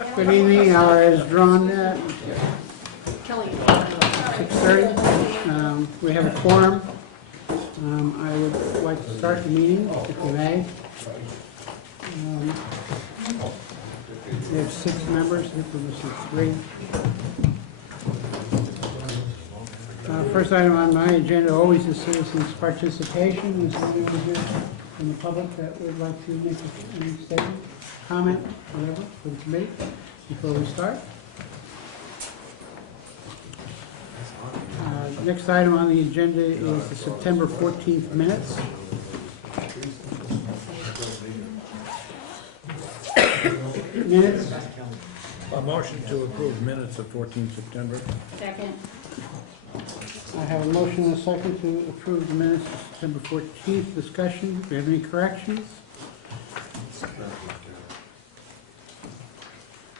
Good evening, hour is drawn at Kelly. 6:30. We have a quorum. I would like to start the meeting, if you may. We have 6 members, I think we're missing 3. First item on my agenda always is citizens' participation. Is there anyone here from the public that would like to make any statement, comment, whatever, for the committee before we start? Next item on the agenda is the September 14th minutes. Minutes. A motion to approve minutes of 14 September. Second. I have a motion and a second to approve the minutes of September 14th. Discussion. Do we have any corrections?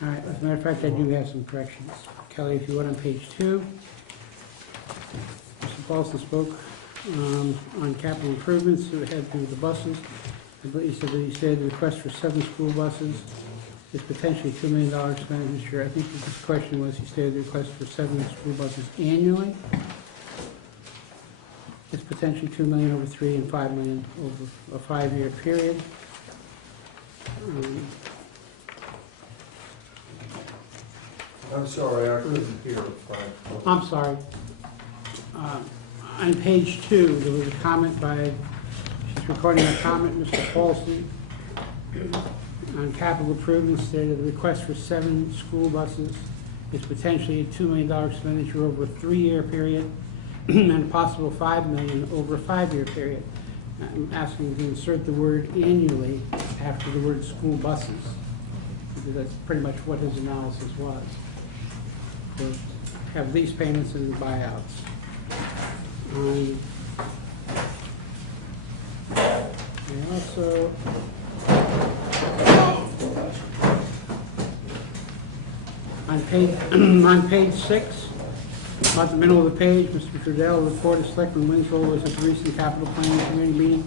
All right, as a matter of fact, I do have some corrections. Kelly, if you would, on page 2. Mr. Paulson spoke on capital improvements that had to do with the buses. He said the request for 7 school buses is potentially $2 million spent this year. I think his question was, he stated the request for 7 school buses annually. It's potentially $2 million over 3 and $5 million over a 5-year period. I'm sorry, I couldn't hear. I'm sorry. On page 2, there was a comment by, she's recording a comment, Mr. Paulson, on capital improvements, stated the request for 7 school buses is potentially a $2 million expenditure over a 3-year period and a possible $5 million over a 5-year period. I'm asking to insert the word annually after the word school buses, because that's pretty much what his analysis was. To have lease payments and buyouts. And also, on page 6, about the middle of the page, Mr. Trudell reported Selectman Winslow was at the recent capital planning committee meeting.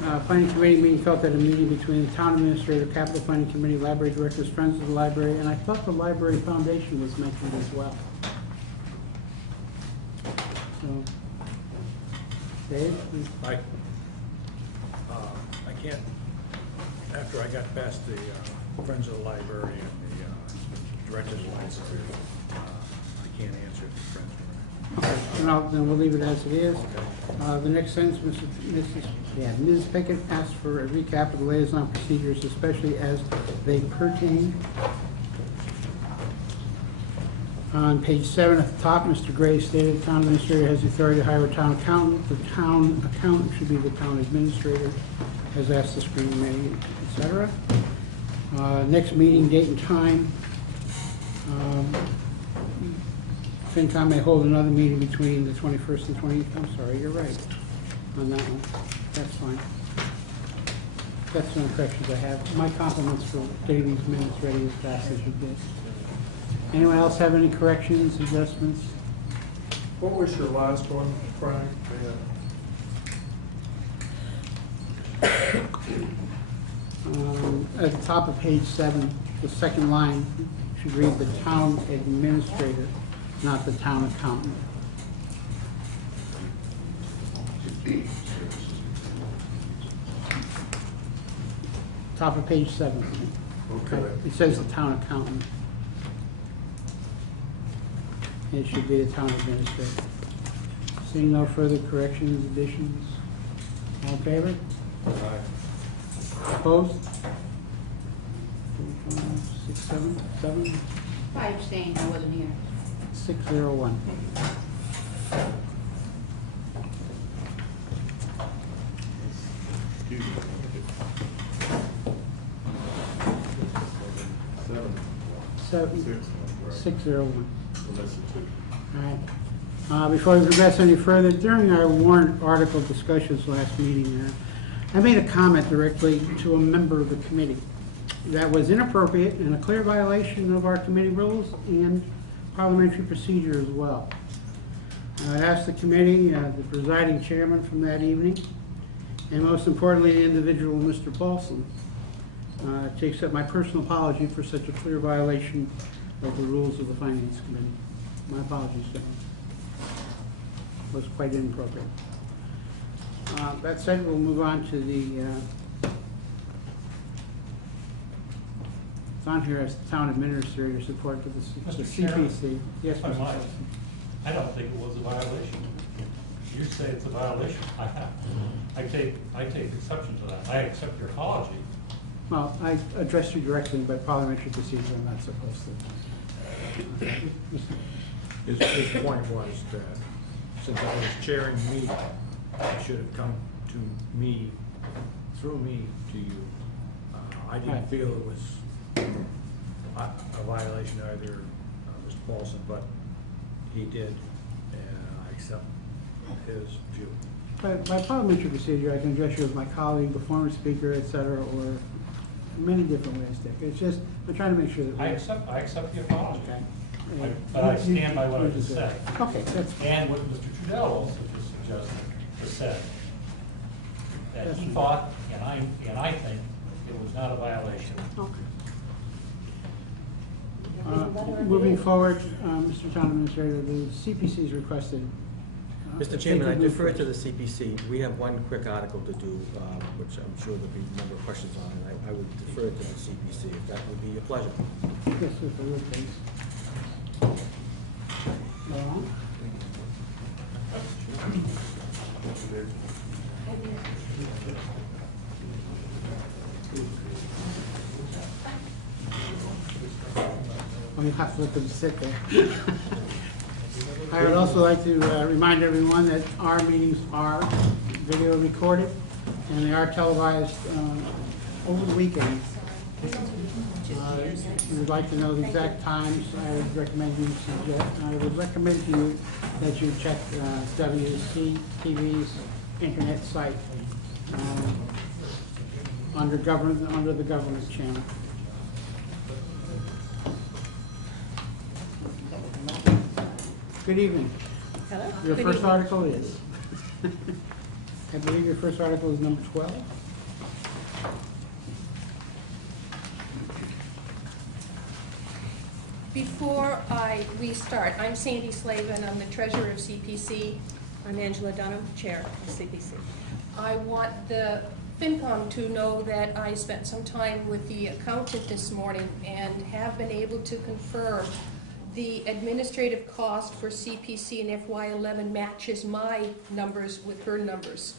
The planning committee meeting felt that a meeting between the town administrator, capital planning committee, library directors, friends of the library, and I thought the library foundation was mentioned as well. So, Dave, please. I can't, after I got past the Friends of the Library and the Directors of the Library, I can't answer the Friends of the Library. Okay, then we'll leave it as it is. The next sentence, Ms. Pickett asked for a recap of the liaison procedures, especially as they pertain. On page 7 at the top, Mr. Gray stated the town administrator has the authority to hire a town accountant. The town accountant should be the town administrator, as asked the screening committee, etc. Next meeting date and time. FinCom may hold another meeting between the 21st and 20th. I'm sorry, you're right on that one. That's fine. That's the only corrections I have. My compliments for getting these minutes ready as fast as you did. Anyone else have any corrections, adjustments? What was your last one, Frank? At the top of page 7, the second line should read the town administrator, not the town accountant. Top of page 7. Okay. It says the town accountant. It should be the town administrator. Seeing no further corrections, additions, all in favor? Opposed? 6, 7, 7, I abstained, I wasn't here. 601. Seven, 601. All right. Before we progress any further, during our warrant article discussions last meeting, I made a comment directly to a member of the committee that was inappropriate and a clear violation of our committee rules and parliamentary procedure as well. I asked the committee, the presiding chairman from that evening, And most importantly, the individual, Mr. Paulson, to accept my personal apology for such a clear violation of the rules of the Finance Committee. My apologies, gentlemen. Was quite inappropriate. That said, we'll move on to the, it's on here as Town Administrator support for the Mr. CPC. Yes, If I Mr. might, Paulson. I don't think it was a violation. You say it's a violation. I take exception to that. I accept your apology. Well, I addressed you directly, but parliamentary procedure, I'm not supposed to. His point was that since I was chairing the meeting, it should have come to me, through me to you. I didn't Right. feel it was a violation either, Mr. Paulson, but he did, and I accept his view. By parliamentary procedure, I can address you as my colleague, the former speaker, et cetera, or many different ways, Dick. It's just, I'm trying to make sure that. I accept the apology. Okay. But I stand by what I just said. Okay, that's, And what Mr. Trudell also just suggested, or said, that he thought, and I think, it was not a violation. okay. Moving forward, Mr. Town Administrator, the CPC's requested. Mr. Chairman, I defer to the CPC. We have one quick article to do, which I'm sure there'll be a number of questions on, and I would defer to the CPC, if that would be a pleasure. Yes, if I would, please. Laurent? You have to let them sit there. I would also like to remind everyone that our meetings are video recorded, and they are televised over the weekend. If you would like to know the exact times, I would recommend you to you that you check WCTV's internet site under the government channel. Good evening. Hello. Your Good first evening. article is, I believe your first article is number 12. Before we start, I'm Sandy Slavin, I'm the treasurer of CPC. I'm Angela Dunham, chair of CPC. I want the FinCom to know that I spent some time with the accountant this morning and have been able to confirm the administrative cost for CPC in FY11 matches my numbers with her numbers,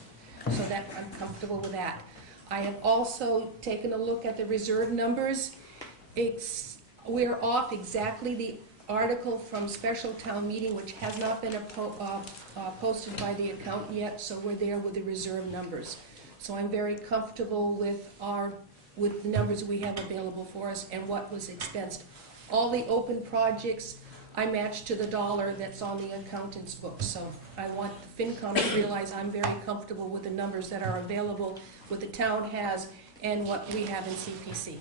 so that I'm comfortable with that. I have also taken a look at the reserve numbers. We're off exactly the article from special town meeting, which has not been posted by the accountant yet, so we're there with the reserve numbers. So I'm very comfortable with the numbers we have available for us and what was expensed. All the open projects I match to the dollar that's on the accountant's book. So I want FinCom to realize I'm very comfortable with the numbers that are available, what the town has, and what we have in CPC.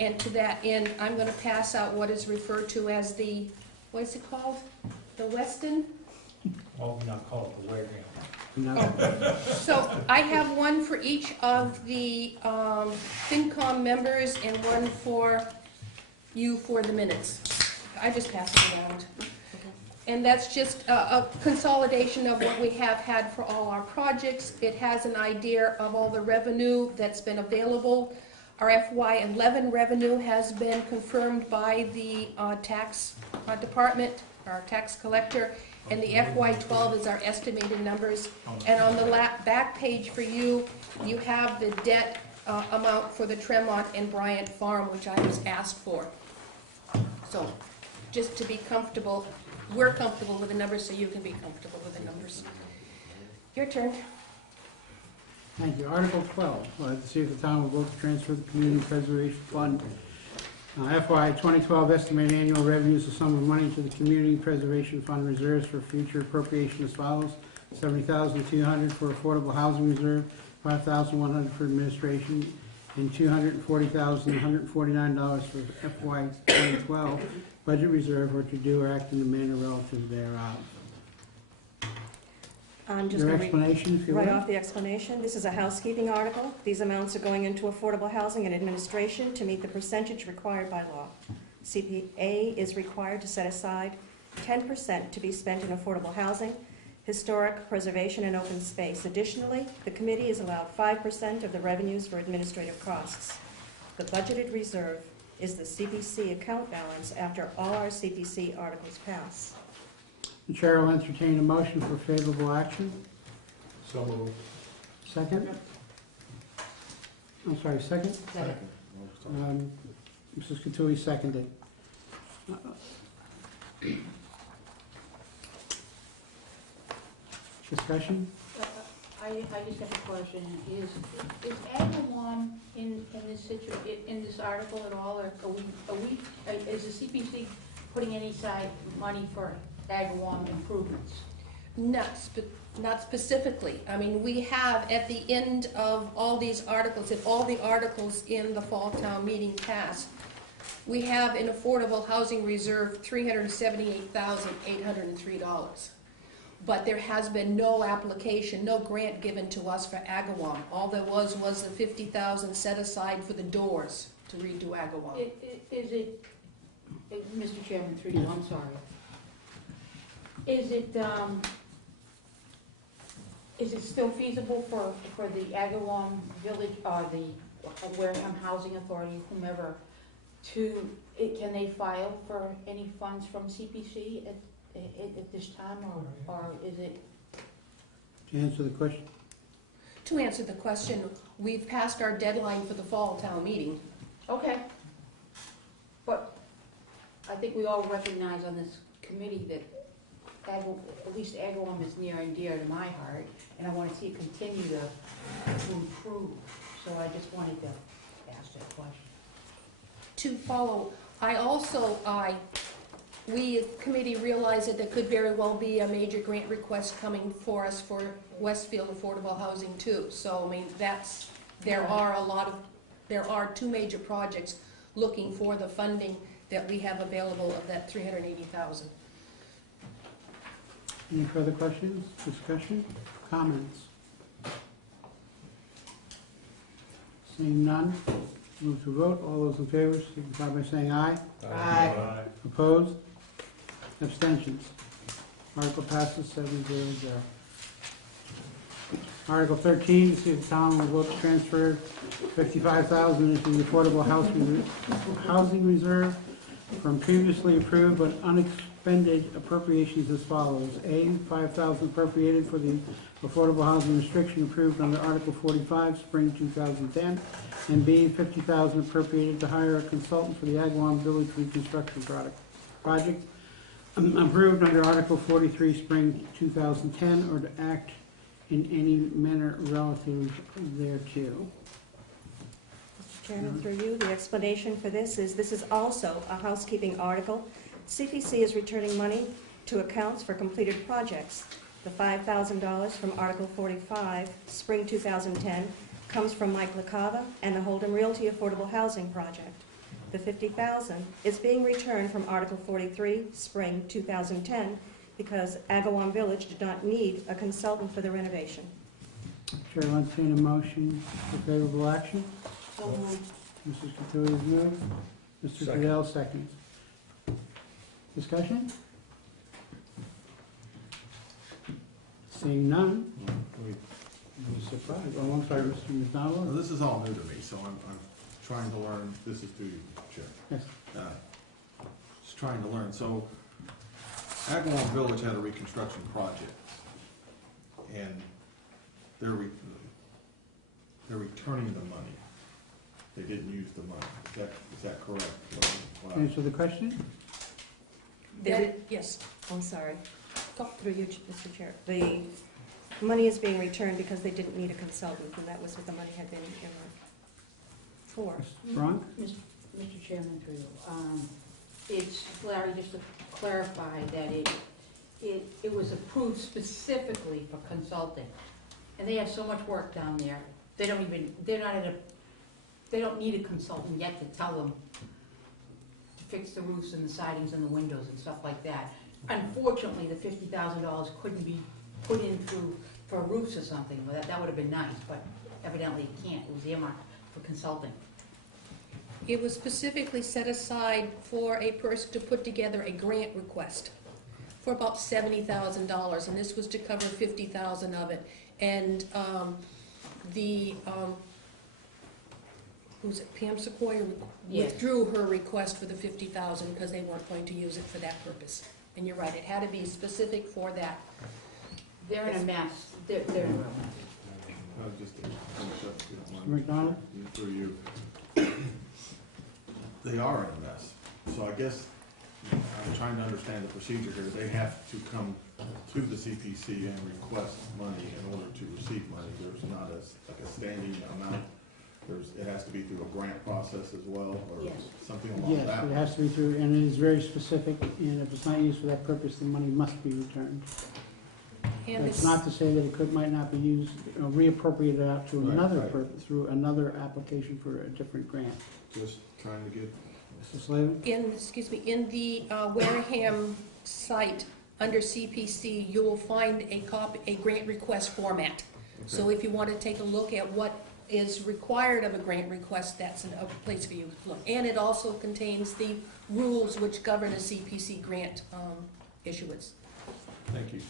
And to that end, I'm going to pass out what is referred to as the, what is it called? The Weston? Well, we not call it the Wareham. No. So I have one for each of the FinCom members and one for you for the minutes. I just pass it around. And that's just a consolidation of what we have had for all our projects. It has an idea of all the revenue that's been available. Our FY11 revenue has been confirmed by the tax department, our tax collector, and the FY12 is our estimated numbers. And on the back page for you, you have the debt amount for the Tremont and Bryant Farm, which I was asked for. So, just to be comfortable, we're comfortable with the numbers, so you can be comfortable with the numbers. Your turn. Thank you. Article 12, to see if the town will vote to transfer the Community Preservation Fund FY 2012 estimated annual revenues, a sum of money to the Community Preservation Fund reserves for future appropriation as follows: $70,200 for affordable housing reserve, $5,100 for administration, and $240,149 for FY 2012 budget reserve, or to do or act in the manner relative thereof. I'm just Your going to read explanation, if you right will. off the explanation. This is a housekeeping article. These amounts are going into affordable housing and administration to meet the percentage required by law. CPA is required to set aside 10% to be spent in affordable housing, historic preservation, and open space. Additionally, the committee is allowed 5% of the revenues for administrative costs. The budgeted reserve is the CPC account balance after all our CPC articles pass. The chair will entertain a motion for favorable action. So moved. Second? I'm sorry, second? Second. Mrs. Cattouli seconded. Discussion? I just have a question. Is Agawam in this article at all, or is the CPC putting any side money for Agawam improvements? Not specifically. I mean, we have at the end of all these articles, if all the articles in the fall town meeting pass, we have in affordable housing reserve $378,803. But there has been no application, no grant given to us for Agawam. All there was the $50,000 set aside for the doors to redo Agawam. Is it, Mr. Chairman, through you, I'm sorry. Is it still feasible for the Agawam Village, or the Wareham Housing Authority, whomever, can they file for any funds from CPC at this time, or is it? To answer the question? To answer the question, we've passed our deadline for the fall town meeting. Okay. But I think we all recognize on this committee that at least Agawam is near and dear to my heart, and I want to see it continue to improve. So I just wanted to ask that question. To follow, we, committee, realize that there could very well be a major grant request coming for us for Westfield affordable housing too. So, I mean, there are two major projects looking for the funding that we have available of that $380,000. Any further questions, discussion, comments? Seeing none, move to vote. All those in favor signify by saying aye. Aye. Opposed? Abstentions? Article passes 7-0. Article 13, to see if the town will vote to transfer $55,000 into the Affordable Housing Reserve from previously approved but unexpended appropriations as follows. A, $5,000 appropriated for the affordable housing restriction approved under Article 45, Spring 2010. And B, $50,000 appropriated to hire a consultant for the Agawam Village Reconstruction project approved under Article 43, Spring 2010, or to act in any manner relative thereto. Mr. Chairman, through you, the explanation for this is also a housekeeping article. CPC is returning money to accounts for completed projects. The $5,000 from Article 45, Spring 2010, comes from Mike LaCava and the Hold'em Realty Affordable Housing Project. The $50,000 is being returned from Article 43, Spring 2010, because Agawam Village did not need a consultant for the renovation. Chair will entertain a motion for favorable action. So moved. Mrs. Cattouli has moved. Mr. Second. Fidel seconds. Discussion? Seeing none, be surprised. Oh, I'm sorry, Mr. Well, McDonald? this is all new to me, so I'm trying to learn. This is to you, Chair. Yes. Just trying to learn. So, Agawam Village had a reconstruction project, and they're returning the money. They didn't use the money. Is that correct? Answer the question? Yes. I'm sorry. Through you, Mr. Chair. The money is being returned because they didn't need a consultant, and that was what the money had been for. Ron? Mr. Chairman, through you. It's, Larry, just to clarify that it was approved specifically for consulting. And they have so much work down there. They don't need a consultant yet to tell them to fix the roofs and the sidings and the windows and stuff like that. Unfortunately, the $50,000 couldn't be put in for roofs or something, well, that would have been nice, but evidently it can't, it was earmarked for consulting. It was specifically set aside for a person to put together a grant request for about $70,000, and this was to cover 50,000 of it. And who's it, Pam Sequoia Yes. withdrew her request for the 50,000 because they weren't going to use it for that purpose. And you're right, it had to be specific for that. They're in a mess, they're, Just to finish up, if you don't Mr. mind. McDonald? Through you. They are in a mess. So I guess I'm trying to understand the procedure here. They have to come to the CPC and request money in order to receive money. There's not like a standing amount. It has to be through a grant process as well, or Yes. something along Yes, that it line. has to be through, and it is very specific, and if it's not used for that purpose, the money must be returned. And That's this, not to say that it might not be used, reappropriated out to Right, another right. purpose, through another application for a different grant. Just trying to get, Mr. Slavin? in the Wareham site, under CPC, you will find a grant request format. So okay. if you want to take a look at what is required of a grant request, that's a place for you to look. And it also contains the rules which govern a CPC grant issuance. Thank you.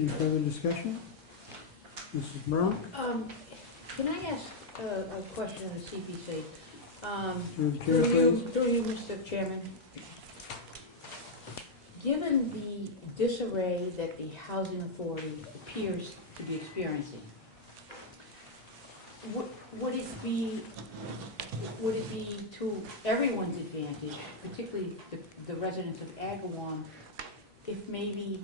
Any further discussion? Mrs. Brown? can I ask a question of the CPC? Through the chair, please. Through you, Mr. Chairman. Given the disarray that the housing authority appears to be experiencing, would it be to everyone's advantage, particularly the residents of Agawam, if maybe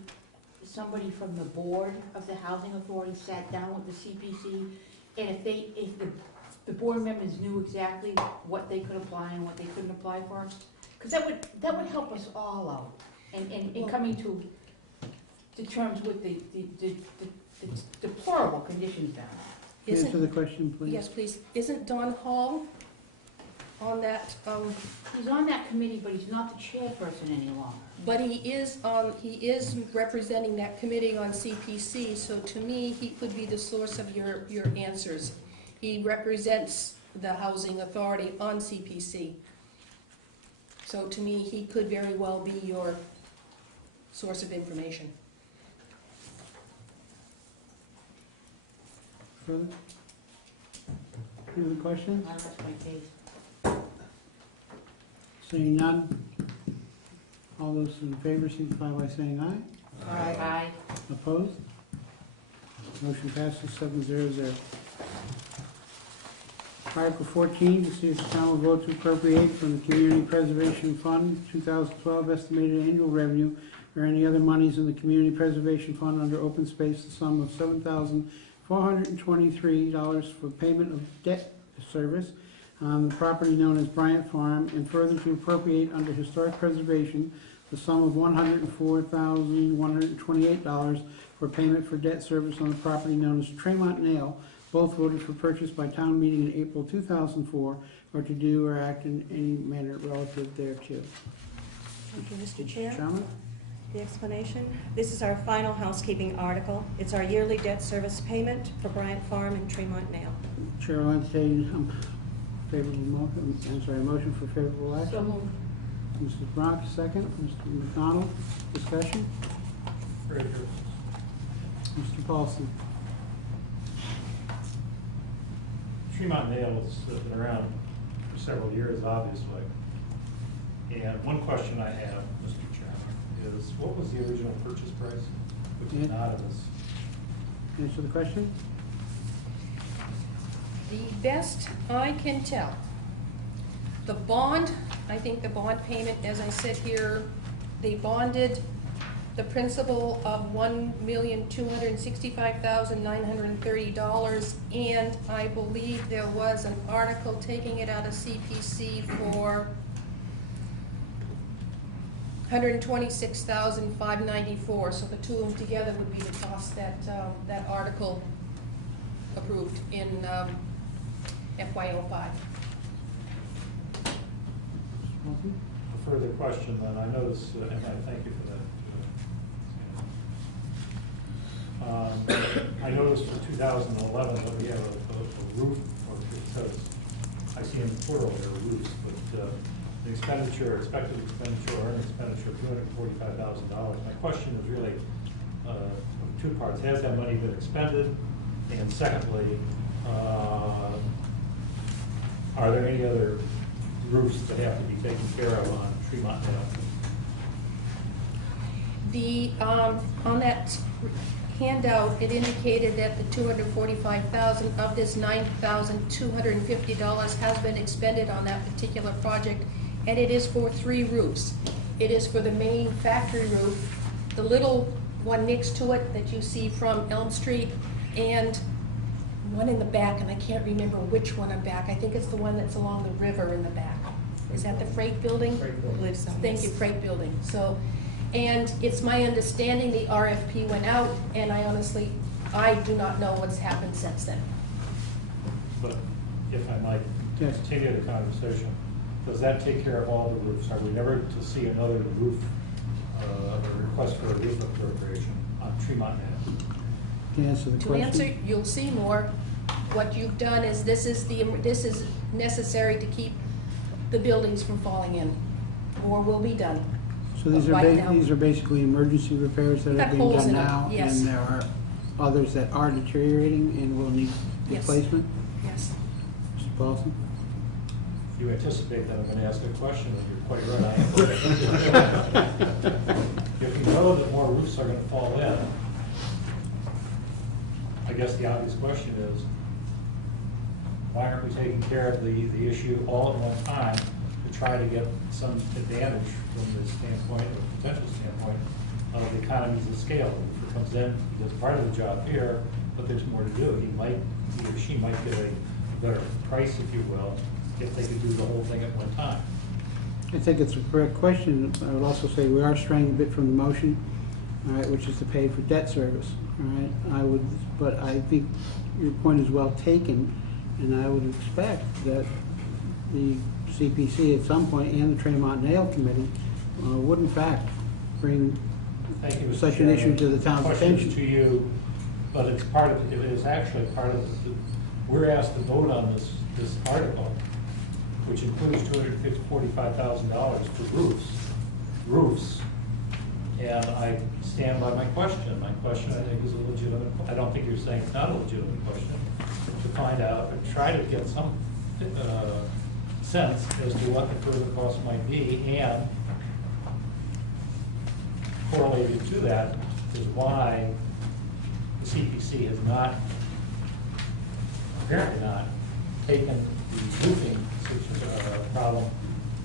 somebody from the board of the housing authority sat down with the CPC, and if the board members knew exactly what they could apply and what they couldn't apply for? Because that would help us all out, in coming to terms with the deplorable conditions down there. Answer the question, please. Yes, please. Isn't Don Hall on that? He's on that committee, but he's not the chairperson any longer. But he is representing that committee on CPC, so to me, he could be the source of your answers. He represents the housing authority on CPC. So to me, he could very well be your source of information. Further? Any other questions? I'll rest my case. Seeing none, all those in favor signify by saying aye. Aye. Opposed? Motion passes 7-0-0. Article 14, to see if the town will vote to appropriate from the Community Preservation Fund 2012 estimated annual revenue or any other monies in the Community Preservation Fund under open space the sum of $7,423 for payment of debt service on the property known as Bryant Farm, and further to appropriate under historic preservation the sum of $104,128 for payment for debt service on the property known as Tremont Nail, both voted for purchase by town meeting in April 2004, or to do or act in any manner relative thereto. Thank you, Mr. Chair. Chairman? The explanation. This is our final housekeeping article. It's our yearly debt service payment for Bryant Farm and Tremont Nail. Chair will entertain motion for favorable action. So moved. Mrs. Brock, second. Mr. McDonald, discussion. Mr. Paulson. Tremont Nail has been around for several years, obviously. And one question I have, Mr. Chairman, is what was the original purchase price? Which is not in this. Answer the question. The best I can tell, the bond, I think the bond payment, as I said here, they bonded the principal of $1,265,930, and I believe there was an article taking it out of CPC for $126,594. So the two of them together would be the cost that that article approved in FY05. Paulson? A further question then, I notice, and I thank you for that, I noticed for 2011 that we have a roof, or it says, I see in plural there, roofs, but the expenditure, expected expenditure, or earned expenditure of $245,000. My question is really two parts. Has that money been expended? And secondly, are there any other roofs that have to be taken care of on Tremont Hill? The, on that handout, it indicated that the $245,000 of this $9,250 has been expended on that particular project, and it is for 3 roofs. It is for the main factory roof, the little one next to it that you see from Elm Street, and one in the back, and I can't remember which one in back. I think it's the one that's along the river in the back. Is that the freight building? Freight I building. believe so. Thank you, freight building. So, and it's my understanding the RFP went out, and I honestly, I do not know what's happened since then. But if I might Yes. continue the conversation, does that take care of all the roofs? Are we never to see another roof, a request for a roof appropriation on Tremont Ave? To answer the To question. answer, you'll see more. What you've done is, this is necessary to keep the buildings from falling in. More will be done. So these are, Right now. these are basically emergency repairs that Got are being holes done in them, now? yes. And there are others that are deteriorating and will need Yes. replacement? Yes. Mr. Paulson? You anticipate that I'm going to ask a question, and you're quite right, I am. If we know that more roofs are going to fall in, I guess the obvious question is, why aren't we taking care of the issue all at one time to try to get some advantage from the standpoint, or potential standpoint, of the economies of scale? If it comes in, he does part of the job here, but there's more to do. He or she might get a better price, if you will, if they could do the whole thing at one time. I think it's a correct question. I would also say we are straying a bit from the motion, all right, which is to pay for debt service, all right? But I think your point is well taken, and I would expect that the CPC at some point and the Tremont Nail Committee would in fact bring Thank you, Mr. such an issue Chairman. to the town's Question attention. is to you, but it's part of, it is actually part of, we're asked to vote on this article, which includes $245,000 for roofs. And I stand by my question. My question, I think, is a legitimate, I don't think you're saying it's not a legitimate question, to find out, or try to get some sense as to what the further cost might be, and correlated to that is why the CPC has not, apparently not, taken the roofing problem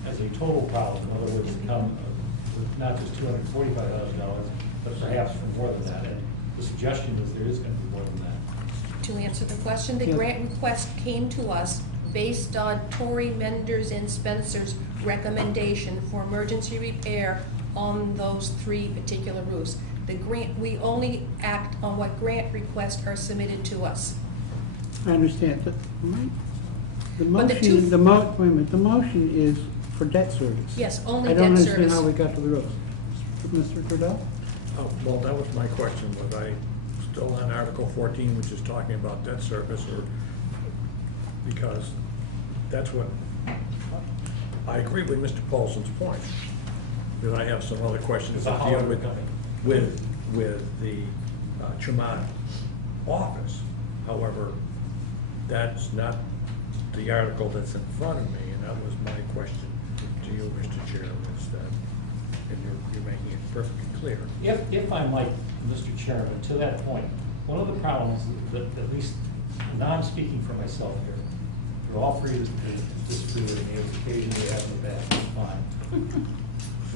as a total problem. In other words, come with not just $245,000, but perhaps for more than that. And the suggestion is there is going to be more than that. To answer the question, the Yeah. grant request came to us based on Tory Menders and Spencer's recommendation for emergency repair on those 3 particular roofs. The grant, we only act on what grant requests are submitted to us. I understand, but, right? The But the motion, two- wait a minute, the motion is for debt service. Yes, only I don't debt understand service. how we got to the roofs. Mr. Cordell? Oh, well, that was my question, was I still on Article 14, which is talking about debt service, or, because that's what, I agree with Mr. Paulson's point, because I have some other questions It's a that deal holiday with, coming. with the Tremont office. However, that's not the article that's in front of me, and that was my question to you, Mr. Chair, was that, and you're making it perfectly clear. If I might, Mr. Chairman, to that point, one of the problems that, at least, now I'm speaking for myself here, you're all free to disagree with me, it's occasionally have in the back, it's fine.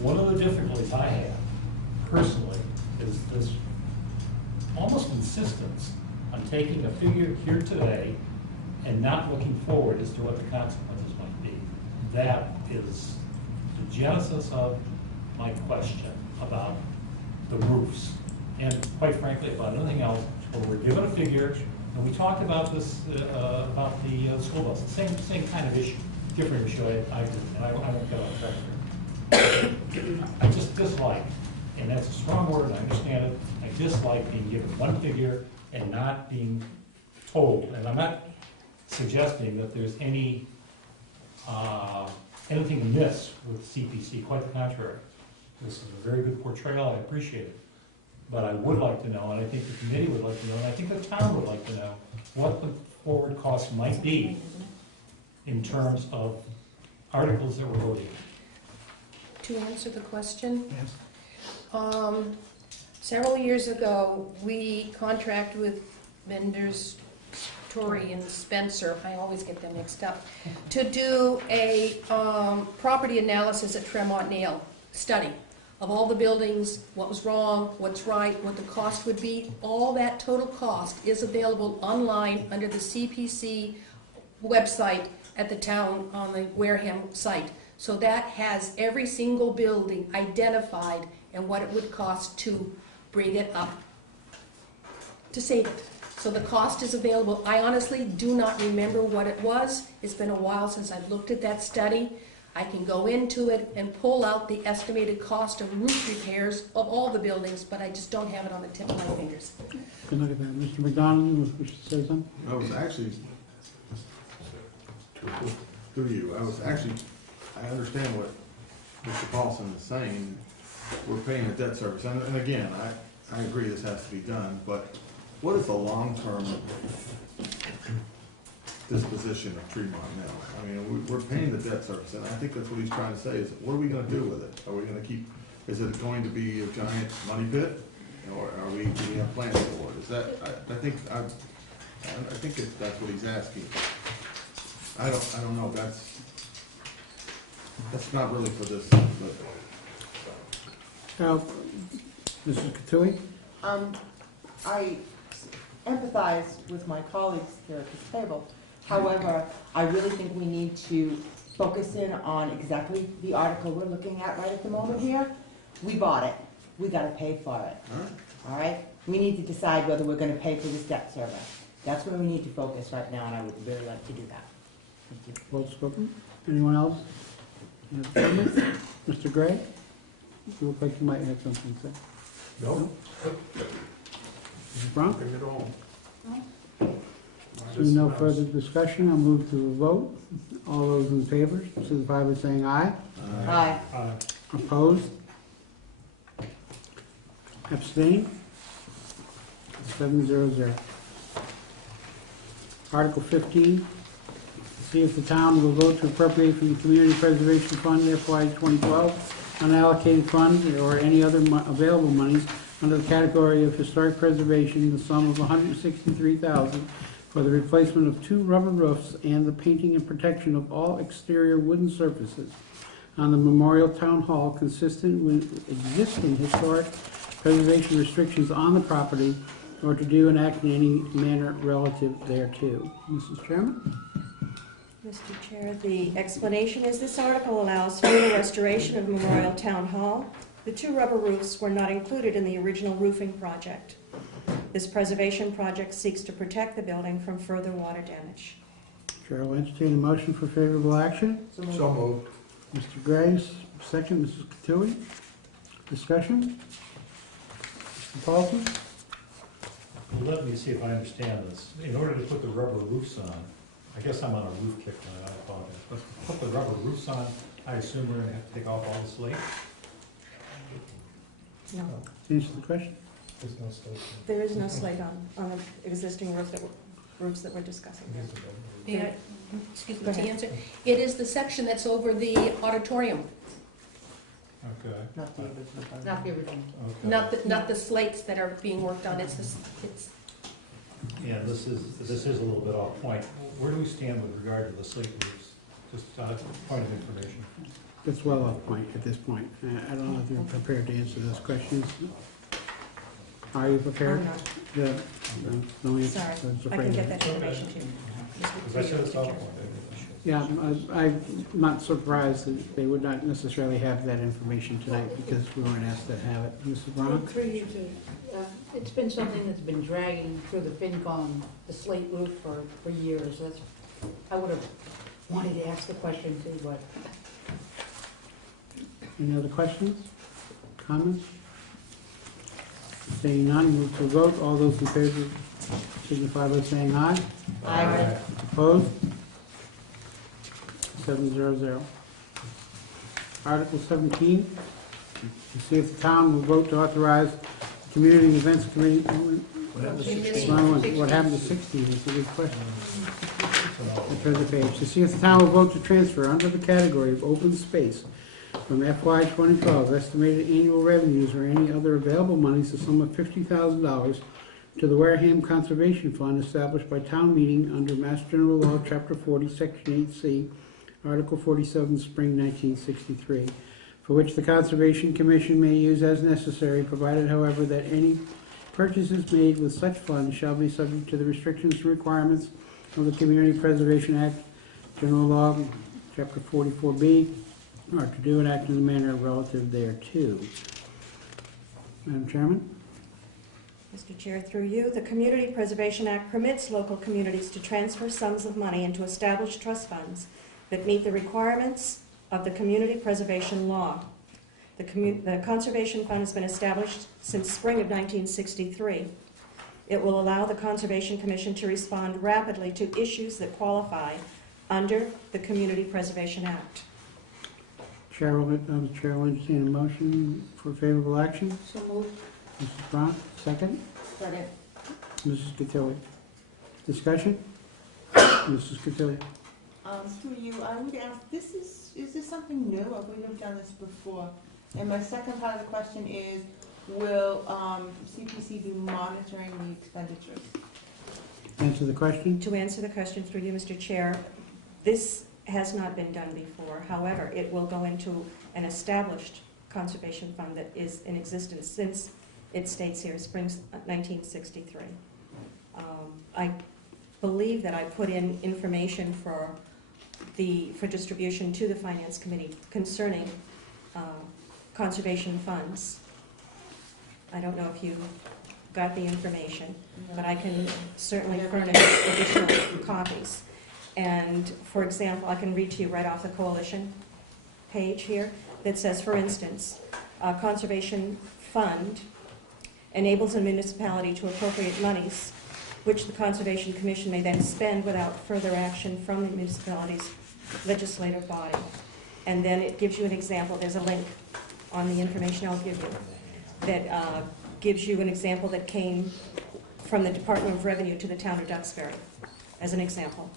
One of the difficulties I have, personally, is this almost insistence on taking a figure here today and not looking forward as to what the consequences might be. That is the genesis of my question about the roofs. And quite frankly, about anything else, where we're given a figure, and we talked about this, about the school bus, same kind of issue, different issue, I agree, and I won't get off track here. I just dislike And that's a strong word, I understand it. I dislike being given one figure and not being told. And I'm not suggesting that there's anything amiss with CPC, quite the contrary. This is a very good portrayal, I appreciate it. But I would like to know, and I think the committee would like to know, and I think the town would like to know, what the forward costs might be in terms of articles that we're voting. To answer the question, Yes. several years ago, we contracted with vendors, Torrey and Spencer, I always get them mixed up, to do a property analysis at Tremont Nail study of all the buildings, what was wrong, what's right, what the cost would be. All that total cost is available online under the CPC website at the town on the Wareham site. So that has every single building identified and what it would cost to bring it up, to save it. So the cost is available. I honestly do not remember what it was. It's been a while since I've looked at that study. I can go into it and pull out the estimated cost of roof repairs of all the buildings, but I just don't have it on the tip of my fingers. Good look at that. Mr. McDonald, you wish to say something? I was actually, through you, I understand what Mr. Paulson is saying. We're paying a debt service, and again, I agree this has to be done, but what is the long-term disposition of Tremont now? I mean, we're paying the debt service, and I think that's what he's trying to say, is what are we gonna do with it? Are we gonna keep, is it going to be a giant money pit? Or do we have plans for it? Is that, I think that's what he's asking. I don't know, that's not really for this, but. Now, Mrs. Katui? I empathize with my colleagues here at this table. However, I really think we need to focus in on exactly the article we're looking at right at the moment here. We bought it. We gotta pay for it. All right? We need to decide whether we're gonna pay for this debt service. That's where we need to focus right now, and I would really like to do that. Thank you. Well spoken. Anyone else? Have comments? Mr. Gray? You look like you might have something to say. No? Mrs. Brown? Bring it on. Seeing no further discussion, I'll move to a vote. All those in favor, signify by saying aye. Aye. Opposed? Abstain? 700. Article 15, see if the town will vote to appropriate from the Community Preservation Fund FY 2012 unallocated funds or any other available monies under the category of historic preservation, the sum of $163,000 for the replacement of 2 rubber roofs and the painting and protection of all exterior wooden surfaces on the Memorial Town Hall consistent with existing historic preservation restrictions on the property or to do and act in any manner relative thereto. Mrs. Chairman? Mr. Chair, the explanation is this article allows for the restoration of Memorial Town Hall. The 2 rubber roofs were not included in the original roofing project. This preservation project seeks to protect the building from further water damage. Chair will entertain a motion for favorable action. So moved. So moved. Mr. Graves, second. Mrs. Katui. Discussion? Mr. Paulson? Well, let me see if I understand this. In order to put the rubber roofs on, I guess I'm on a roof kick tonight, I apologize. But to put the rubber roofs on, I assume we're gonna have to take off all the slate? No, Answer the question. There's no slate. there is no slate on the existing roofs that we're discussing here. May I, excuse me, Go to ahead. answer, it is the section that's over the auditorium, Okay. Not the original fund. Not the original. Okay. not the slates that are being worked on, it's, Yeah, this is a little bit off point. Where do we stand with regard to the slate roofs? Just point of information. That's well off point at this point. I don't know if you're prepared to answer those questions. Are you prepared? I'm not. Yeah. No answer. Sorry, I was I can afraid get of it. that information to you. Because I said it's off point. Yeah, I'm not surprised that they would not necessarily have that information tonight because we weren't asked to have it. Mrs. Brown? Through you two, it's been something that's been dragging through the FinCom, the slate roof for years. That's, I would have wanted to ask the question too, but Any other questions? Comments? Seeing none, move to a vote. All those in favor signify by saying aye. Aye. Opposed? 700. Article 17, to see if the town will vote to authorize the Community Events Committee. What happened to 16 is a good question. I turn the page. To see if the town will vote to transfer under the category of open space from FY 2012 estimated annual revenues or any other available monies, the sum of $50,000 to the Wareham Conservation Fund established by town meeting under Mass General Law, Chapter 40, Section 8C, Article 47, Spring 1963, for which the Conservation Commission may use as necessary, provided, however, that any purchases made with such funds shall be subject to the restrictions and requirements of the Community Preservation Act, General Law, Chapter 44B, or to do and act in the manner relative thereto. Madam Chairman? Mr. Chair, through you, the Community Preservation Act permits local communities to transfer sums of money into established trust funds that meet the requirements of the Community Preservation Law. The Conservation Fund has been established since spring of 1963. It will allow the Conservation Commission to respond rapidly to issues that qualify under the Community Preservation Act. Chair will entertain a motion for favorable action. So moved. Mrs. Brown, second. Second. Mrs. Cotilli. Discussion? Mrs. Cotilli. Through you, I would ask, is this something new, or we have done this before? And my second part of the question is, will CPC be monitoring the expenditures? Answer the question. To answer the question through you, Mr. Chair, this has not been done before. However, it will go into an established conservation fund that is in existence since it states here, spring 1963. I believe that I put in information for distribution to the Finance Committee concerning conservation funds. I don't know if you got the information, but I can certainly furnish additional copies. And for example, I can read to you right off the coalition page here that says, for instance, a conservation fund enables a municipality to appropriate monies which the Conservation Commission may then spend without further action from the municipality's legislative body. And then it gives you an example. There's a link on the information I'll give you that gives you an example that came from the Department of Revenue to the town of Duxbury, as an example.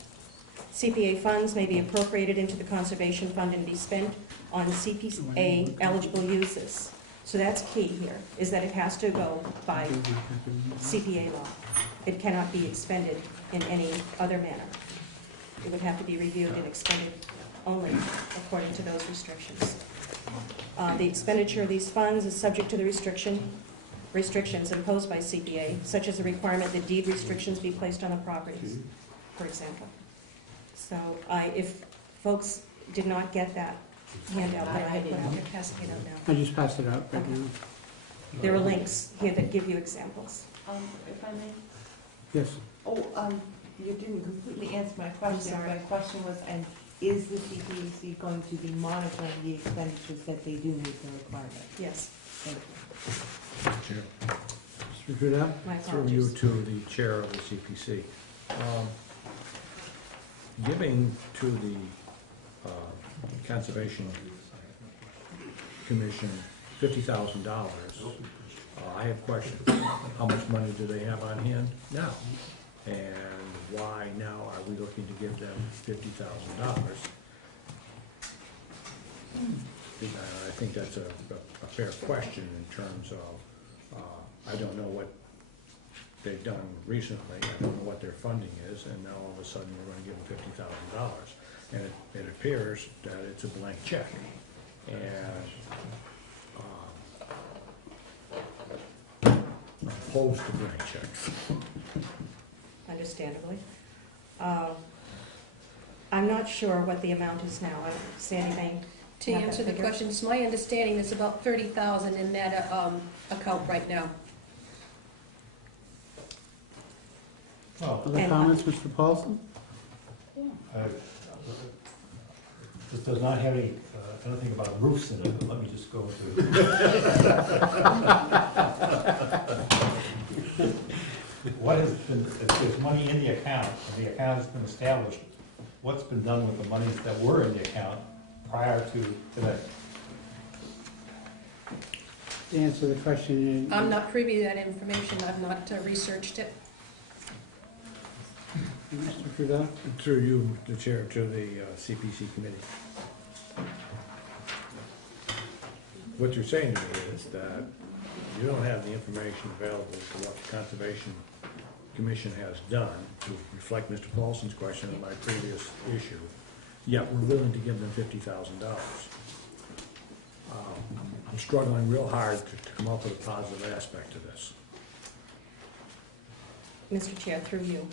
CPA funds may be appropriated into the Conservation Fund and be spent on CPA eligible uses. So that's key here, is that it has to go by CPA law. It cannot be expended in any other manner. It would have to be reviewed and expended only according to those restrictions. The expenditure of these funds is subject to the restrictions imposed by CPA, such as the requirement that deed restrictions be placed on the properties, for example. So if folks did not get that handout that I had put out, they're passing it out now. I just passed it out right now. There are links here that give you examples. If I may? Yes. You didn't completely answer my question. sorry. My question was, and is the CPC going to be monitoring the expenditures that they do meet the requirement? Yes, Thank you. Chair. Mr. Trudell? my Through you apologies. to the chair of the CPC. Giving to the Conservation Commission $50,000, I have questions. How much money do they have on hand now? And why now are we looking to give them $50,000? I think that's a fair question in terms of, I don't know what they've done recently, I don't know what their funding is, and now all of a sudden we're gonna give them $50,000. And it appears that it's a blank check. And I'm opposed to blank checks. Understandably. I'm not sure what the amount is now. Sandy may To have that answer the figure. question, it's my understanding there's about 30,000 in that account right now. Oh, Other And- comments, Mr. Paulson? this does not have any anything about roofs in it, but let me just go to. What has been, if there's money in the account, and the account has been established, what's been done with the monies that were in the account prior to today? To answer the question, I'm not privy to that information, I've not researched it. Mr. Trudeau? Through you, the chair, to the CPC committee. What you're saying to me is that you don't have the information available to what the Conservation Commission has done to reflect Mr. Paulson's question on my previous issue, yet we're willing to give them $50,000. I'm struggling real hard to come up with a positive aspect to this. Mr. Chair, through you,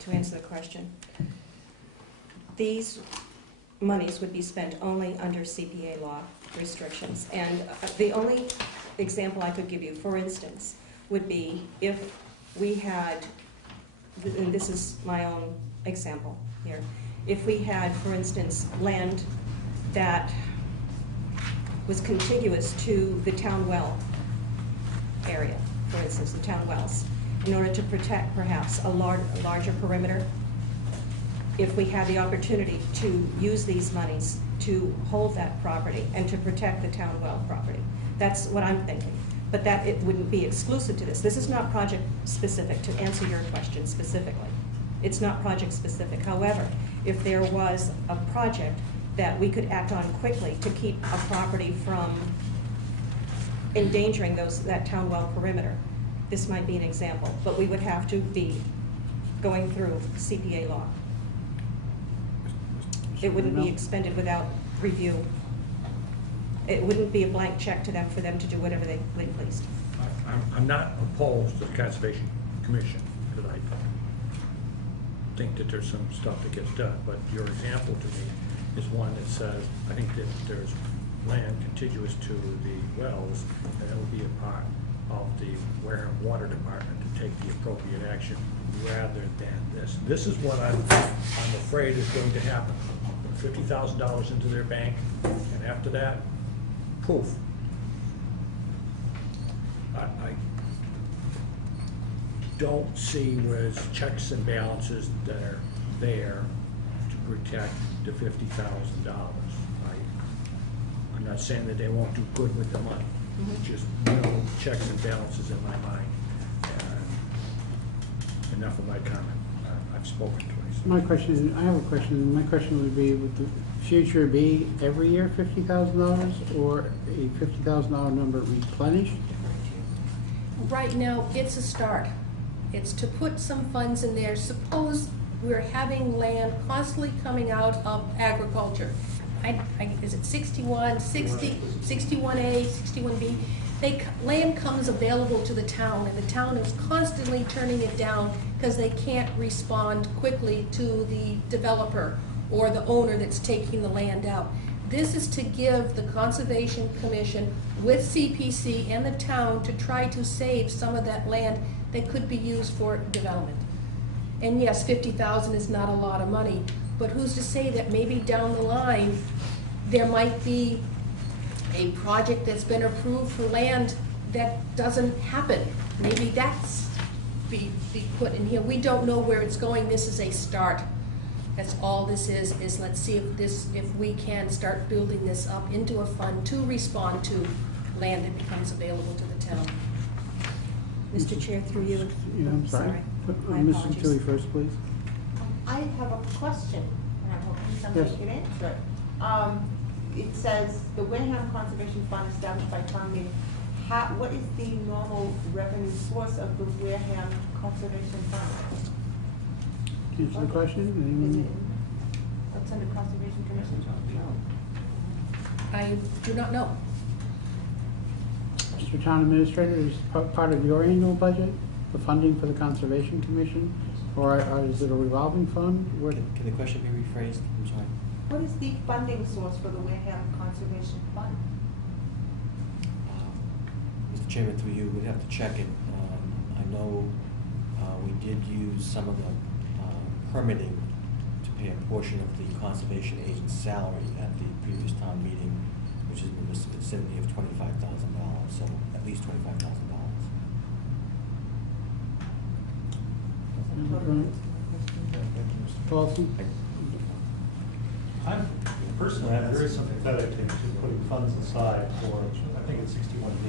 to answer the question. These monies would be spent only under CPA law restrictions. And the only example I could give you, for instance, would be if we had, and this is my own example here, if we had, for instance, land that was contiguous to the town well area, for instance, the town wells, in order to protect perhaps a larger perimeter, if we had the opportunity to use these monies to hold that property and to protect the town well property. That's what I'm thinking. But that it wouldn't be exclusive to this. This is not project specific, to answer your question specifically. It's not project specific. However, if there was a project that we could act on quickly to keep a property from endangering that town well perimeter, this might be an example, but we would have to be going through CPA law. It wouldn't be expended without review. It wouldn't be a blank check to them for them to do whatever they pleased. I'm not opposed to the Conservation Commission, because I think that there's some stuff that gets done, but your example to me is one that says, I think that there's land contiguous to the wells, and it will be a part of the Wareham Water Department to take the appropriate action rather than this. This is what I'm afraid is going to happen. Put $50,000 into their bank, and after that, poof. I don't see where there's checks and balances that are there to protect the $50,000. I'm not saying that they won't do good with the money. Just no checks and balances in my mind. And enough of my comment. I've spoken twice. My question is, I have a question. My question would be, would the future be every year $50,000 or a $50,000 number replenished? Right now, it's a start. It's to put some funds in there. Suppose we're having land constantly coming out of agriculture. Is it 61, 60, 61A, 61B? Land comes available to the town, and the town is constantly turning it down because they can't respond quickly to the developer or the owner that's taking the land out. This is to give the Conservation Commission with CPC and the town to try to save some of that land that could be used for development. And yes, $50,000 is not a lot of money, but who's to say that maybe down the line there might be a project that's been approved for land that doesn't happen. Maybe that's be put in here. We don't know where it's going. This is a start. That's all this is let's see if we can start building this up into a fund to respond to land that becomes available to the town. Mr. Chair, through you. Yeah, I'm sorry. My Mrs. apologies. Tilly first, please. I have a question, and I'm hoping Yes. somebody can answer it. It says, the Wareham Conservation Fund established by town meeting. What is the normal revenue source of the Wareham Conservation Fund? Answer the question. Is Anyone? it, what's under Conservation Commission? I do not know. Mr. Town Administrator, is part of your annual budget the funding for the Conservation Commission? Or is it a revolving fund? What? Can the question be rephrased? I'm sorry. What is the funding source for the Wareham Conservation Fund? Mr. Chairman, through you, we'd have to check it. I know we did use some of the permitting to pay a portion of the conservation agent's salary at the previous town meeting, which is in the vicinity of $25,000, so at least $25,000. Mr. Paulson? Personally, I'm very sympathetic to putting funds aside for, I think it's 61B.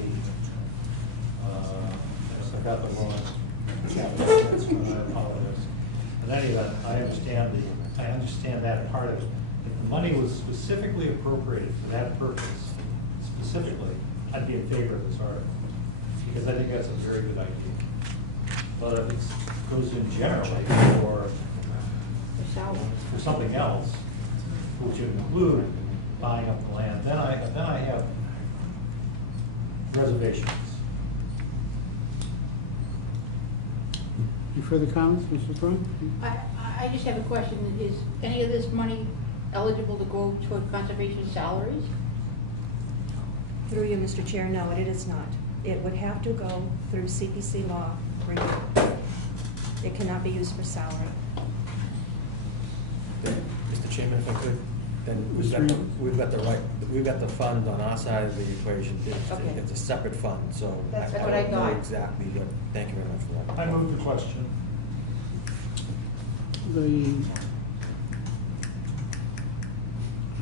I got the wrong. I apologize. In any event, I understand that part of it. If the money was specifically appropriated for that purpose, specifically, I'd be in favor of this article, because I think that's a very good idea. But if it goes in generally for something else, which would include buying up the land, then I have reservations. Any further comments, Mr. Thorne? I just have a question. Is any of this money eligible to go toward conservation salaries? Through you, Mr. Chair, no, it is not. It would have to go through CPC law review. It cannot be used for salary. Mr. Chairman, if I could, then we've got the fund on our side of the equation. Okay. It's a separate fund, so That's what I I don't know thought. exactly what, thank you very much for that. I move the question.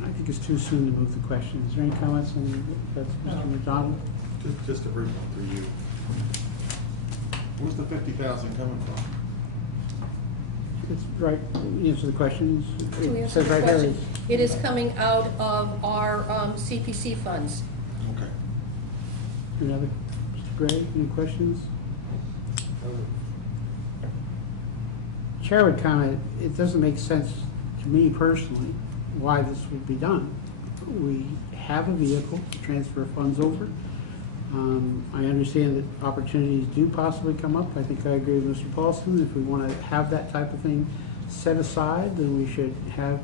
I think it's too soon to move the question. Is there any comments on that, Mr. McDonald? Just a brief one through you. Where's the 50,000 coming from? It's right, answer the questions. To It answer says the right there. question, it is coming out of our CPC funds. Okay. Another, Mr. Gray, any questions? Chair would comment, it doesn't make sense to me personally why this would be done. We have a vehicle to transfer funds over. I understand that opportunities do possibly come up. I think I agree with Mr. Paulson. If we want to have that type of thing set aside, then we should have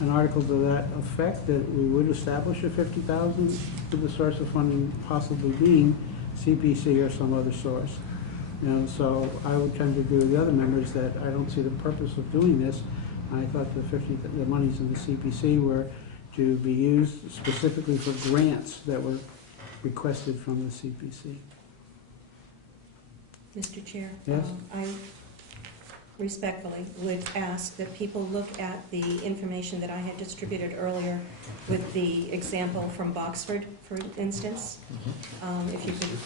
an article to that effect, that we would establish a 50,000 for the source of funding possibly being CPC or some other source. You know, so I would tend to agree with the other members that I don't see the purpose of doing this. I thought the monies in the CPC were to be used specifically for grants that were requested from the CPC. Mr. Chair? Yes? I respectfully would ask that people look at the information that I had distributed earlier with the example from Boxford, for instance. If you could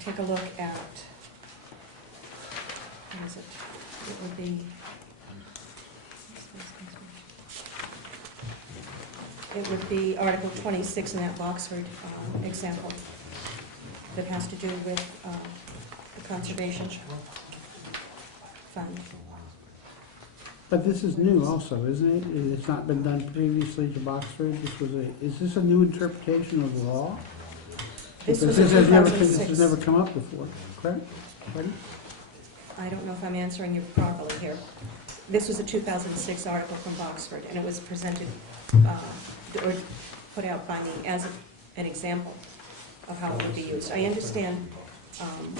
take a look at, what is it? It would be, Article 26 in that Boxford example that has to do with the conservation fund. But this is new also, isn't it? It's not been done previously to Boxford. Is this a new interpretation of the law? This was Because in this has 2006. never come up before, correct? Pardon? I don't know if I'm answering you properly here. This was a 2006 article from Boxford, and it was presented or put out by me as an example of how it would be used. I understand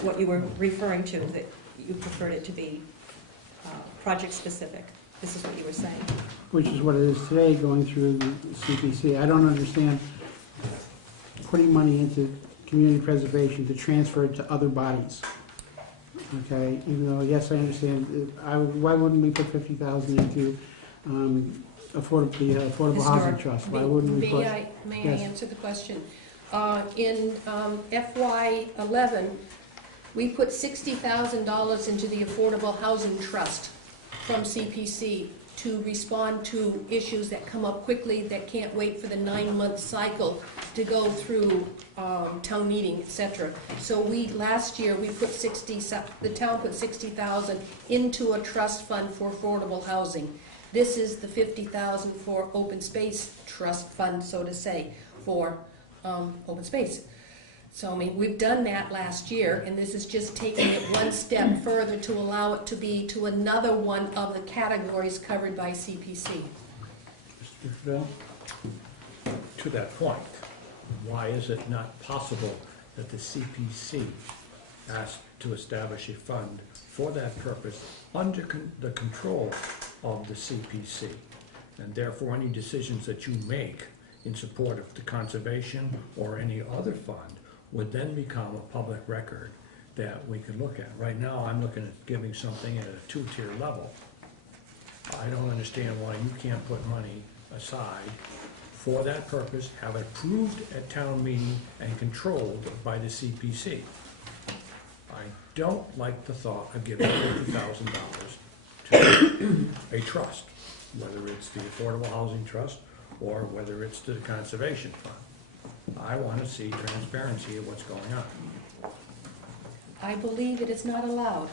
what you were referring to, that you preferred it to be project-specific. This is what you were saying. Which is what it is today, going through the CPC. I don't understand putting money into community preservation to transfer it to other bodies. Okay, even though, yes, I understand, why wouldn't we put 50,000 into the Affordable Housing Historic. Trust? Why wouldn't we put? May I Yes. answer the question? In FY '11, we put $60,000 into the Affordable Housing Trust from CPC to respond to issues that come up quickly, that can't wait for the 9-month cycle to go through town meeting, et cetera. So last year, the town put 60,000 into a trust fund for affordable housing. This is the 50,000 for open space trust fund, so to say, for open space. So, I mean, we've done that last year, and this is just taking it one step further to allow it to be to another one of the categories covered by CPC. Mr. Bell? To that point, why is it not possible that the CPC asked to establish a fund for that purpose under the control of the CPC. And therefore, any decisions that you make in support of the conservation or any other fund would then become a public record that we could look at. Right now, I'm looking at giving something at a two-tier level. I don't understand why you can't put money aside for that purpose, have it approved at town meeting and controlled by the CPC. I don't like the thought of giving $50,000 to a trust, whether it's the Affordable Housing Trust or whether it's to the Conservation Fund. I want to see transparency of what's going on. I believe it is not allowed,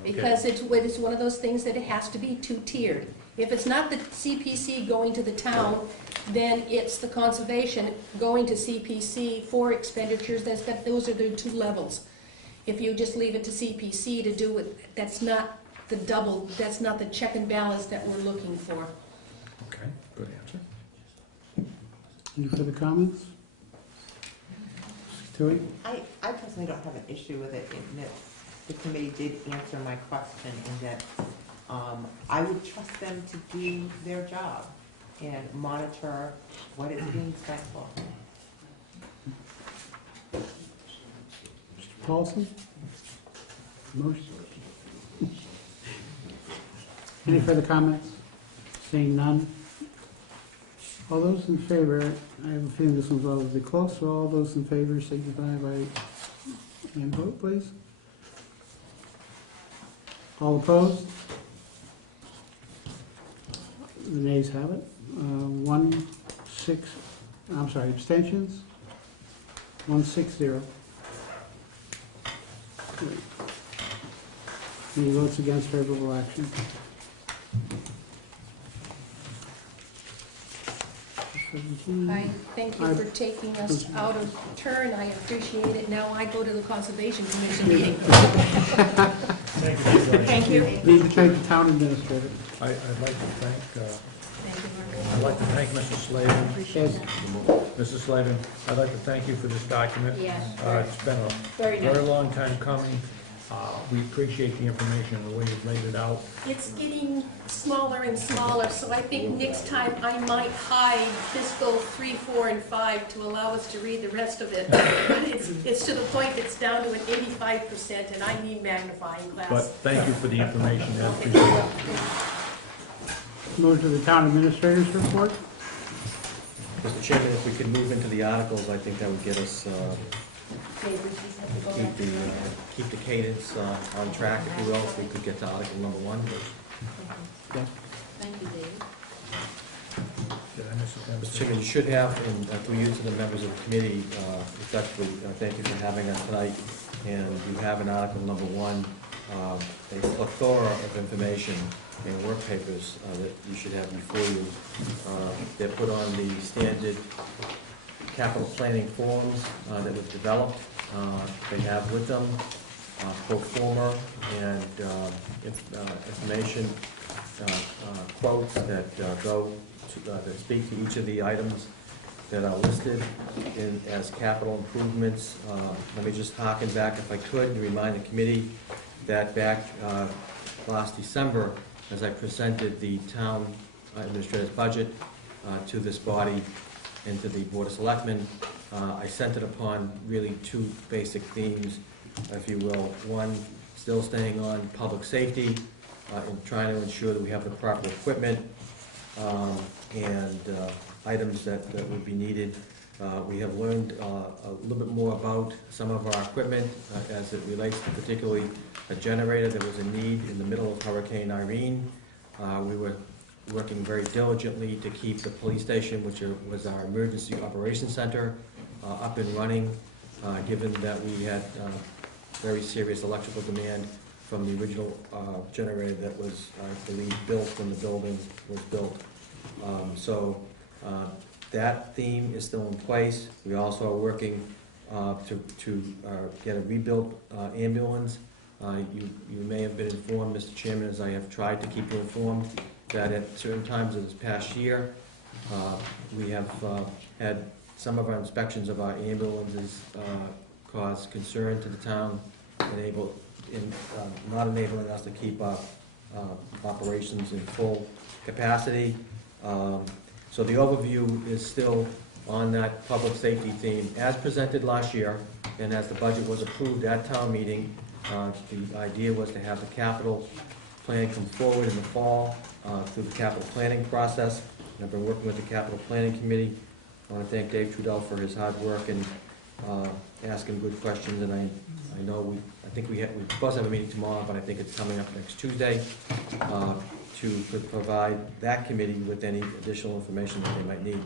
Okay. because it's one of those things that it has to be two-tiered. If it's not the CPC going to the town, then it's the conservation going to CPC for expenditures. Those are the two levels. If you just leave it to CPC to do it, that's not the double, that's not the check and balance that we're looking for. Okay, good answer. Any further comments? Tui? I personally don't have an issue with it in that the committee did answer my question in that I would trust them to do their job and monitor what it's being spent for. Mr. Paulson? Motion? Any further comments? Seeing none? All those in favor, I have a feeling this one's relatively close, so all those in favor signify by hand vote, please. All opposed? The nays have it. Abstentions? 160. Any votes against favorable action? I thank you for taking us out of turn. I appreciate it. Now I go to the Conservation Commission meeting. Thank you. Need to thank the town administrator. I'd like to thank, Thank you, I'd like to thank Mrs. Slavin. Yes. Mrs. Slavin, I'd like to thank you for this document. Yes. It's been a Very nice. very long time coming. We appreciate the information and the way you've laid it out. It's getting smaller and smaller, so I think next time I might hide fiscal 3, 4, and 5 to allow us to read the rest of it. But it's to the point it's down to an 85%, and I need magnifying glass. But thank you for the information. I appreciate it. Move to the town administrator's report. Mr. Chairman, if we could move into the articles, I think that would get us, keep the cadence on track, if you will, if we could get to article number 1. Yes. Thank you, David. Did I miss it? Mr. Chairman, you should have, and through you to the members of the committee, respectfully, thank you for having us tonight. And you have in article number 1, a plethora of information and work papers that you should have before you. They're put on the standard capital planning forms that we've developed. They have with them pro forma and information quotes that go to, that speak to each of the items that are listed as capital improvements. Let me just harken back, if I could, and remind the committee that back last December, as I presented the town administrator's budget to this body and to the Board of Selectmen, I centered upon really 2 basic themes, if you will. One, still staying on public safety and trying to ensure that we have the proper equipment and items that would be needed. We have learned a little bit more about some of our equipment as it relates to particularly a generator that was in need in the middle of Hurricane Irene. We were working very diligently to keep the police station, which was our emergency operations center, up and running, given that we had very serious electrical demand from the original generator that was, I believe, built when the building was built. That theme is still in place. We also are working to get a rebuilt ambulance. You may have been informed, Mr. Chairman, as I have tried to keep you informed, that at certain times of this past year, we have had some of our inspections of our ambulances cause concern to the town, not enabling us to keep our operations in full capacity. So the overview is still on that public safety theme, as presented last year, and as the budget was approved at town meeting. The idea was to have the capital plan come forward in the fall through the capital planning process. And I've been working with the capital planning committee. I want to thank Dave Trudell for his hard work and asking good questions. And I know I think we're supposed to have a meeting tomorrow, but I think it's coming up next Tuesday to provide that committee with any additional information that they might need.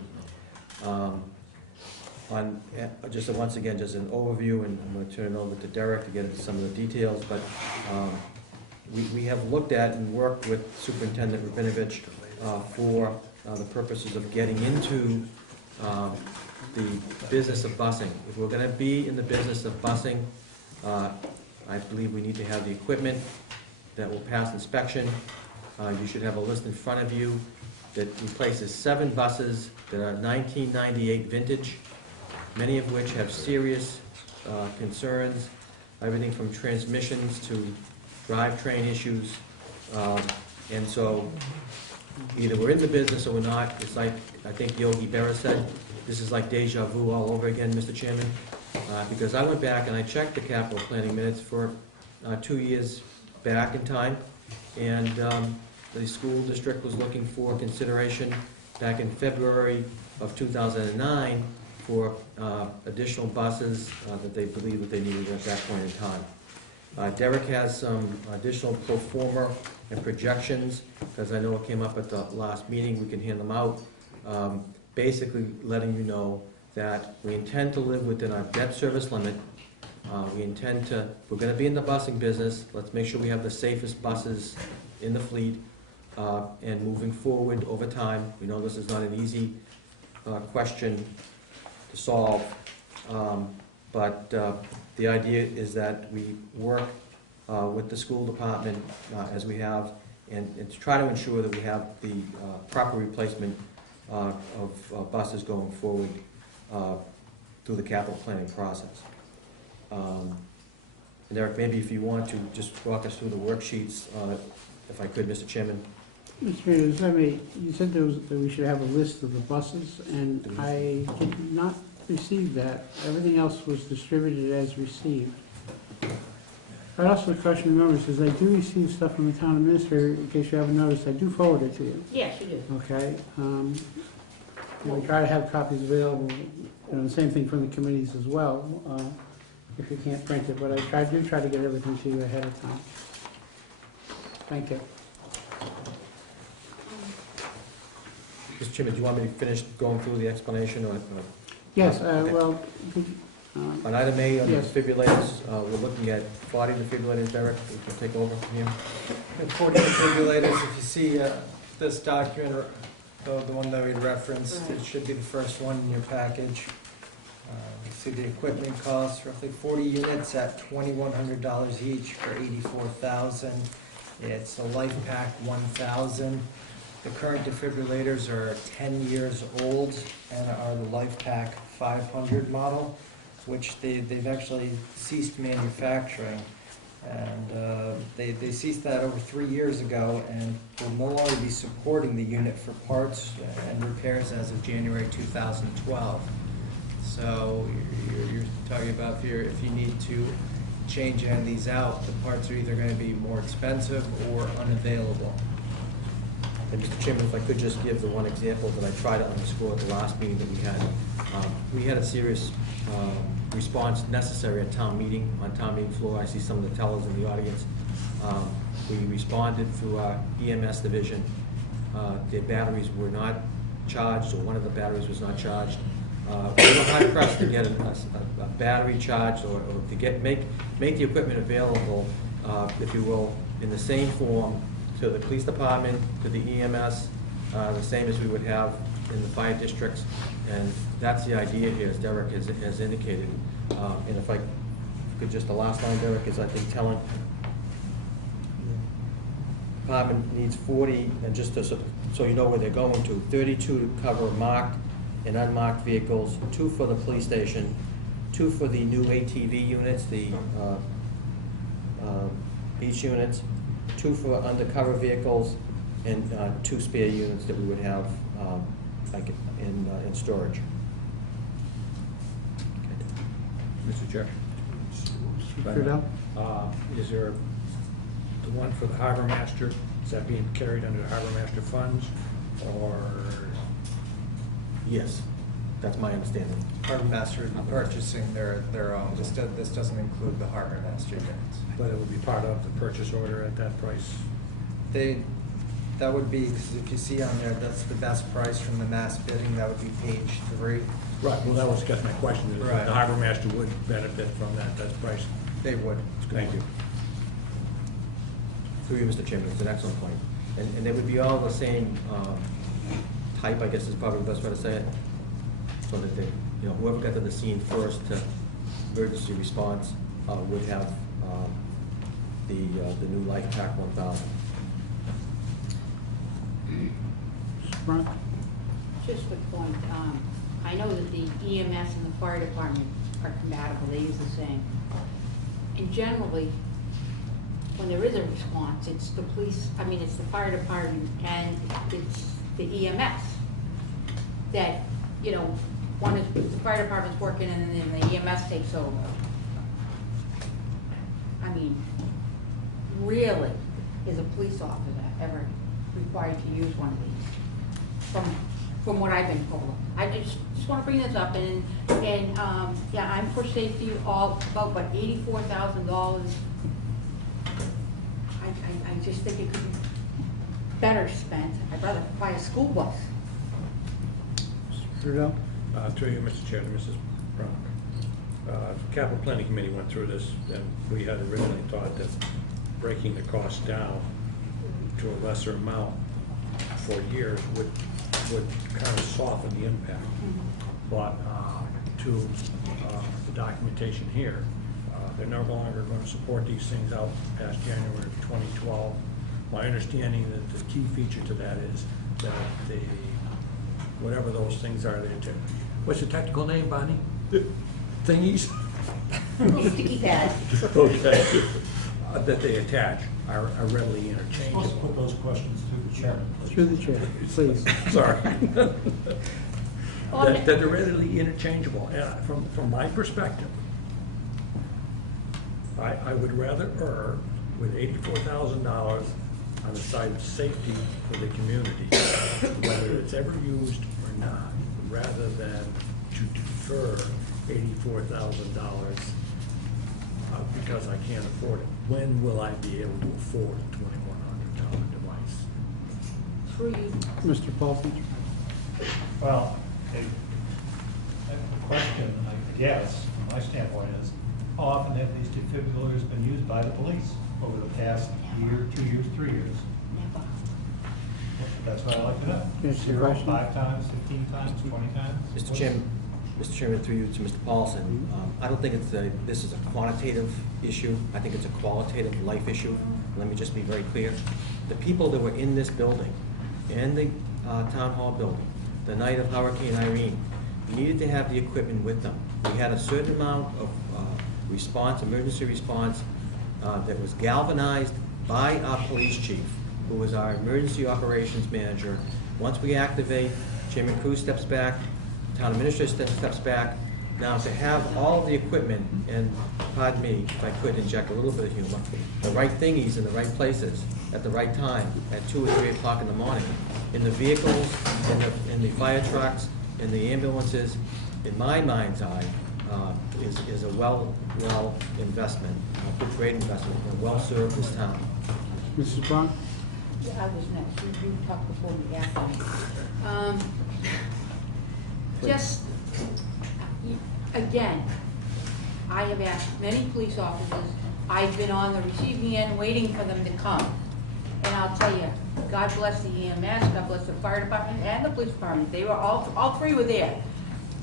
Once again, just an overview, and I'm going to turn it over to Derek to get into some of the details, but we have looked at and worked with Superintendent Rabinovich for the purposes of getting into the business of busing. If we're going to be in the business of busing, I believe we need to have the equipment that will pass inspection. You should have a list in front of you that replaces 7 buses that are 1998 vintage, many of which have serious concerns, everything from transmissions to drivetrain issues. And so either we're in the business or we're not. It's like, I think Yogi Berra said, this is like deja vu all over again, Mr. Chairman, because I went back and I checked the capital planning minutes for 2 years back in time, and the school district was looking for consideration back in February of 2009 for additional buses that they believed that they needed at that point in time. Derek has some additional pro forma and projections, because I know it came up at the last meeting. We can hand them out. Basically letting you know that we intend to live within our debt service limit. We're going to be in the busing business. Let's make sure we have the safest buses in the fleet. And moving forward over time, we know this is not an easy question to solve, but the idea is that we work with the school department as we have, and to try to ensure that we have the proper replacement of buses going forward through the capital planning process. And Eric, maybe if you want to just walk us through the worksheets, if I could, Mr. Chairman. Mr. Chairman, you said that we should have a list of the buses, and I did not receive that. Everything else was distributed as received. I also question the members, as I do receive stuff from the town administrator, in case you haven't noticed, I do forward it to you. Yes, you do. Okay? We try to have copies available, the same thing from the committees as well, if you can't print it, but I do try to get everything to you ahead of time. Thank you. Mr. Chairman, do you want me to finish going through the explanation, or? Yes, Okay. well, On item A, on the Yes. defibrillators, we're looking at 40 defibrillators. Derek, you can take over from here. And 40 defibrillators, if you see this document, or the one that we referenced, it should be the first one in your package. You see the equipment costs, roughly 40 units at $2,100 each for $84,000. It's a Life Pack 1000. The current defibrillators are 10 years old and are the Life Pack 500 model, which they've actually ceased manufacturing. And they ceased that over 3 years ago, and will no longer be supporting the unit for parts and repairs as of January 2012. So you're talking about if you need to change any of these out, the parts are either going to be more expensive or unavailable. And Mr. Chairman, if I could just give the one example that I tried to underscore at the last meeting that we had. We had a serious response necessary at town meeting. On town meeting floor, I see some of the tellers in the audience. We responded through our EMS division. Their batteries were not charged, or one of the batteries was not charged. We were hard pressed to get a battery charged, or to make the equipment available, if you will, in the same form to the police department, to the EMS, the same as we would have in the fire districts. And that's the idea here, as Derek has indicated. And if I could just, the last line, Derek, is I think telling department needs 40, and just to, so you know where they're going to, 32 to cover marked and unmarked vehicles, 2 for the police station, 2 for the new ATV units, the beach units, 2 for undercover vehicles, and 2 spare units that we would have like in storage. Mr. Chair? Trudell? Is there the one for the harbor master, is that being carried under the harbor master funds, or? Yes, that's my understanding. Harbor Master is purchasing their own. This doesn't include the Harbor Master units. But it would be part of the purchase order at that price? That would be, because if you see on there, that's the best price from the mass bidding, that would be page 3. Right, well, that was just my question, is Right. the harbor master would benefit from that's price. They would. Thank you. Through you, Mr. Chairman, it's an excellent point. And they would be all the same type, I guess is probably the best way to say it. So that they, whoever got to the scene first to emergency response would have the new Life Pack 1000. Mr. Brown? Just a point, I know that the EMS and the fire department are compatible, they use the same. And generally, when there is a response, it's the police, it's the fire department and it's the EMS that, one is, the fire department's working and then the EMS takes over. Really, is a police officer ever required to use one of these? From what I've been told. I just want to bring this up, and yeah, I'm for safety all about, but $84,000, I just think it could be better spent. I'd rather buy a school bus. Mr. Trudell? Through you, Mr. Chair, to Mrs. Brown. Capital Planning Committee went through this, and we had originally thought that breaking the cost down to a lesser amount for years would kind of soften the impact. But to the documentation here, they're no longer going to support these things out past January of 2012. My understanding that the key feature to that is that the, whatever those things are, what's the technical name, Bonnie? Thingies? Sticky pad. Okay. That they attach are readily Let's interchangeable. put those questions to the chairman. Through the chair, please. Sorry. Well, That they're readily interchangeable. And from my perspective, I would rather err with $84,000 on the side of safety for the community, whether it's ever used or not, rather than to defer $84,000 because I can't afford it. When will I be able to afford a $2,100 device? Through you. Mr. Paulson? Well, the question, I guess, from my standpoint is, how often have these defibrillators been used by the police over the past year, 2 years, 3 years? Never. That's what I'd like to know. Yes, your 0, question. 5 times, 15 times, 20 times? Mr. Chairman, through you to Mr. Paulson, I don't think this is a quantitative issue. I think it's a qualitative life issue. Let me just be very clear. The people that were in this building, in the town hall building, the night of Hurricane Irene, needed to have the equipment with them. We had a certain amount of emergency response, that was galvanized by our police chief, who was our emergency operations manager. Once we activate, Chairman Cruz steps back, town administrator steps back. Now, to have all the equipment, and pardon me if I could inject a little bit of humor, the right thingies in the right places at the right time, at 2 or 3 o'clock in the morning, in the vehicles, in the fire trucks, in the ambulances, in my mind's eye, is a well investment, a great investment, and well served this town. Mrs. Brown? Yeah, I was next. You talked before me after. Just, again, I have asked many police officers, I've been on the receiving end waiting for them to come. And I'll tell you, God bless the EMS, God bless the fire department and the police department. They were all three were there.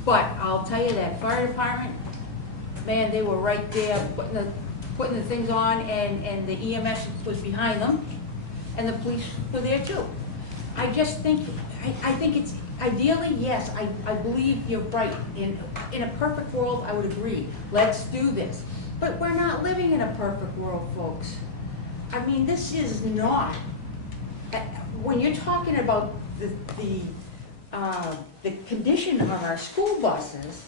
But I'll tell you that fire department, man, they were right there putting the things on, and the EMS was behind them, and the police were there too. I just think, I think Ideally, yes, I believe you're right. In a perfect world, I would agree. Let's do this. But we're not living in a perfect world, folks. I mean, this is not, when you're talking about the condition of our school buses,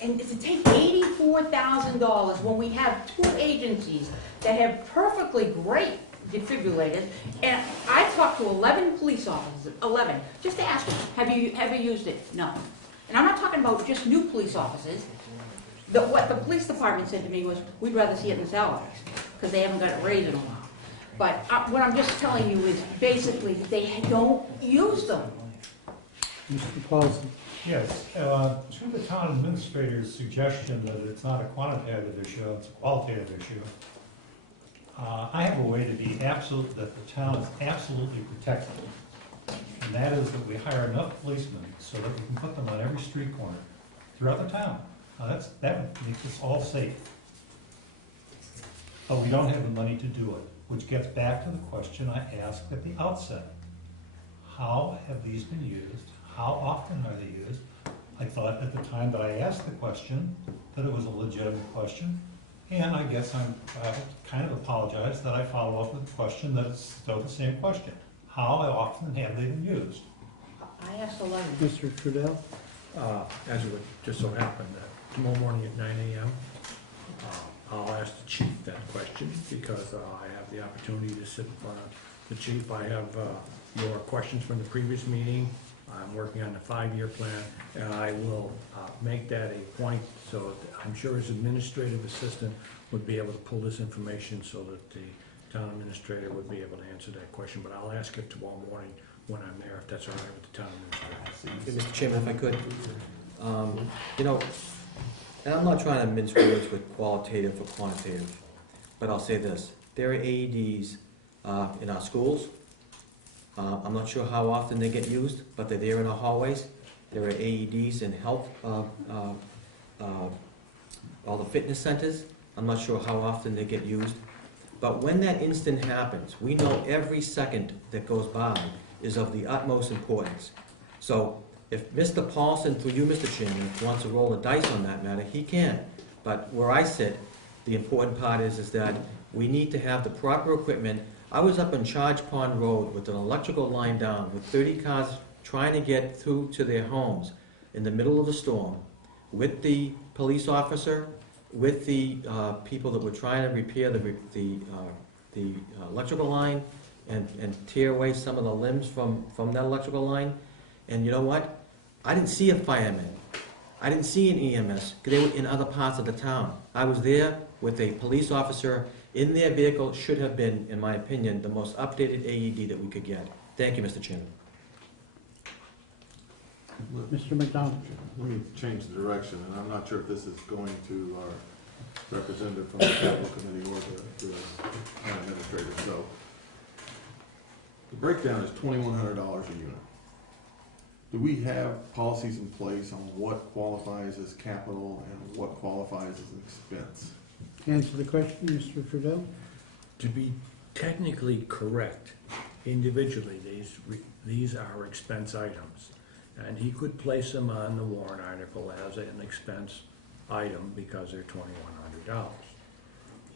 and to take $84,000 when we have two agencies that have perfectly great defibrillators, and I talked to 11 police officers, 11, just to ask them, have you ever used it? No. And I'm not talking about just new police officers. What the police department said to me was, we'd rather see it in salaries, because they haven't got it raised in a while. But what I'm just telling you is basically they don't use them. Mr. Paulson. Yes, to the town administrator's suggestion that it's not a quantitative issue, it's a qualitative issue, I have a way to be absolute, that the town is absolutely protected. And that is that we hire enough policemen so that we can put them on every street corner throughout the town. That would make us all safe. But we don't have the money to do it, which gets back to the question I asked at the outset. How have these been used? How often are they used? I thought at the time that I asked the question that it was a legitimate question, and I guess I kind of apologize that I follow up with a question that's still the same question. How often have they been used? I asked 11. Mr. Trudell. As it would just so happen that tomorrow morning at 9 a.m., I'll ask the chief that question because I have the opportunity to sit in front of the chief. I have your questions from the previous meeting. I'm working on the 5-year plan, and I will make that a point so that I'm sure his administrative assistant would be able to pull this information so that the town administrator would be able to answer that question. But I'll ask it tomorrow morning when I'm there, if that's all right with the town administrator. Mr. Chairman, if I could, you know, and I'm not trying to mince words with qualitative or quantitative, but I'll say this. There are AEDs in our schools. I'm not sure how often they get used, but they're there in our hallways. There are AEDs in health, all the fitness centers. I'm not sure how often they get used. But when that instant happens, we know every second that goes by is of the utmost importance. So if Mr. Paulson, through you, Mr. Chairman, wants to roll the dice on that matter, he can. But where I sit, the important part is that we need to have the proper equipment. I was up on Charge Pond Road with an electrical line down with 30 cars trying to get through to their homes in the middle of the storm with the police officer, with the people that were trying to repair the electrical line and tear away some of the limbs from that electrical line. And you know what? I didn't see a fireman. I didn't see an EMS, because they were in other parts of the town. I was there with a police officer in their vehicle. Should have been, in my opinion, the most updated AED that we could get. Thank you, Mr. Chairman. Mr. McDonald. Let me change the direction, and I'm not sure if this is going to our representative from the capital committee or the town administrator. So the breakdown is $2,100 a unit. Do we have policies in place on what qualifies as capital and what qualifies as an expense? Answer the question, Mr. Trudell. To be technically correct, individually, these are expense items. And he could place them on the warrant article as an expense item because they're $2,100.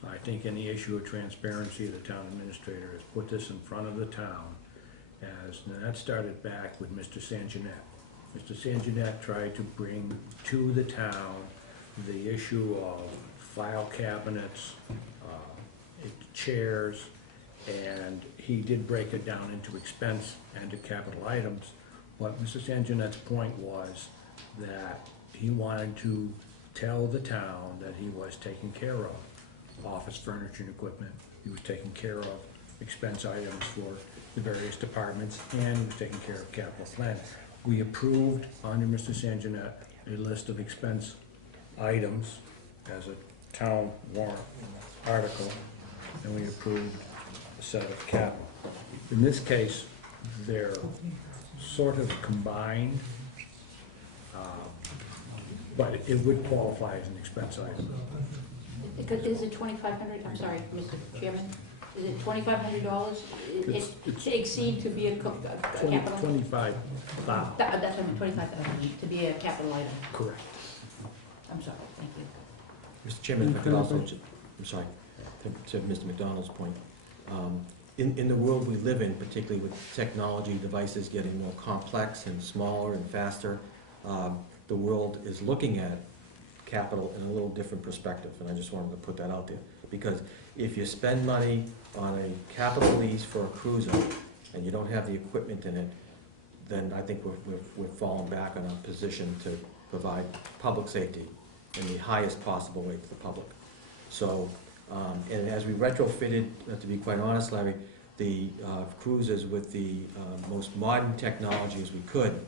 I think in the issue of transparency, the town administrator has put this in front of the town, and that started back with Mr. Sanguinet. Mr. Sanguinet tried to bring to the town the issue of file cabinets, chairs, and he did break it down into expense and to capital items. But Mr. Sanguinet's point was that he wanted to tell the town that he was taking care of office furniture and equipment. He was taking care of expense items for the various departments, and he was taking care of capital planning. We approved, under Mr. Sanguinet, a list of expense items as a town warrant article, and we approved a set of capital. In this case, they're sort of combined, but it would qualify as an expense item. Is it 2,500? I'm sorry, Mr. Chairman. Is it $2,500? It's- To exceed to be a capital? 25,000. That's what, 25,000, to be a capital item. Correct. I'm sorry, thank you. Mr. Chairman, if I could also, I'm sorry, to Mr. McDonald's point, in the world we live in, particularly with technology devices getting more complex and smaller and faster, the world is looking at capital in a little different perspective, and I just wanted to put that out there. Because if you spend money on a capital lease for a cruiser and you don't have the equipment in it, then I think we're falling back on our position to provide public safety in the highest possible way to the public. So, and as we retrofitted, to be quite honest, Larry, the cruisers with the most modern technology as we could,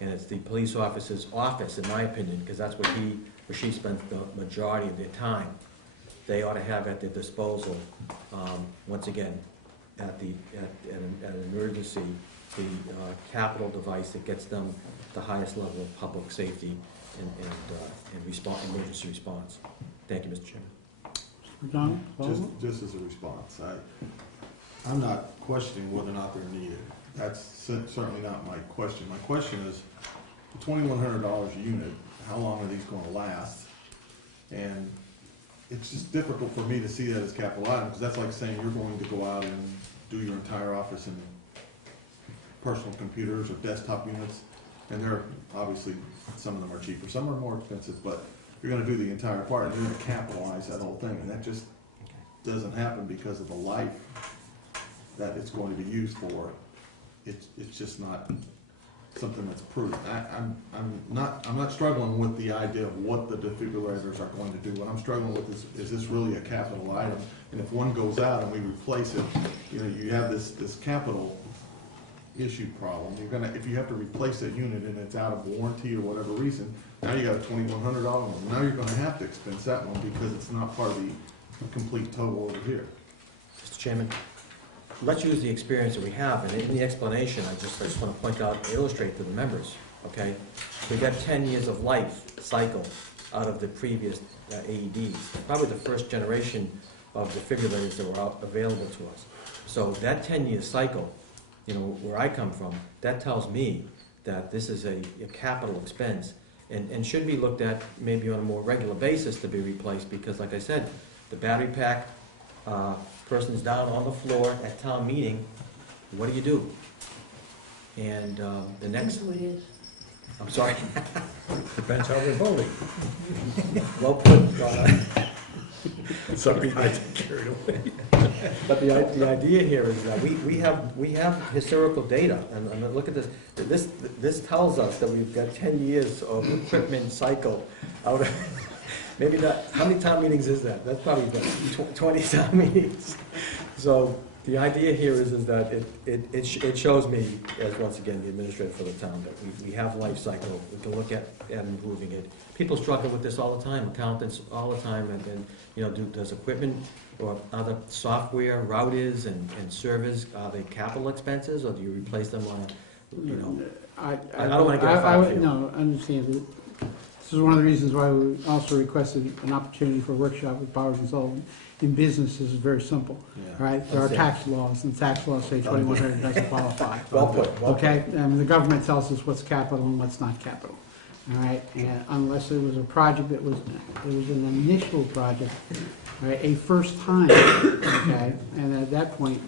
and it's the police officer's office, in my opinion, because that's what he or she spends the majority of their time. They ought to have at their disposal, once again, at an emergency, the capital device that gets them the highest level of public safety and emergency response. Thank you, Mr. Chairman. McDonald, Just as a response, I'm not questioning whether or not they're needed. That's certainly not my question. My question is, the $2,100 a unit, how long are these gonna last? And it's just difficult for me to see that as capital item, because that's like saying you're going to go out and do your entire office in personal computers or desktop units, and they're obviously, some of them are cheaper, some are more expensive, but you're gonna do the entire part, and you're gonna capitalize that whole thing, and that just doesn't happen because of the life that it's going to be used for. It's just not something that's proven. I'm not struggling with the idea of what the defibrillators are going to do. What I'm struggling with is this really a capital item? And if one goes out and we replace it, you have this capital issue problem. If you have to replace that unit and it's out of warranty or whatever reason, now you got a $2,100 one. Now you're gonna have to expense that one because it's not part of the complete total over here. Mr. Chairman, let's use the experience that we have, and in the explanation, I just want to point out, illustrate to the members, okay? We got 10 years of life cycle out of the previous AEDs, probably the first generation of defibrillators that were available to us. So that 10-year cycle, where I come from, that tells me that this is a capital expense and should be looked at maybe on a more regular basis to be replaced, because like I said, the battery pack, person's down on the floor at town meeting, what do you do? And the next... That's who it is. I'm sorry. Depends how they're voting. Well put. Some people get carried away. But the idea here is that we have historical data, and look at this. This tells us that we've got 10 years of equipment cycle out of... Maybe not, how many town meetings is that? That's probably 20 town meetings. So the idea here is that it shows me, as once again, the administrator for the town, that we have life cycle, we can look at improving it. People struggle with this all the time, accountants all the time, and does equipment or other software, routers and servers, are they capital expenses, or do you replace them on I don't want to get a file for you. No, I understand. This is one of the reasons why we also requested an opportunity for a workshop with Bowers and Sullivan. In business, is very simple, Yeah. right? There are tax laws, and tax laws say 2,100 doesn't qualify. Well put. Okay, and the government tells us what's capital and what's not capital, all right? And unless it was a project that was an initial project, right, a first time, okay? And at that point,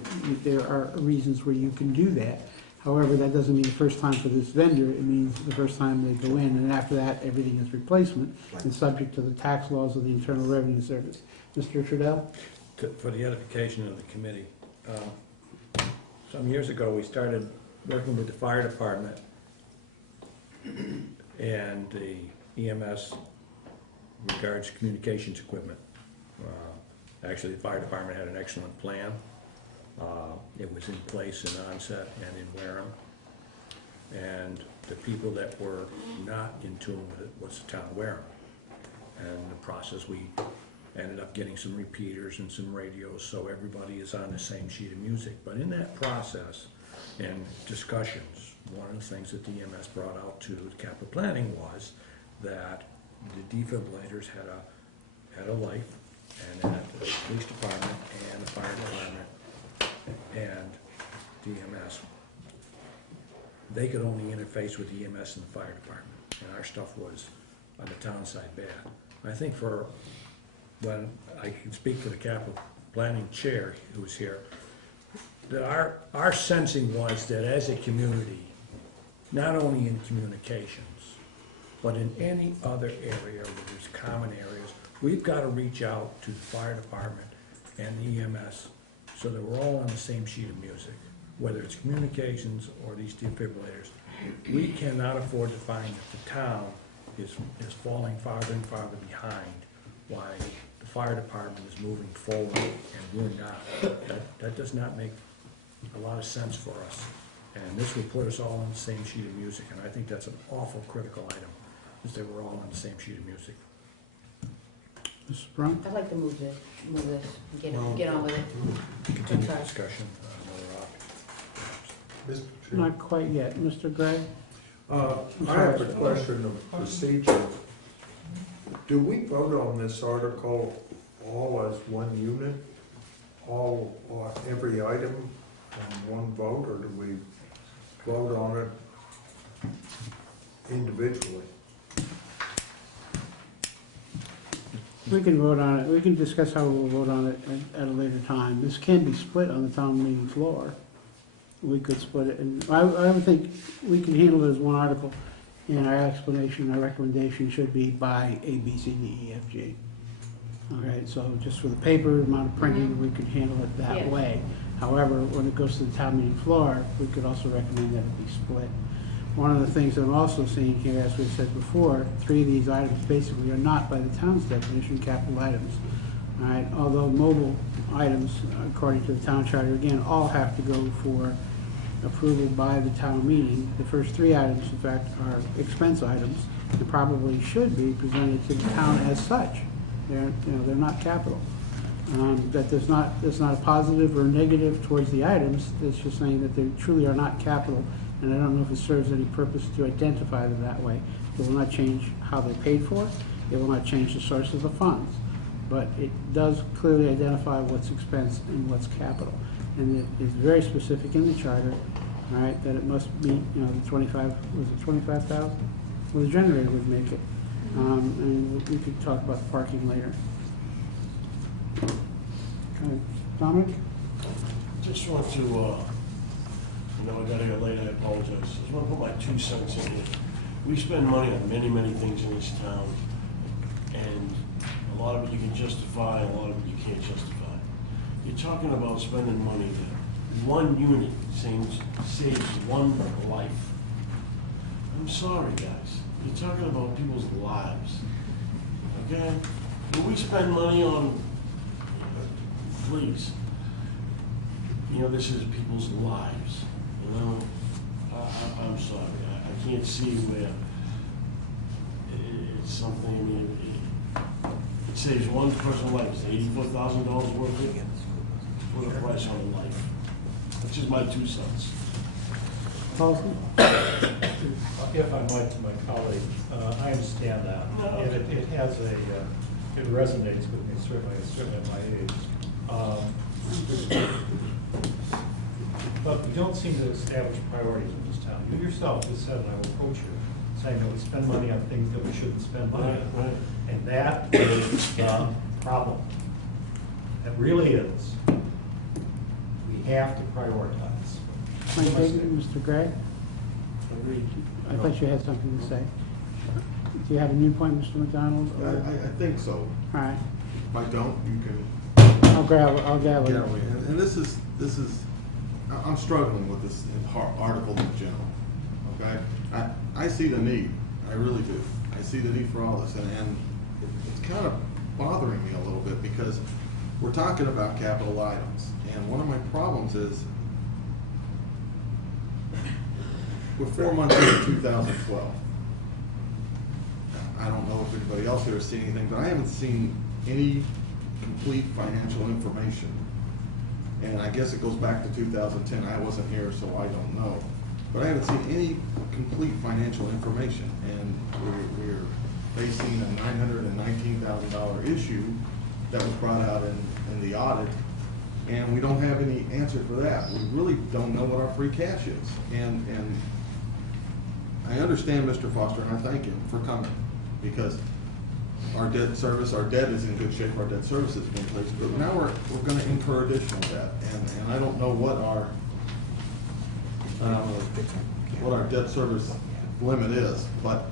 there are reasons where you can do that. However, that doesn't mean the first time for this vendor, it means the first time they go in, and after that, everything is replacement and subject to the tax laws of the Internal Revenue Service. Mr. Trudell? For the edification of the committee, some years ago, we started working with the fire department and the EMS regards communications equipment. Actually, the fire department had an excellent plan. It was in place in Onset and in Wareham. And the people that were not in tune with it was the town of Wareham. And in the process, we ended up getting some repeaters and some radios, so everybody is on the same sheet of music. But in that process and discussions, one of the things that the EMS brought out to the capital planning was that the defibrillators had a life, and that the police department and the fire department and DMS, they could only interface with EMS and the fire department, and our stuff was on the town side bad. I think when I can speak for the capital planning chair who was here, that our sensing was that as a community, not only in communications, but in any other area where there's common areas, we've got to reach out to the fire department and the EMS so that we're all on the same sheet of music, whether it's communications or these defibrillators. We cannot afford to find that the town is falling farther and farther behind while the fire department is moving forward and we're not. That does not make a lot of sense for us. And this would put us all on the same sheet of music, and I think that's an awful critical item, is that we're all on the same sheet of music. Mrs. Brown? I'd like to move this, and get on with it. Continue the Okay. discussion, another option. Mr. Chairman. Not quite yet. Mr. Gregg? I have a question of procedure. Do we vote on this article all as one unit, all, or every item on one vote, or do we vote on it individually? We can vote on it, we can discuss how we'll vote on it at a later time. This can be split on the town meeting floor. We could split it, and I would think we can handle it as one article, and our explanation, our recommendation should be by A, B, C, D, E, F, G. All right, so just for the paper, amount of printing, we could handle it that Yeah. way. However, when it goes to the town meeting floor, we could also recommend that it be split. One of the things that I'm also seeing here, as we said before, 3 of these items basically are not by the town's definition capital items. All right, although mobile items, according to the town charter, again, all have to go for approval by the town meeting. The first 3 items, in fact, are expense items and probably should be presented to the town as such. They're not capital. That's not a positive or negative towards the items. It's just saying that they truly are not capital, and I don't know if it serves any purpose to identify them that way. It will not change how they're paid for. It will not change the sources of funds. But it does clearly identify what's expense and what's capital. And it is very specific in the charter, all right, that it must be, the 25,000? Well, the generator would make it. And we could talk about the parking later. Okay. Dominic? Just want to, I know I got here late, I apologize. Just want to put my 2 cents in here. We spend money on many, many things in this town, and a lot of it you can justify, a lot of it you can't justify. You're talking about spending money that 1 unit saves 1 life. I'm sorry, guys. You're talking about people's lives, okay? When we spend money on, please, this is people's lives, I'm sorry, I can't see where it's something, it saves 1 person's life, it's $84,000 worth of it, put a price on a life. That's just my 2 cents. Paulson? If I might, to my colleague, I understand that. And it has it resonates with me, certainly at my age. But we don't seem to establish priorities in this town. You yourself just said, and I will quote you, saying that we spend money on things that we shouldn't spend money on. Right. And that is the problem. It really is. We have to prioritize. Mr. Gregg? Agreed. I thought you had something to say. Do you have a new point, Mr. McDonald? I think so. All right, If I don't, you can I'll gather get it. away. And this is, I'm struggling with this article in general, okay? I see the need, I really do. I see the need for all this, and it's kind of bothering me a little bit because we're talking about capital items, and one of my problems is we're 4 months into 2012. I don't know if anybody else here has seen anything, but I haven't seen any complete financial information. And I guess it goes back to 2010. I wasn't here, so I don't know. But I haven't seen any complete financial information. And we're facing a $919,000 issue that was brought out in the audit, and we don't have any answer for that. We really don't know what our free cash is. And I understand Mr. Foster, and I thank him for coming, because our debt service, our debt is in good shape, our debt service is in place, but now we're gonna incur additional debt, and I don't know what our debt service limit is, but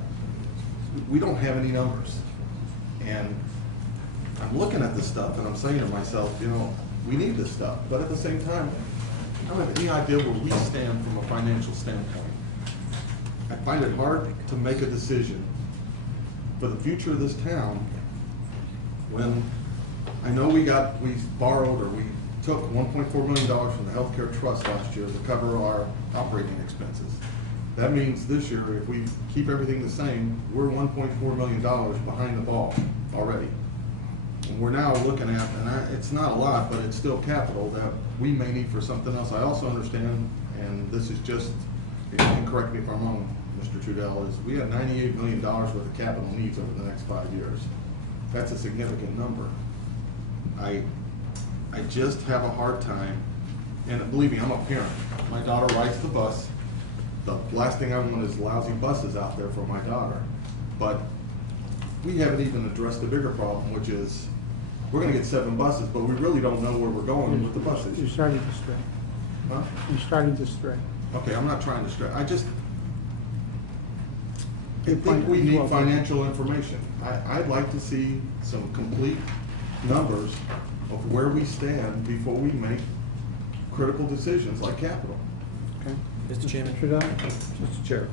we don't have any numbers. And I'm looking at this stuff and I'm saying to myself, you know, we need this stuff, but at the same time, I don't have any idea where we stand from a financial standpoint. I find it hard to make a decision for the future of this town when I know we borrowed, or we took $1.4 million from the healthcare trust last year to cover our operating expenses. That means this year, if we keep everything the same, we're $1.4 million behind the ball already. And we're now looking at, and it's not a lot, but it's still capital that we may need for something else. I also understand, and this is just, you can correct me if I'm wrong, Mr. Trudell, is we have $98 million worth of capital needs over the next 5 years. That's a significant number. I just have a hard time, and believe me, I'm a parent. My daughter rides the bus. The last thing I want is lousy buses out there for my daughter. But we haven't even addressed the bigger problem, which is we're gonna get 7 buses, but we really don't know where we're going with the buses. You're starting to stray. Huh? You're starting to stray. Okay, I'm not trying to stray. I think we need financial information. I'd like to see some complete numbers of where we stand before we make critical decisions like capital. Okay. Mr. Chairman? Trudell? Mr. Chair,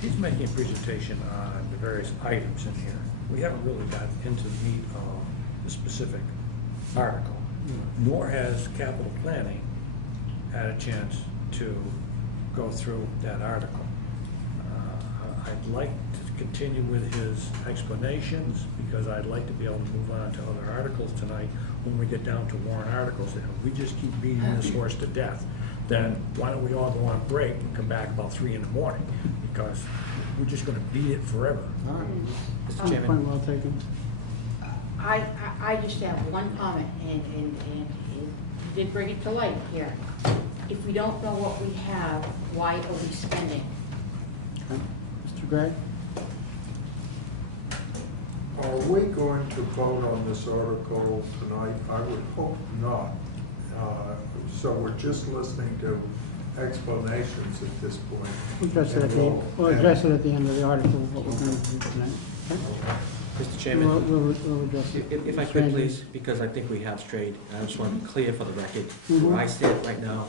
he's making a presentation on the various items in here. We haven't really gotten into the meat of the specific article, nor has capital planning had a chance to go through that article. I'd like to continue with his explanations, because I'd like to be able to move on to other articles tonight when we get down to warrant articles. And if we just keep beating this horse to death, then why don't we all go on a break and come back about 3 in the morning? Because we're just gonna beat it forever. All right. Mr. Chairman? Point well taken. I just have one comment, and you did bring it to light here. If we don't know what we have, why are we spending? Okay. Mr. Gregg? Are we going to vote on this article tonight? I would hope not. So we're just listening to explanations at this point. We'll address it at the end of the article, what we're going to do tonight. Okay? Mr. Chairman? We'll address it. If I could, please, because I think we have strayed, and I just want to be clear for the record, where I stand right now,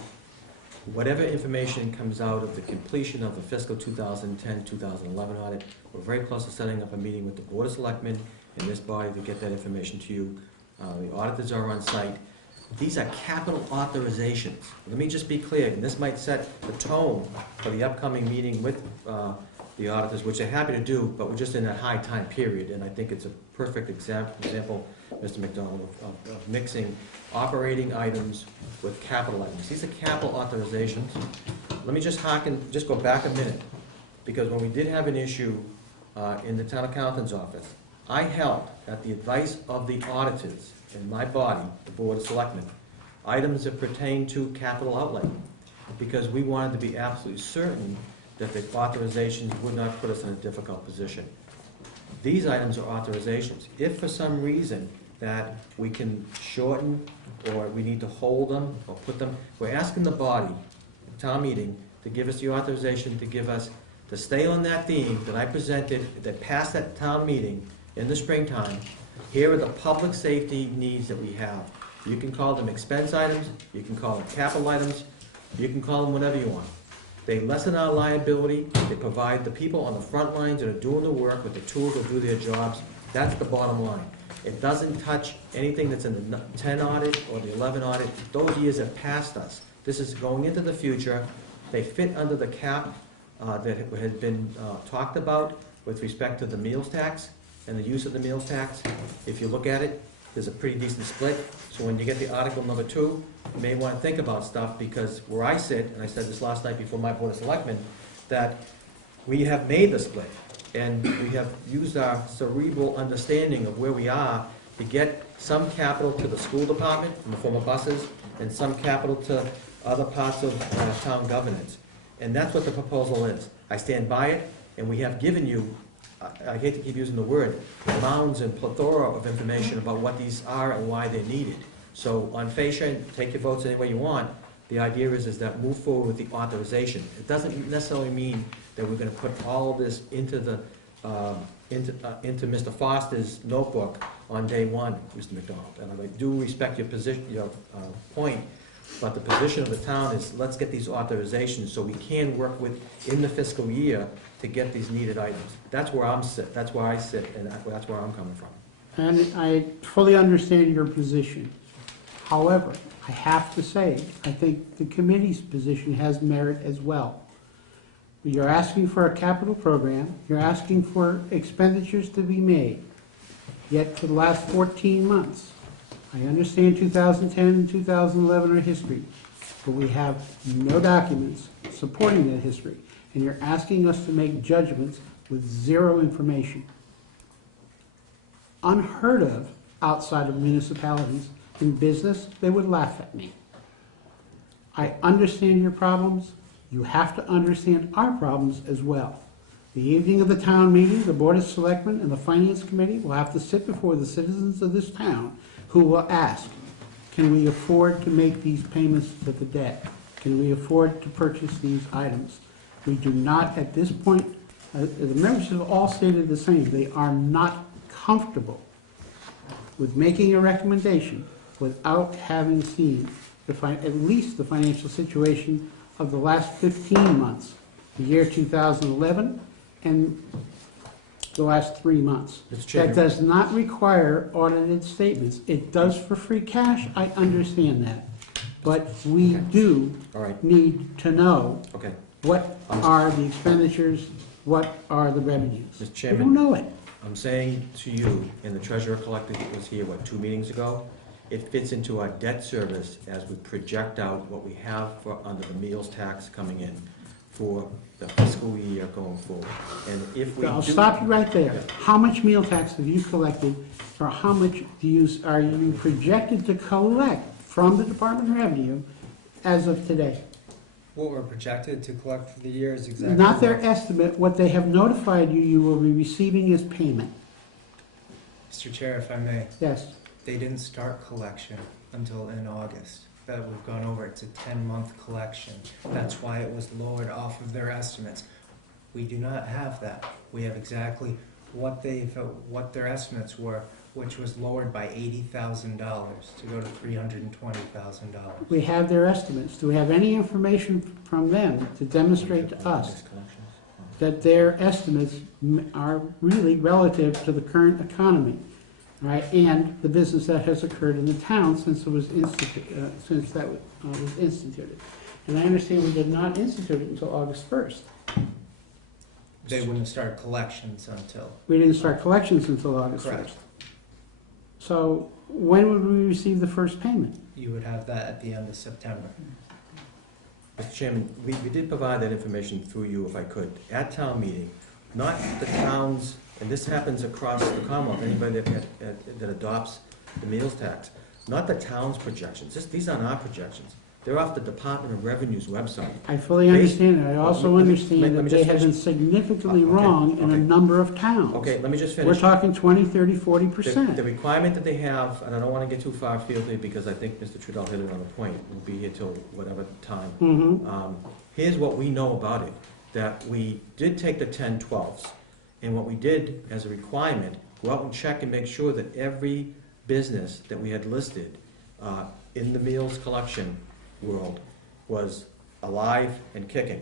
whatever information comes out of the completion of the fiscal 2010-2011 audit, we're very close to setting up a meeting with the Board of Selectmen and this body to get that information to you. The auditors are on site. These are capital authorizations. Let me just be clear, and this might set the tone for the upcoming meeting with the auditors, which they're happy to do, but we're just in a high time period, and I think it's a perfect example, Mr. McDonald, of mixing operating items with capital items. These are capital authorizations. Let me just go back a minute, because when we did have an issue in the town accountant's office, I held, at the advice of the auditors in my body, the Board of Selectmen, items that pertain to capital outlay, because we wanted to be absolutely certain that the authorizations would not put us in a difficult position. These items are authorizations. If for some reason that we can shorten, or we need to hold them, or put them, we're asking the body, the town meeting, to give us the authorization to stay on that theme that I presented, that passed that town meeting in the springtime. Here are the public safety needs that we have. You can call them expense items, you can call them capital items, you can call them whatever you want. They lessen our liability, they provide the people on the front lines that are doing the work with the tools to do their jobs. That's the bottom line. It doesn't touch anything that's in the 10 audit or the 11 audit. Those years have passed us. This is going into the future. They fit under the cap that has been talked about with respect to the meals tax and the use of the meals tax. If you look at it, there's a pretty decent split. So when you get the article number 2, you may want to think about stuff, because where I sit, and I said this last night before my Board of Selectmen, that we have made the split, and we have used our cerebral understanding of where we are to get some capital to the school department in the form of buses, and some capital to other parts of town governance. And that's what the proposal is. I stand by it, and we have given you, I hate to keep using the word, mounds and plethora of information about what these are and why they're needed. So on fascia, take your votes any way you want. The idea is that move forward with the authorization. It doesn't necessarily mean that we're gonna put all of this into the, into Mr. Foster's notebook on day one, Mr. McDonald. And I do respect your position, your point, but the position of the town is, let's get these authorizations so we can work with, in the fiscal year, to get these needed items. That's where I sit, and that's where I'm coming from. And I fully understand your position. However, I have to say, I think the committee's position has merit as well. You're asking for a capital program, you're asking for expenditures to be made, yet for the last 14 months, I understand 2010 and 2011 are history, but we have no documents supporting that history, and you're asking us to make judgments with zero information. Unheard of outside of municipalities. In business, they would laugh at me. I understand your problems. You have to understand our problems as well. The evening of the town meeting, the Board of Selectmen and the Finance Committee will have to sit before the citizens of this town who will ask, can we afford to make these payments to the debt? Can we afford to purchase these items? We do not, at this point, the members have all stated the same. They are not comfortable with making a recommendation without having seen at least the financial situation of the last 15 months, the year 2011 and the last 3 months. That does not require audited statements. It does for free cash, I understand that. But we do need to know what are the expenditures, what are the revenues. Mr. Chairman, we don't know it. I'm saying to you, and the treasurer collector was here, 2 meetings ago, it fits into our debt service as we project out what we have for under the meals tax coming in for the fiscal year going forward. And if we I'll stop you right there. How much meal tax have you collected, or how much are you projected to collect from the Department of Revenue as of today? What we're projected to collect for the year is exactly. Not their estimate, what they have notified you you will be receiving as payment. Mr. Chair, if I may. Yes. They didn't start collection until in August. That we've gone over. It's a 10-month collection. That's why it was lowered off of their estimates. We do not have that. We have exactly what their estimates were, which was lowered by $80,000 to go to $320,000. We have their estimates. Do we have any information from them to demonstrate to us that their estimates are really relative to the current economy, right, and the business that has occurred in the town since it was since that was instituted? And I understand we did not institute it until August 1st. They wouldn't start collections until. We didn't start collections until August 1st. Correct. So when would we receive the first payment? You would have that at the end of September. Mr. Chairman, we did provide that information through you, if I could, at town meeting, not the towns, and this happens across the Commonwealth, anybody that adopts the meals tax, not the town's projections. These aren't our projections. They're off the Department of Revenue's website. I fully understand it. I also understand that they have been significantly wrong in a number of towns. Okay, let me just finish. We're talking 20, 30, 40%. The requirement that they have, and I don't want to get too far afield here because I think Mr. Trudell hit it on the point. We'll be here till whatever time. Mhm. Here's what we know about it, that we did take the 10/12s, and what we did as a requirement, go out and check and make sure that every business that we had listed in the meals collection world was alive and kicking.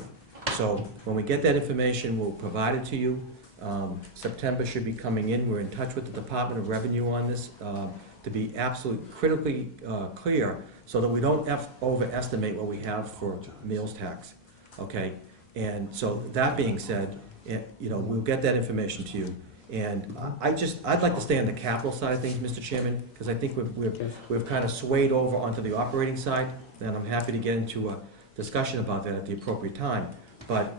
So when we get that information, we'll provide it to you. September should be coming in. We're in touch with the Department of Revenue on this to be absolutely critically clear so that we don't overestimate what we have for meals tax. Okay? And so that being said, we'll get that information to you. And I'd like to stay on the capital side of things, Mr. Chairman, because I think we've kind of swayed over onto the operating side, and I'm happy to get into a discussion about that at the appropriate time. But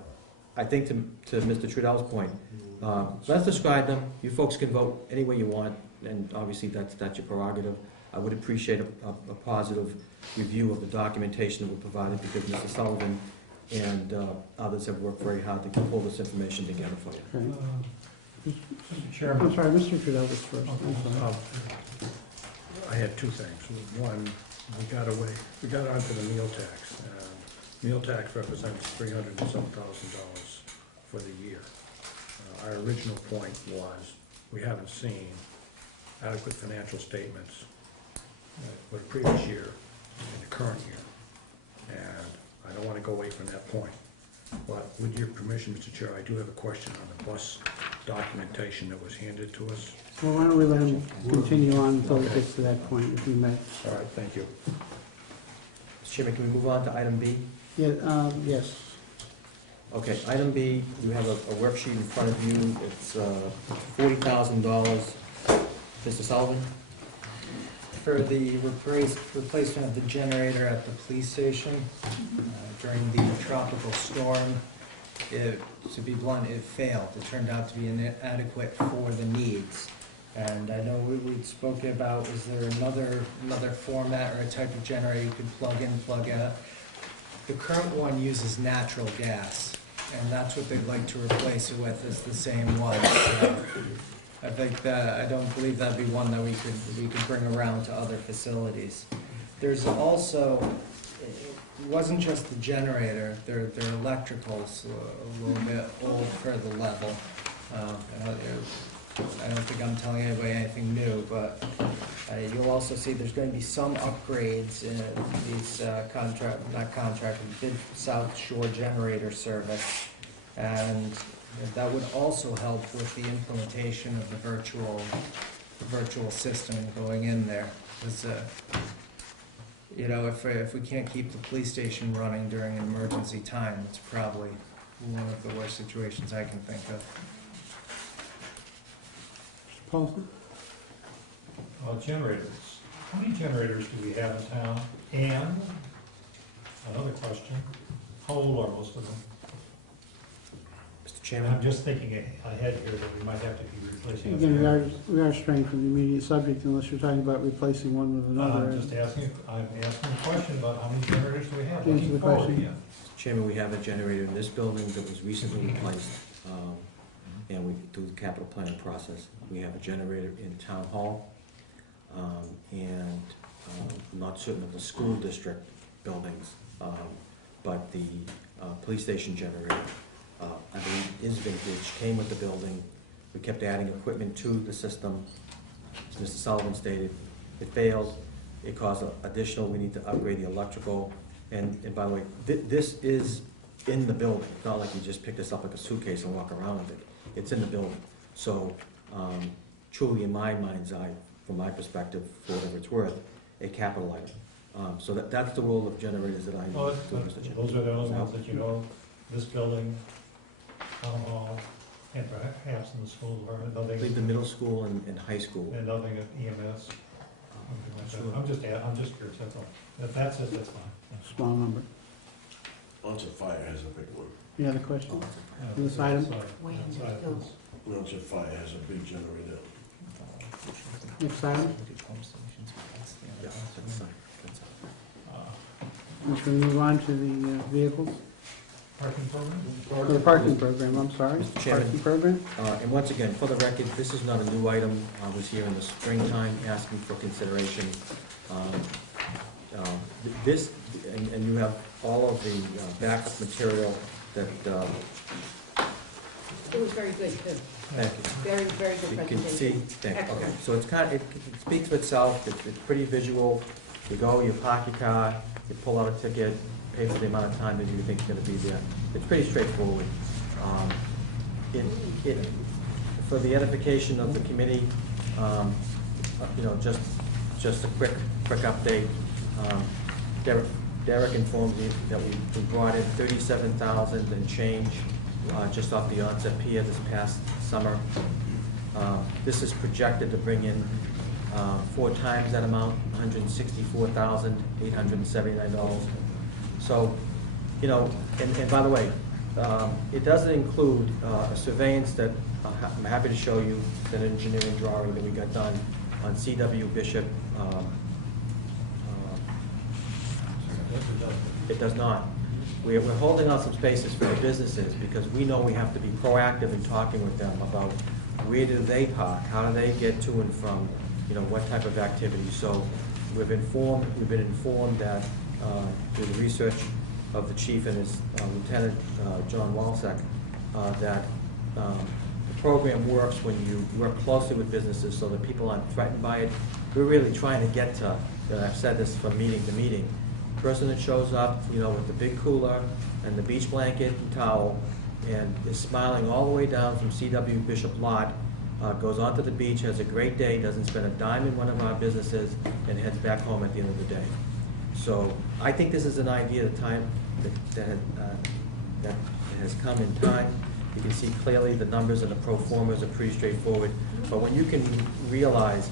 I think to Mr. Trudell's point, let's describe them. You folks can vote any way you want. and obviously that's your prerogative. I would appreciate a positive review of the documentation that we provided, because Mr. Sullivan and others have worked very hard to pull this information together for you. Okay. Mr. Chairman. I'm sorry, Mr. Trudell was first. I'm sorry. I had two things. One, we got onto the meal tax. Meal tax represents $300 and some thousand for the year. Our original point was, we haven't seen adequate financial statements for the previous year and the current year. And I don't want to go away from that point. But with your permission, Mr. Chair, I do have a question on the bus documentation that was handed to us. Well, why don't we let him continue on until it gets to that point, if we may. All right, thank you. Mr. Chairman, can we move on to item B? Yeah, yes. Okay, item B, you have a worksheet in front of you. It's $40,000. Mr. Sullivan? For the replacement of the generator at the police station during the tropical storm, to be blunt, it failed. It turned out to be inadequate for the needs. And I know we'd spoken about, is there another format or a type of generator you could plug in, plug out? The current one uses natural gas, and that's what they'd like to replace it with, is the same one. So I think that, I don't believe that'd be one that we could bring around to other facilities. There's also, it wasn't just the generator, their electrical's a little bit old for the level. I don't think I'm telling anybody anything new, but you'll also see there's going to be some upgrades in these bid South Shore generator service, and that would also help with the implementation of the virtual system going in there. Because, you know, if we can't keep the police station running during an emergency time, it's probably one of the worst situations I can think of. Mr. Paulson? Generators. How many generators do we have in town? And another question, how old are most of them? Mr. And Chairman? I'm just thinking ahead here that we might have to be replacing. a Again, generator. we are straying from the immediate subject unless you're talking about replacing one with another. I'm asking a question about how many generators do we have? Answer Looking the forward, question. yeah. Mr. Chairman, we have a generator in this building that was recently replaced, and we do the capital planning process. We have a generator in Town Hall, and I'm not certain of the school district buildings, but the police station generator, I believe is vintage, came with the building. We kept adding equipment to the system. As Mr. Sullivan stated, it failed. It caused additional, we need to upgrade the electrical. And by the way, this is in the building. It's not like you just pick this up like a suitcase and walk around with it. It's in the building. So truly, in my mind's eye, from my perspective, for whatever it's worth, a capital item. So that's the role of generators that I know. Well, those are the only ones that you know, this building, Town Hall, and perhaps in the school department, I believe the middle school and high school. and nothing at EMS. Something like that. Sure. I'm just curious, that's all. If that's it, that's fine. Small number. Once Fire has a big one. Any other questions? Yeah, This item? Wayne, outside still. this. Once Fire has a big generator. Next item, Yeah, that's fine. That's fine. which we move on to the vehicles, Parking program? or the parking program, I'm sorry. Mr. Chairman. Parking program? And once again, for the record, this is not a new item. I was here in the springtime asking for consideration. This, and you have all of the backup material that, It was very good, too. thank you. Very, very good You can presentation. see, okay, Excellent. so it's it speaks for itself, it's pretty visual. You go, you park your car, you pull out a ticket, pay for the amount of time that you think is gonna be there. It's pretty straightforward. For the edification of the committee, you know, just a quick update. Derek informed me that we brought in 37,000 and change just off the onset pier this past summer. This is projected to bring in 4 times that amount, $164,879. So, you know, and by the way, It doesn't include a surveillance that I'm happy to show you, an engineering drawing that we got done on C.W. Bishop. It does not. We're holding out some spaces for the businesses because we know we have to be proactive in talking with them about where do they park, how do they get to and from, what type of activity. So we've been informed that through the research of the chief and his lieutenant, John Walsek, that the program works when you work closely with businesses so that people aren't threatened by it. We're really trying to get to, I've said this from meeting to meeting, person that shows up, with the big cooler and the beach blanket and towel and is smiling all the way down from C.W. Bishop Lot, goes onto the beach, has a great day, doesn't spend a dime in one of our businesses, and heads back home at the end of the day. So I think this is an idea at a time that has come in time. You can see clearly the numbers and the pro formas are pretty straightforward. But when you can realize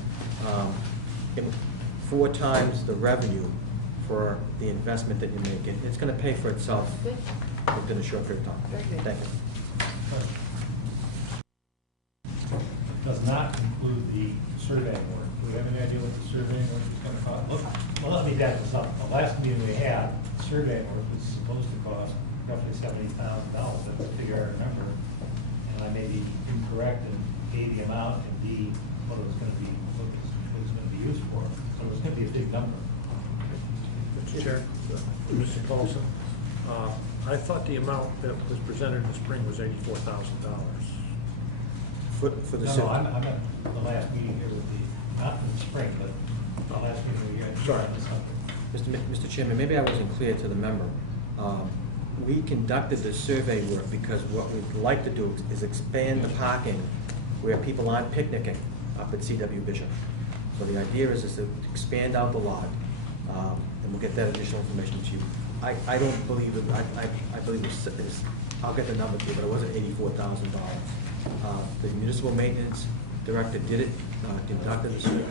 4 times the revenue for the investment that you're making, it's going to pay for itself within a short period of time. Very good. Thank you. Does not include the surveying work. Do we have any idea what the surveying work is going to cost? Well, let me back this up. The last meeting we had, surveying work was supposed to cost roughly $70,000. That's the figure I remember. And I may be incorrect in A, the amount, and B, what it was going to be, what it was going to be used for. So it was going to be a big number. Mr. Chair, Mr. Paulson, I thought the amount that was presented in the spring was $84,000. For the No, I'm at the last meeting here with the, not in the spring, but the last meeting we had. Sorry. Mr. Chairman, maybe I wasn't clear to the member. We conducted the survey work because what we'd like to do is expand the parking where people aren't picnicking up at C.W. Bishop. So the idea is to expand out the lot, and we'll get that additional information to you. I don't believe it, I believe it's, I'll get the number to you, but it wasn't $84,000. The municipal maintenance director did it, conducted the survey.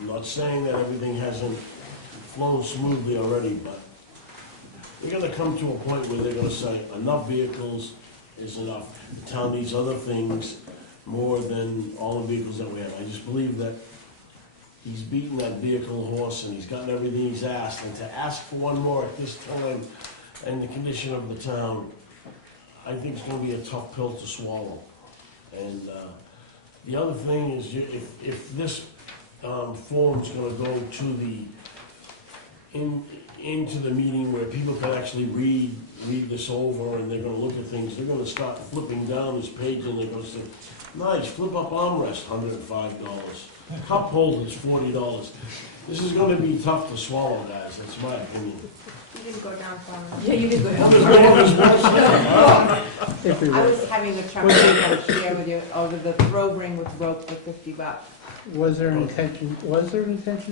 I'm not saying that everything hasn't flown smoothly already, but we're gonna come to a point where they're gonna say, enough vehicles is enough. The town needs other things more than all the vehicles that we have. I just believe that he's beaten that vehicle horse and he's gotten everything he's asked, and to ask for one more at this time and the condition of the town, I think it's gonna be a tough pill to swallow. And the other thing is, if this form's gonna go to into the meeting where people can actually read this over and they're gonna look at things, they're gonna start flipping down this page and they're gonna say, nice, flip up armrest, $105. Cup holders, $40. This is gonna be tough to swallow, guys, that's my opinion. You didn't go down far enough. Yeah, you did go I'm down just far going enough. this way. If we I were- was having a trouble to share with you over the throw ring with rope for $50. Was there an intention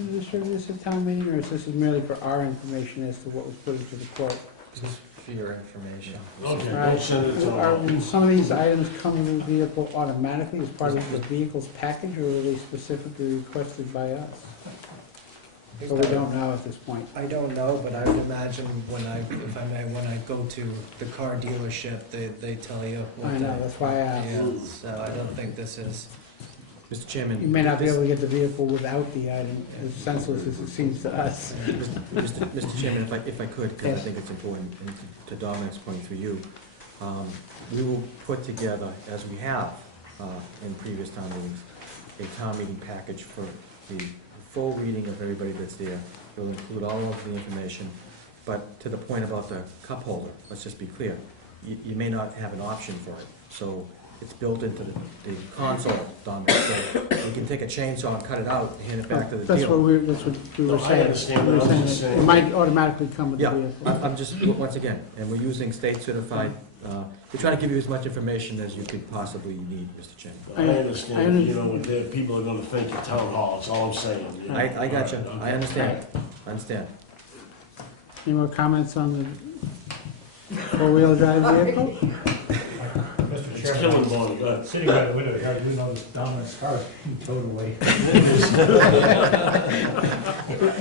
to distribute this at town meeting, or is this merely for our information as to what was put into the quote? Just for your information. Okay, Right. don't send it to Will them. some of these items come in the vehicle automatically as part of the vehicle's package, or were they specifically requested by us? So we don't know at this point. I don't know, but I would imagine when I go to the car dealership, they tell you what I know, that's why I asked. Yeah, so I don't think this is, Mr. Chairman. You may not be able to get the vehicle without the item, as senseless as it seems to us. Mr. Chairman, if I could, because I Yes. think it's important, and to Dominic's point through you, we will put together, as we have in previous town meetings, a town meeting package for the full reading of everybody that's there. It will include all of the information, but to the point about the cup holder, let's just be clear, you may not have an option for it. So it's built into the console, Dominic, so you can take a chainsaw and cut it out and hand it back to the dealer. That's what we were No, I saying. understand, We were but I was just that saying- It might automatically come with the Yeah, vehicle. I'm just, once again, and we're using state certified, we're trying to give you as much information as you could possibly need, Mr. Chairman. I understand, you know, that people are gonna think at town hall, that's all I'm saying. you know. I got you, Okay. I understand, I understand. Any more comments on the four-wheel drive vehicle? Mr. It's Chairman, killing Bonnie, go ahead. sitting by the window here, I do notice Dominic's car is being towed away.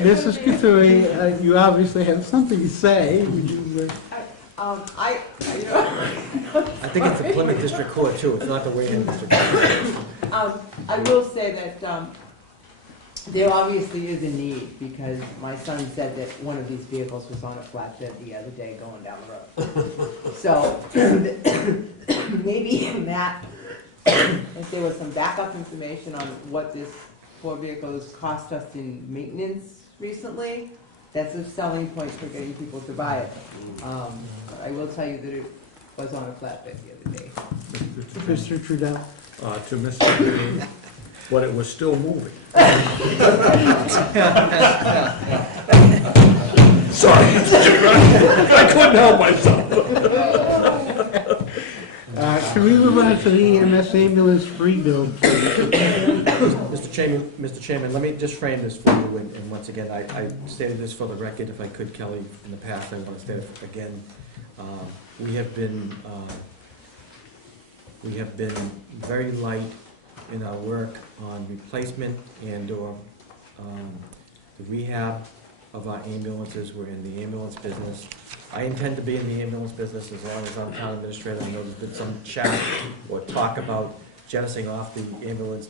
Mrs. Katui, you obviously have something to say. Would you, You know, I think it's the Plymouth District Court too, it's not the Wareham District Court. I will say that there obviously is a need, because my son said that one of these vehicles was on a flatbed the other day going down the road. So maybe in that, if there was some backup information on what this poor vehicle has cost us in maintenance recently, that's a selling point for getting people to buy it. I will tell you that it was on a flatbed the other day. Mr. Trudell? To Mr. Green, but it was still moving. Sorry, I couldn't help myself. Can we move on to the EMS ambulance rebuild? Mr. Chairman, let me just frame this for you, and once again, I stated this for the record, if I could, Kelly, in the past, I want to state it again. We have been very light in our work on replacement and/or the rehab of our ambulances. We're in the ambulance business. I intend to be in the ambulance business as long as I'm town administrator. I know there's been some chat or talk about jettisoning off the ambulance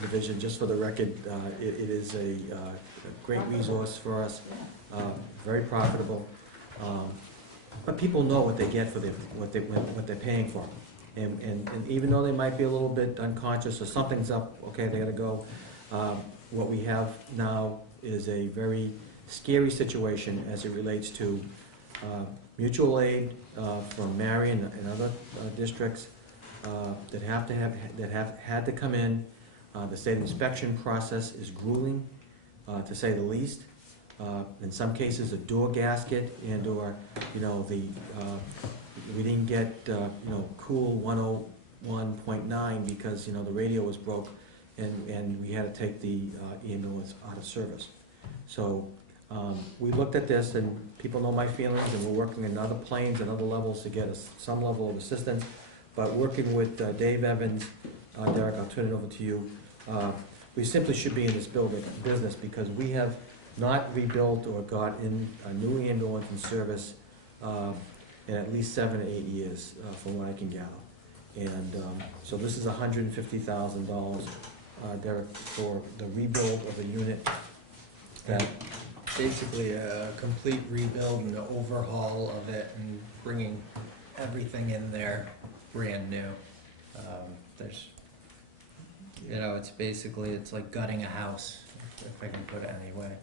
division. Just for the record, it is a great resource for us, very profitable. But people know what they get for what they're paying for. And even though they might be a little bit unconscious or something's up, okay, they gotta go. What we have now is a very scary situation as it relates to mutual aid from Marion and other districts that have had to come in. The state inspection process is grueling, to say the least. In some cases, a door gasket and/or, we didn't get, cool 101.9 because, the radio was broke and we had to take the ambulance out of service. So we looked at this, and people know my feelings, and we're working on other planes and other levels to get us some level of assistance. But working with Dave Evans, Derek, I'll turn it over to you. We simply should be in this business because we have not rebuilt or got in a new ambulance in service in at least 7 to 8 years, from what I can gather. And so this is $150,000, Derek, for the rebuild of a unit that Basically a complete rebuild and an overhaul of it and bringing everything in there brand new. There's, it's like gutting a house, if I can put it any way.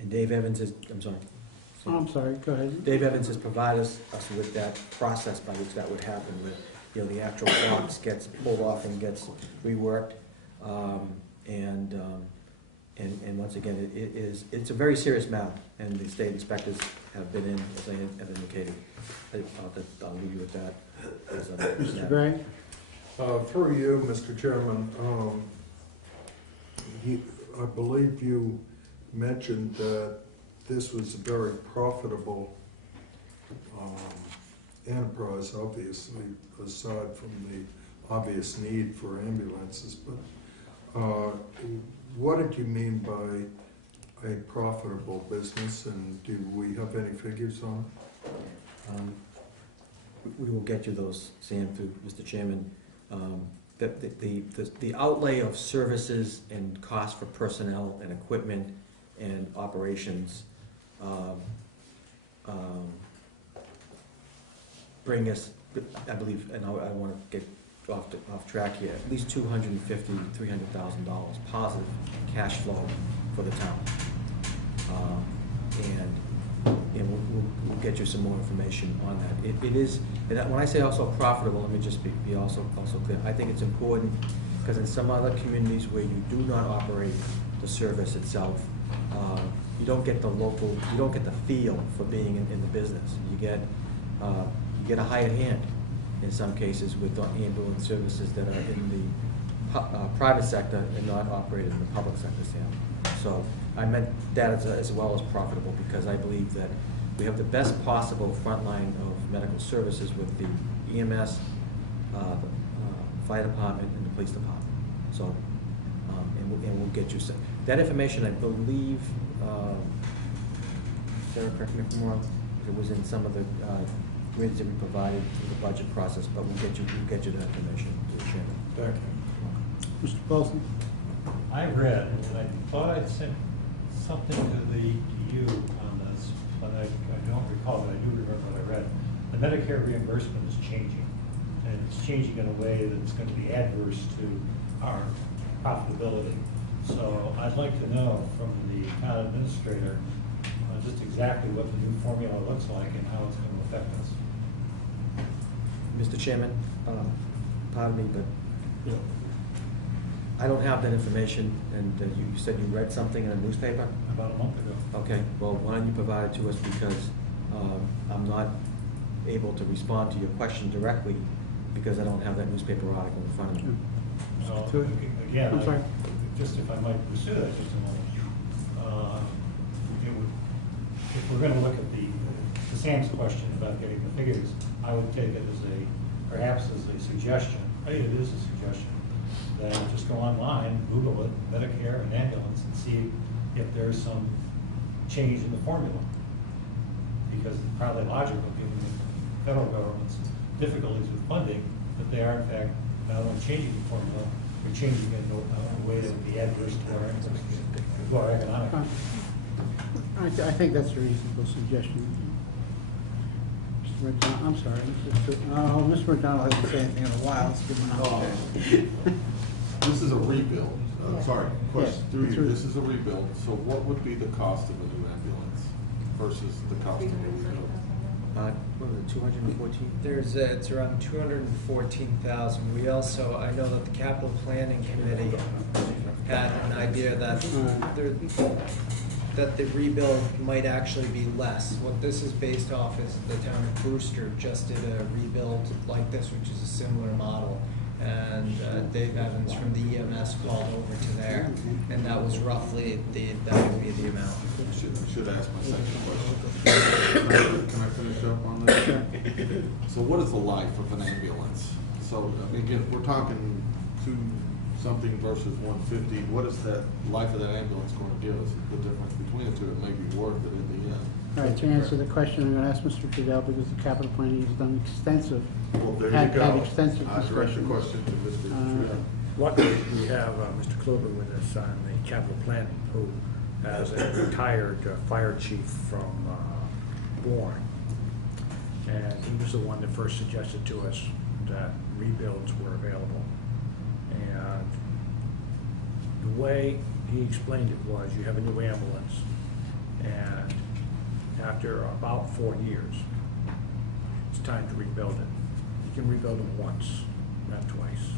and Dave Evans is, Oh, I'm sorry, go ahead. Dave Evans has provided us with that process by which that would happen, where, the actual box gets pulled off and gets reworked. And once again, it's a very serious matter, and the state inspectors have been in, as I have indicated. I'll leave you with that. Mr. Gray? Through you, Mr. Chairman, I believe you mentioned that this was a very profitable enterprise, obviously, aside from the obvious need for ambulances. But what did you mean by a profitable business, and do we have any figures on it? We will get you those, Sam, through Mr. Chairman. The outlay of services and cost for personnel and equipment and operations bring us, I believe, and I want to get off track here, at least $250,000, $300,000 positive cash flow for the town. And we'll get you some more information on that. It is, and when I say also profitable, let me just be also clear. I think it's important because in some other communities where you do not operate the service itself, you don't get the feel for being in the business. You get a hired hand in some cases with ambulance services that are in the private sector and not operated in the public sector, Sam. So I meant that as well as profitable because I believe that we have the best possible front line of medical services with the EMS, the fire department, and the police department. So, and we'll get you some. That information, I believe, Sarah, correct me if I'm wrong, It was in some of the grids that we provided through the budget process, but we'll get you that information, to the Chairman. Thank you. Mr. Paulson? I read, and I thought I'd sent something to you on this, but I don't recall, but I do remember what I read. The Medicare reimbursement is changing, and it's changing in a way that's going to be adverse to our profitability. So I'd like to know from the town administrator just exactly what the new formula looks like and how it's going to affect us. Mr. Chairman, pardon me, but Yeah. I don't have that information, and you said you read something in a newspaper? About a month ago. Okay, well, why don't you provide it to us, because I'm not able to respond to your question directly because I don't have that newspaper article in front of me. So, Sure. again, I'm sorry. just if I might pursue that just a moment. If we're gonna look at to Sam's question about getting the figures, I would take it as perhaps as a suggestion, it is a suggestion, that just go online, Google it, Medicare and ambulance, and see if there's some change in the formula. Because it's probably logical, given the federal government's difficulties with funding, that they are in fact not only changing the formula, they're changing it in a way that would be adverse to our economic. I think that's a reasonable suggestion. Mr. McDonald, I'm sorry, Mr. McDonald hasn't said anything in a while, let's give him an opportunity. This is a rebuild, sorry, question Yeah, through it's you, this is a rebuild, so what would be the cost of a new ambulance versus the cost of a rebuild? What was it, 214? It's around 214,000. We also, I know that the capital planning committee had an idea that the rebuild might actually be less. What this is based off is the town of Brewster just did a rebuild like this, which is a similar model. And Dave Evans from the EMS called over to there, and that was roughly that would be the amount. Should ask my second question. Can I finish up on this? So what is the life of an ambulance? So, I mean, again, if we're talking 2-something versus 150, what is that life of that ambulance going to give us? The difference between the two, it may be worth it in the end. All right, to answer the question, I'm gonna ask Mr. Fidel, because the capital planning has done extensive, Well, there had you go. extensive I direct the discussions. question to Mr. Triano. Luckily, we have Mr. Kluber with us on the capital planning, who is a retired fire chief from Wareham. And he was the one that first suggested to us that rebuilds were available. And the way he explained it was, you have a new ambulance, and after about 4 years, it's time to rebuild it. You can rebuild them once, not twice.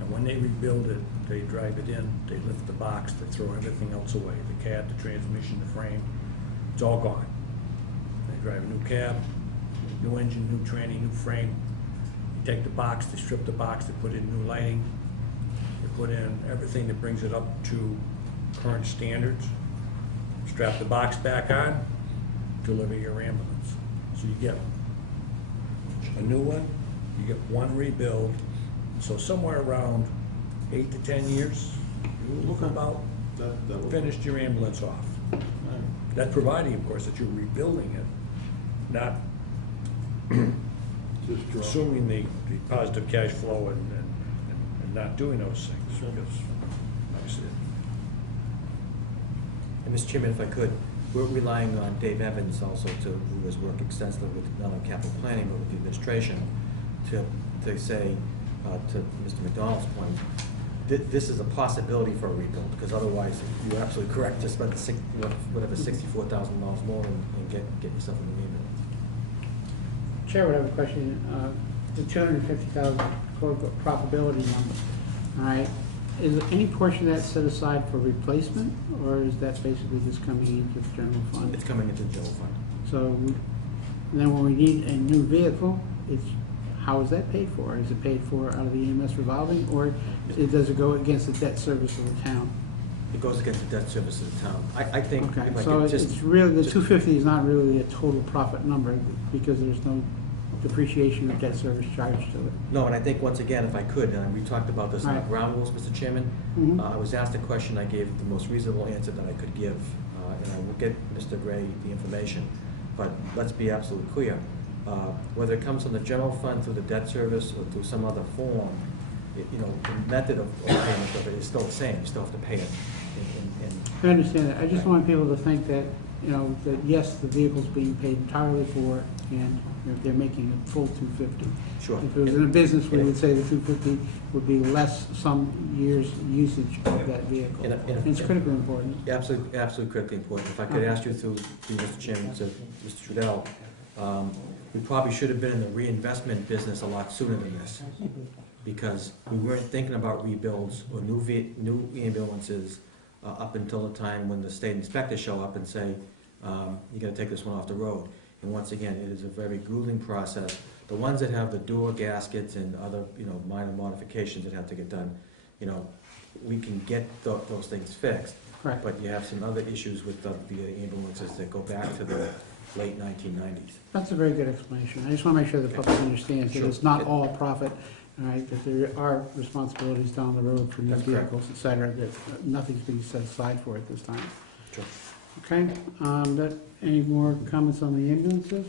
And when they rebuild it, they drive it in, they lift the box, they throw everything else away, the cab, the transmission, the frame, it's all gone. They drive a new cab, new engine, new tranny, new frame. You take the box, they strip the box, they put in new lighting, they put in everything that brings it up to current standards, strap the box back on, deliver your ambulance. So you get a new one, you get one rebuild, so somewhere around 8 to 10 years, you look about That would- finished your ambulance off. That's providing, of course, that you're rebuilding it, not Just drop. assuming the positive cash flow and not doing those things, because obviously. And Mr. Chairman, if I could, we're relying on Dave Evans also who has worked extensively with not only capital planning, but with the administration, to say, to Mr. McDonald's point, this is a possibility for a rebuild, because otherwise, you're absolutely correct, just spend whatever $64,000 more and get yourself a new rebuild. Chair would have a question. The 250,000 quote probability number, all right? Is any portion of that set aside for replacement, or is that basically just coming into the general fund? It's coming into the general fund. So then when we need a new vehicle, how is that paid for? Is it paid for out of the EMS revolving, or does it go against the debt service of the town? It goes against the debt service of the town. I think Okay, if I so could just. it's really, the 250 is not really a total profit number, because there's no depreciation or debt service charged to it. No, and I think, once again, if I could, we talked about this in the Right. ground rules, Mr. Chairman. Mhm. I was asked a question, I gave the most reasonable answer that I could give, and I will get Mr. Gray the information. but let's be absolutely clear. Whether it comes from the general fund through the debt service or through some other form, the method of payment of it is still the same. You still have to pay it. I understand that. I just want people to think that, that yes, the vehicle's being paid entirely for, and if they're making a full 250. Sure. If it was in a business, we would say the 250 would be less some years' usage of that vehicle. It's critically important. Absolutely critically important. If I could ask you through Mr. Chairman, to Mr. Trudell, we probably should have been in the reinvestment business a lot sooner than this, because we weren't thinking about rebuilds or new ambulances up until the time when the state inspectors show up and say, you gotta take this one off the road. And once again, it is a very grueling process. The ones that have the door gaskets and other, minor modifications that have to get done, we can get those things fixed. Correct. But you have some other issues with the ambulances that go back to the late 1990s. That's a very good explanation. I just want to make sure the public understands that Sure. it's not all profit, all right, that there are responsibilities down the road for new That's correct. vehicles, et cetera, that nothing's being set aside for at this time. Sure. Okay, any more comments on the ambulances?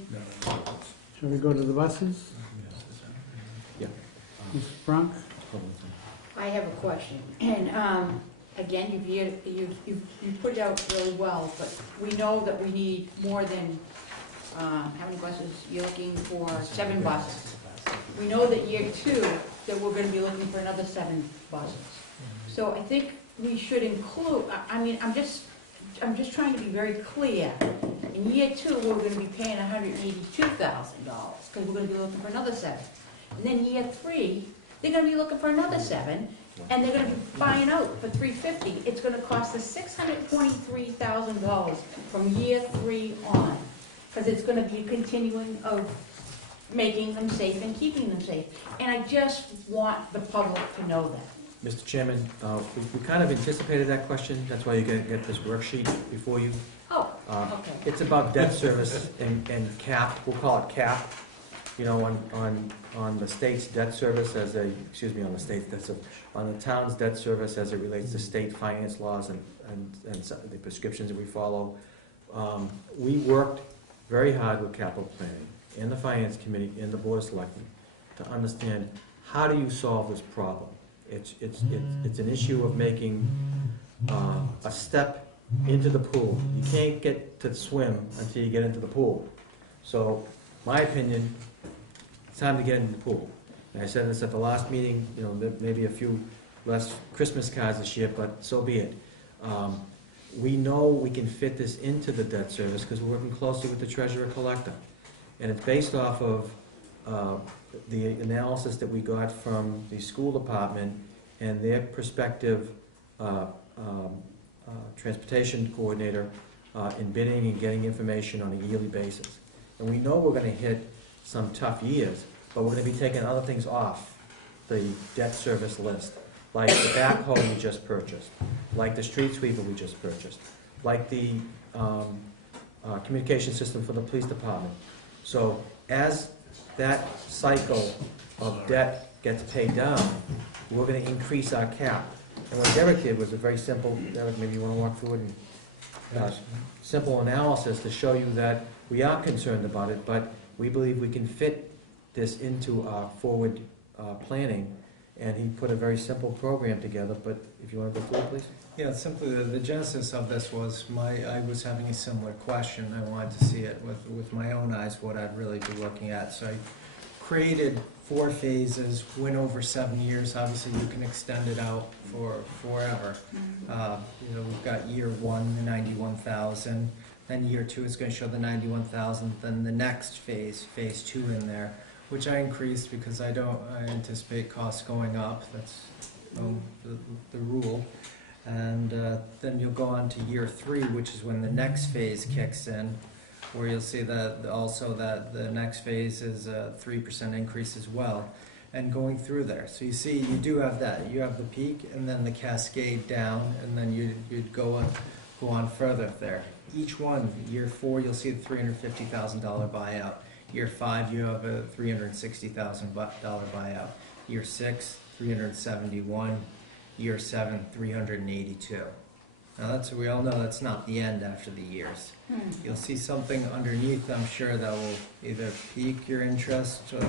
Shall we go to the buses? Yeah. Ms. Frank? I have a question, and, again, you've put it out really well, but we know that we need more than, how many buses? You're looking for 7 buses. We know that year 2, that we're gonna be looking for another 7 buses. So I think we should include, I'm just trying to be very clear. In year 2, we're gonna be paying $182,000, because we're gonna be looking for another 7. And then year 3, they're gonna be looking for another 7, and they're gonna be buying out for $350. It's gonna cost us $623,000 from year 3 on, because it's gonna be a continuing of making them safe and keeping them safe. And I just want the public to know that. Mr. Chairman, we kind of anticipated that question. That's why you get this worksheet before you. Oh, okay. It's about debt service and cap, we'll call it cap, on the state's debt service on the town's debt service as it relates to state finance laws and the prescriptions that we follow. We worked very hard with capital planning and the finance committee and the board of selectmen to understand, how do you solve this problem? It's an issue of making a step into the pool. You can't get to swim until you get into the pool. So, my opinion, it's time to get into the pool. And I said this at the last meeting, there may be a few less Christmas cards this year, but so be it. We know we can fit this into the debt service because we're working closely with the treasurer collector. And it's based off of the analysis that we got from the school department and their prospective transportation coordinator in bidding and getting information on a yearly basis. And we know we're going to hit some tough years, but we're going to be taking other things off the debt service list, like the backhoe we just purchased, like the street sweeper we just purchased, like the communication system for the police department. So as that cycle of debt gets paid down, we're going to increase our cap. And what Derek did was a very simple, Derek, maybe you want to walk through it, and simple analysis to show you that we are concerned about it, but we believe we can fit this into our forward planning. And he put a very simple program together, but if you want to go through it, please. Yeah, simply the genesis of this was I was having a similar question. I wanted to see it with my own eyes, what I'd really be looking at. So I created 4 phases, went over 7 years. Obviously, you can extend it out for forever. We've got year 1, the 91,000. Then year 2 is going to show the 91,000. Then the next phase, phase 2 in there, which I increased because I anticipate costs going up. That's the rule. And then you'll go on to year 3, which is when the next phase kicks in, where you'll see that also that the next phase is a 3% increase as well, and going through there. So you see, you do have that. You have the peak, and then the cascade down, and then you'd go on further there. Each one, year 4, you'll see the $350,000 buyout. Year 5, you have a $360,000 buyout. Year 6, $371. Year 7, $382. Now we all know that's not the end after the years. You'll see something underneath, I'm sure, that will either pique your interest or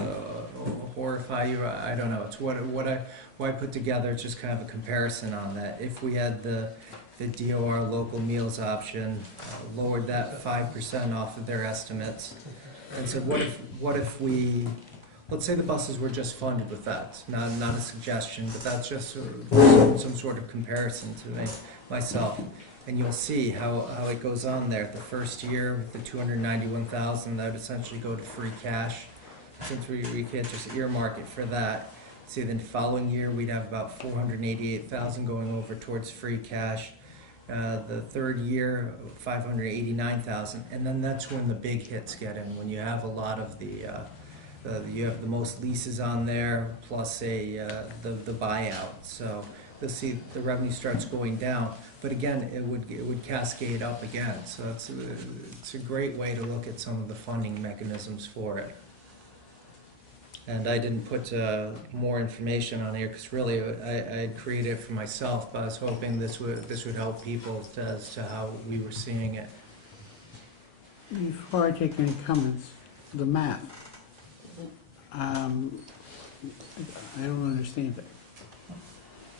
horrify you. I don't know. It's what I put together. It's just kind of a comparison on that. If we had the DOR local meals option, lowered that 5% off of their estimates, and said, what if we, let's say the buses were just funded with that. Not a suggestion, but that's just some sort of comparison to myself. And you'll see how it goes on there. The first year, the $291,000, that would essentially go to free cash, since we can't just earmark it for that. See, then the following year, we'd have about $488,000 going over towards free cash. The third year, $589,000, and then that's when the big hits get in. When you have a lot of you have the most leases on there, plus the buyout. So you'll see the revenue starts going down. But again, it would cascade up again. So it's a great way to look at some of the funding mechanisms for it. And I didn't put more information on here because really I created it for myself, but I was hoping this would help people as to how we were seeing it. Before I take any comments, the math. I don't understand it.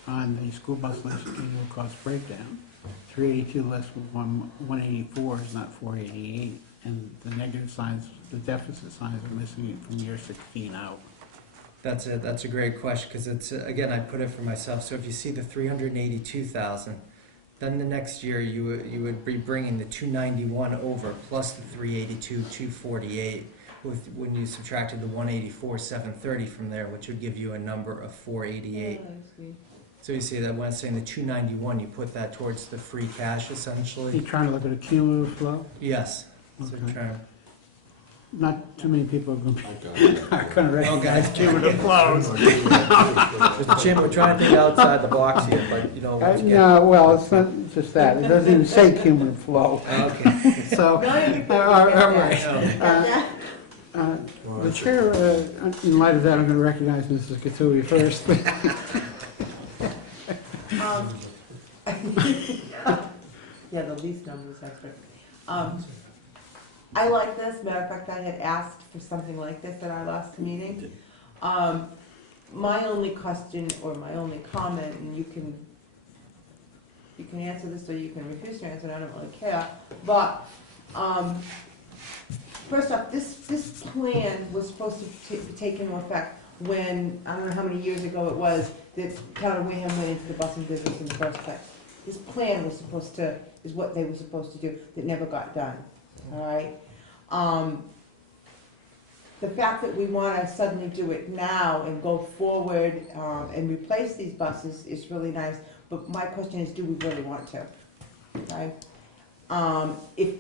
On the school bus annual cost breakdown, 382 less 184 is not 488, and the negative signs, the deficit signs are missing from year 16 out. That's a great question because it's again I put it for myself. So if you see the 382,000, then the next year you would be bringing the 291 over plus the 382 248 when you subtracted the 184 730 from there, which would give you a number of 488. So you see that when I'm saying the 291, you put that towards the free cash essentially. You're trying to look at a cumulative flow? Yes. So Okay. Not too many people are going to recognize Okay. cumulative flows. Mr. Chairman, we're trying to think outside the box here, but, you know, once again, No, well, it's not just that. It doesn't even say cumulative flow. Okay. So, all right. The chair, in light of that, I'm going to recognize Mrs. Katui first. Yeah, the least numbers expert. I like this. Matter of fact, I had asked for something like this at our last meeting. My only question or my only comment, and you can answer this or you can refuse to answer it, I don't really care. But first off, this plan was supposed to take into effect when, I don't know how many years ago it was, that town of Wareham went into the busing business in the first place. This plan was is what they were supposed to do, that never got done, all right? The fact that we want to suddenly do it now and go forward and replace these buses is really nice, but my question is, do we really want to, okay? If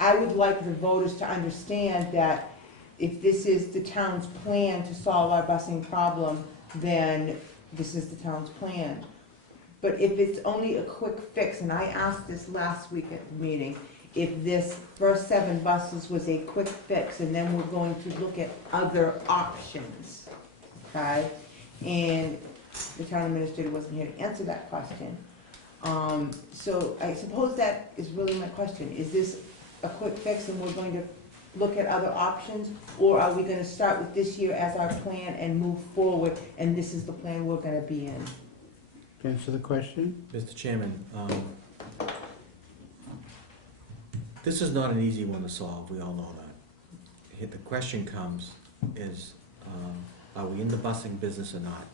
I would like the voters to understand that if this is the town's plan to solve our busing problem, then this is the town's plan. But if it's only a quick fix, and I asked this last week at the meeting, if this first 7 buses was a quick fix, and then we're going to look at other options, okay? And the town administrator wasn't here to answer that question. So I suppose that is really my question. Is this a quick fix and we're going to look at other options? Or are we gonna start with this year as our plan and move forward, and this is the plan we're gonna be in? To answer the question? Mr. Chairman, this is not an easy one to solve, we all know that. The question comes is, are we in the busing business or not?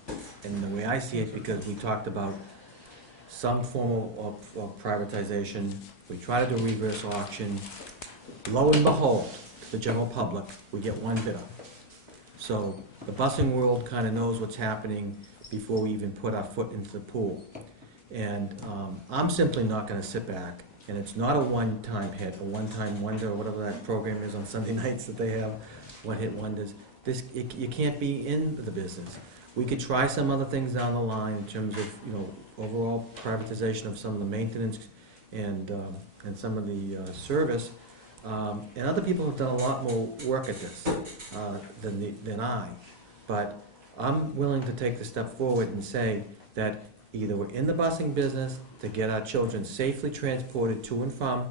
And the way I see it, because we talked about some form of privatization, we try to do a reverse auction, lo and behold, to the general public, we get one bidder. So the busing world kind of knows what's happening before we even put our foot into the pool. And I'm simply not going to sit back, and it's not a one-time hit, a one-time wonder, or whatever that program is on Sunday nights that they have, one-hit wonders. You can't be in the business. We could try some other things down the line in terms of, you know, overall privatization of some of the maintenance and some of the service. And other people have done a lot more work at this than I. But I'm willing to take the step forward and say that Either we're in the busing business to get our children safely transported to and from.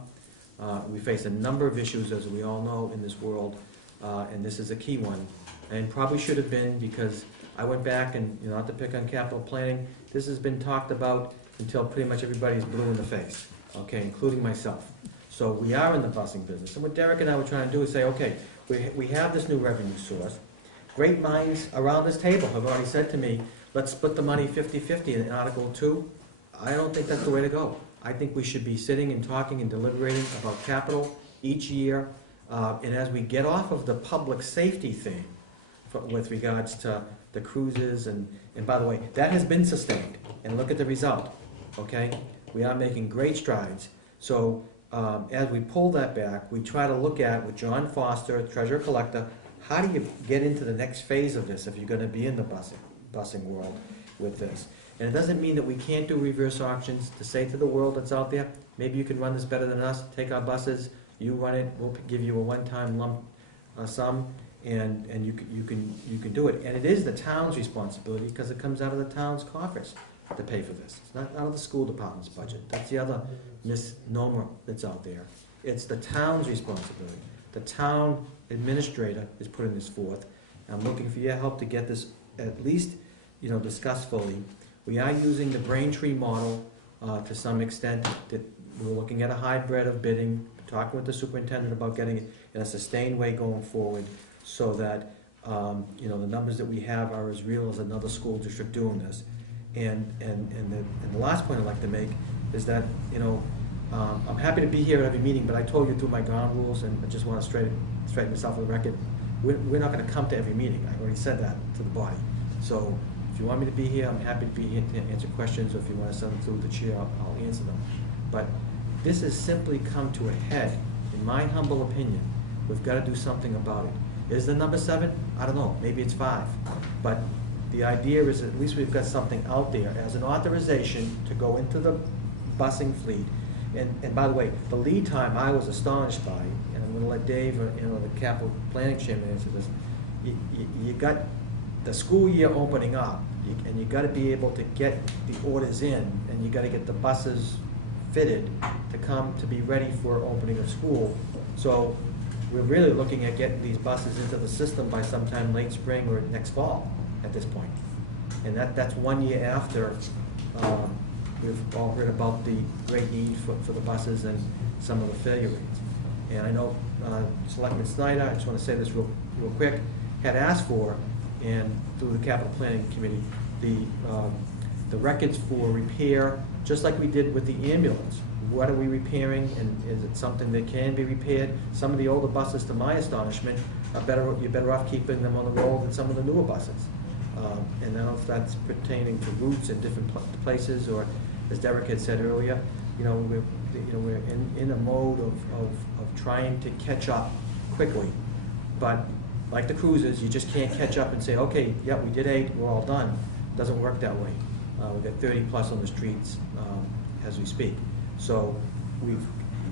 We face a number of issues, as we all know, in this world, and this is a key one. And probably should have been, because I went back and, not to pick on capital planning, this has been talked about until pretty much everybody's blue in the face, okay, including myself. So we are in the busing business. And what Derek and I were trying to do is say, okay, we have this new revenue source. Great minds around this table have already said to me, let's split the money 50-50 in Article 2. I don't think that's the way to go. I think we should be sitting and talking and deliberating about capital each year. And as we get off of the public safety thing with regards to the cruises, and by the way, that has been sustained. And look at the result, okay? We are making great strides. So as we pull that back, we try to look at, with John Foster, treasurer collector, how do you get into the next phase of this if you're going to be in the busing world with this? And it doesn't mean that we can't do reverse auctions to say to the world that's out there, maybe you can run this better than us, take our buses, you run it, we'll give you a one-time lump sum, and you can do it. And it is the town's responsibility because it comes out of the town's coffers to pay for this. It's not out of the school department's budget. That's the other misnomer that's out there. It's the town's responsibility. The town administrator is putting this forth. I'm looking for your help to get this at least, discussed fully. We are using the Braintree model to some extent. That we're looking at a hybrid of bidding, talking with the superintendent about getting it in a sustained way going forward, so that the numbers that we have are as real as another school district doing this. And the last point I'd like to make is that I'm happy to be here at every meeting, but I told you through my ground rules, and I just want to straighten this out for the record. We're not going to come to every meeting. I already said that to the body. So if you want me to be here, I'm happy to be here to answer questions, or if you want to send them through the chair, I'll answer them. But this has simply come to a head, in my humble opinion. We've got to do something about it. Is the number 7? I don't know. Maybe it's 5. But the idea is at least we've got something out there as an authorization to go into the busing fleet. And by the way, the lead time I was astonished by, and I'm going to let Dave, the capital planning chairman, answer this. You got the school year opening up, and you got to be able to get the orders in, and you got to get the buses fitted to be ready for opening of school. So we're really looking at getting these buses into the system by sometime late spring or next fall at this point. And that's 1 year after we've all heard about the great need for the buses and some of the failure rates. And I know Selectman Snyder, I just want to say this real quick, had asked for, and through the capital planning committee, the records for repair, just like we did with the ambulance. What are we repairing, and is it something that can be repaired? Some of the older buses, to my astonishment, you're better off keeping them on the road than some of the newer buses. And I don't know if that's pertaining to routes in different places, or as Derek had said earlier, we're in a mode of trying to catch up quickly. But like the cruises, you just can't catch up and say, okay, yeah, we did 8, we're all done. It doesn't work that way. We've got 30 plus on the streets as we speak. So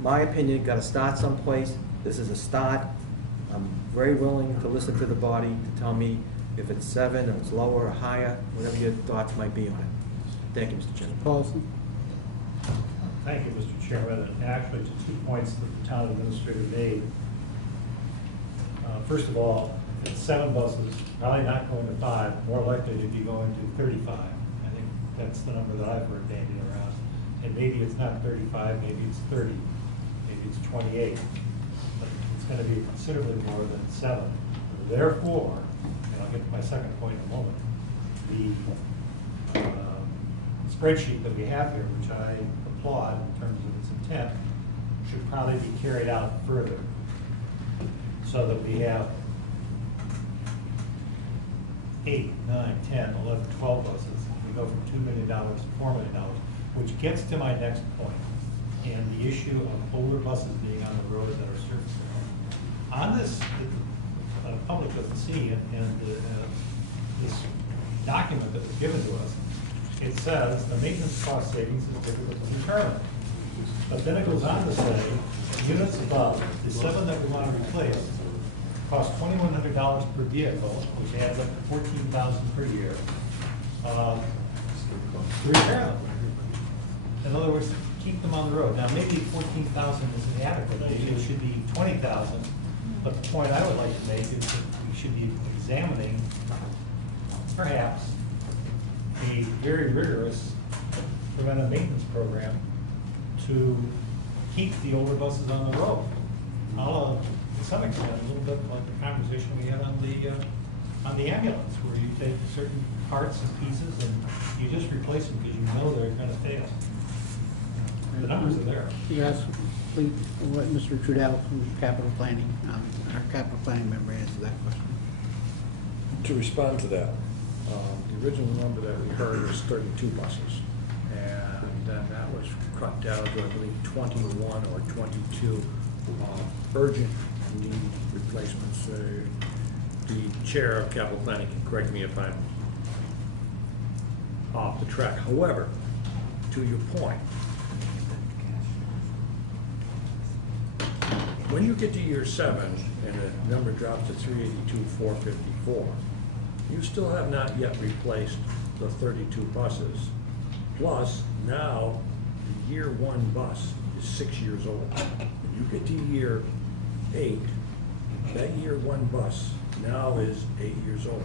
my opinion, got to start someplace. This is a start. I'm very willing to listen to the body to tell me if it's 7 or it's lower or higher, whatever your thoughts might be on it. Thank you, Mr. Chairman. Paulson? Thank you, Mr. Chairman. And actually, to 2 points that the town administrator made. First of all, it's 7 buses, probably not going to 5, more likely to be going to 35. I think that's the number that I've heard bandied around. And maybe it's not 35, maybe it's 30, maybe it's 28. But it's going to be considerably more than 7. Therefore, and I'll get to my second point in a moment, the spreadsheet that we have here, which I applaud in terms of its intent, should probably be carried out further, so that we have 8, 9, 10, 11, 12 buses. We go from $2 million to $4 million, which gets to my next point, and the issue of older buses being on the road that are serviced. On this, the public doesn't see, and this document that was given to us, it says the maintenance cost savings is difficult to determine. But then it goes on to say, units above, the 7 that we want to replace, cost $2,100 per vehicle, which adds up to $14,000 per year. repair them. In other words, keep them on the road. Now, maybe 14,000 is inadequate, maybe it should be 20,000. But the point I would like to make is that we should be examining, perhaps, a very rigorous preventive maintenance program to keep the older buses on the road. To some extent, a little bit like the conversation we had on the ambulance, where you take certain parts and pieces and you just replace them because you know they're gonna fail. The numbers are there. You ask, please, what Mr. Trudell from Capital Planning, our capital planning member answer that question. To respond to that, the original number that we heard was 32 buses. And then that was cut down to, I believe, 21 or 22 urgent need replacements. The chair of capital planning can correct me if I'm off the track. However, to your point, when you get to year 7 and the number drops to 382, 454, you still have not yet replaced the 32 buses. Plus, now, the year 1 bus is 6 years old. When you get to year 8, that year 1 bus now is 8 years old.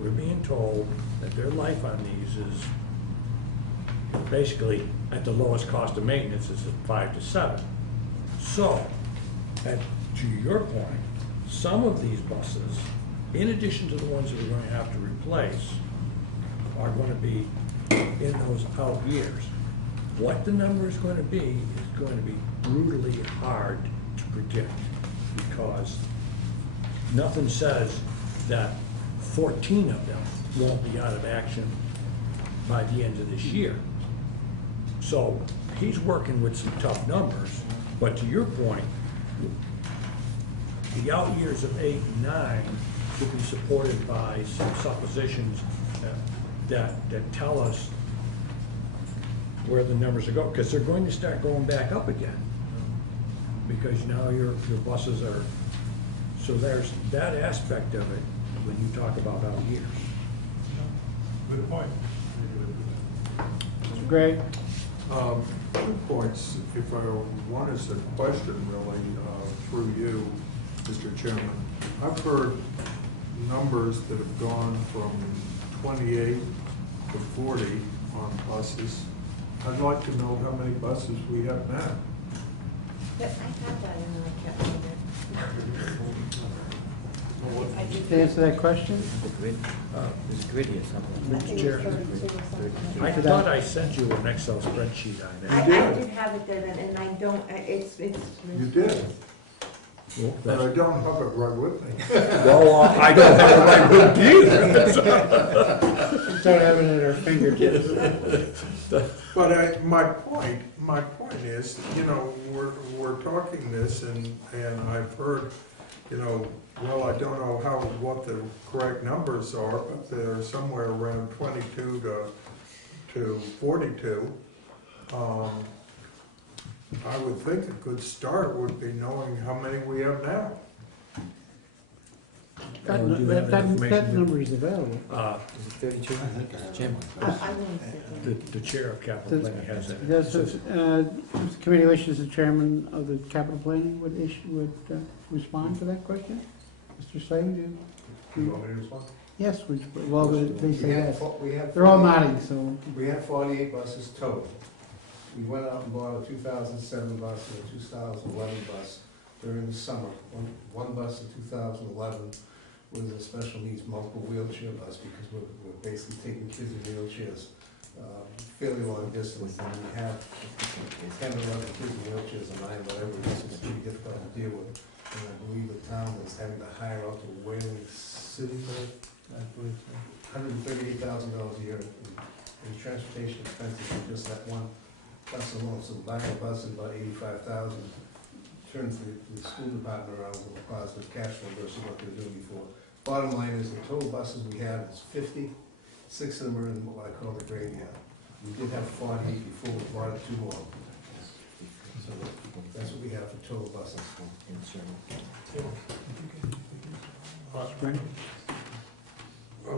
We're being told that their life on these is basically at the lowest cost of maintenance is at 5 to 7. So, to your point, some of these buses, in addition to the ones that we're going to have to replace, are going to be in those out years. What the number is going to be is going to be brutally hard to predict, because nothing says that 14 of them won't be out of action by the end of this year. So he's working with some tough numbers, but to your point, the out years of 8 and 9 could be supported by some suppositions that tell us where the numbers are going, because they're going to start going back up again. Because now your buses are, so there's that aspect of it when you talk about out years. Good point. Mr. Gregg? 2 points, if one is a question really, through you, Mr. Chairman. I've heard numbers that have gone from 28 to 40 on buses. I'd like to know how many buses we have now. I have that in the capital. To answer that question? It's gritty or something. Mr. Chair, I thought I sent you an Excel spreadsheet on that. I did have it there, and I don't, it's. You did, Well, but I that's- don't have it right with me. Well, I don't have it right with me either. We start having it at our fingertips. But my point is, you know, we're talking this and I've heard, you know, well, I don't know what the correct numbers are, but they're somewhere around 22 to 42. I would think a good start would be knowing how many we have now. That Do you have that information? number is available. Is it 32? Jim? I want to say. The chair of capital planning has that. Does the committee wishes the chairman of the capital planning would respond to that question? Mr. Slade, Do you want me to respond? yes, well, they say yes. We had They're all nodding, so. We had 48 buses total. We went out and bought a 2007 bus and a 2011 bus during the summer. One bus in 2011 was a special needs multiple wheelchair bus, because we're basically taking kids in wheelchairs fairly long distance. And we have 10 or 11 kids in wheelchairs and 9, whatever, it's just pretty difficult to deal with. And I believe the town is having to hire out to Whaling City for, I believe, $138,000 a year in transportation expenses for just that one bus alone. So buying a bus is about $85,000. Turns the school department around with a positive cash flow versus what they were doing before. Bottom line is the total buses we have is 50. 6 of them are in what I call the graveyard. We did have 48 before, we bought 2 more. So that's what we have for total buses.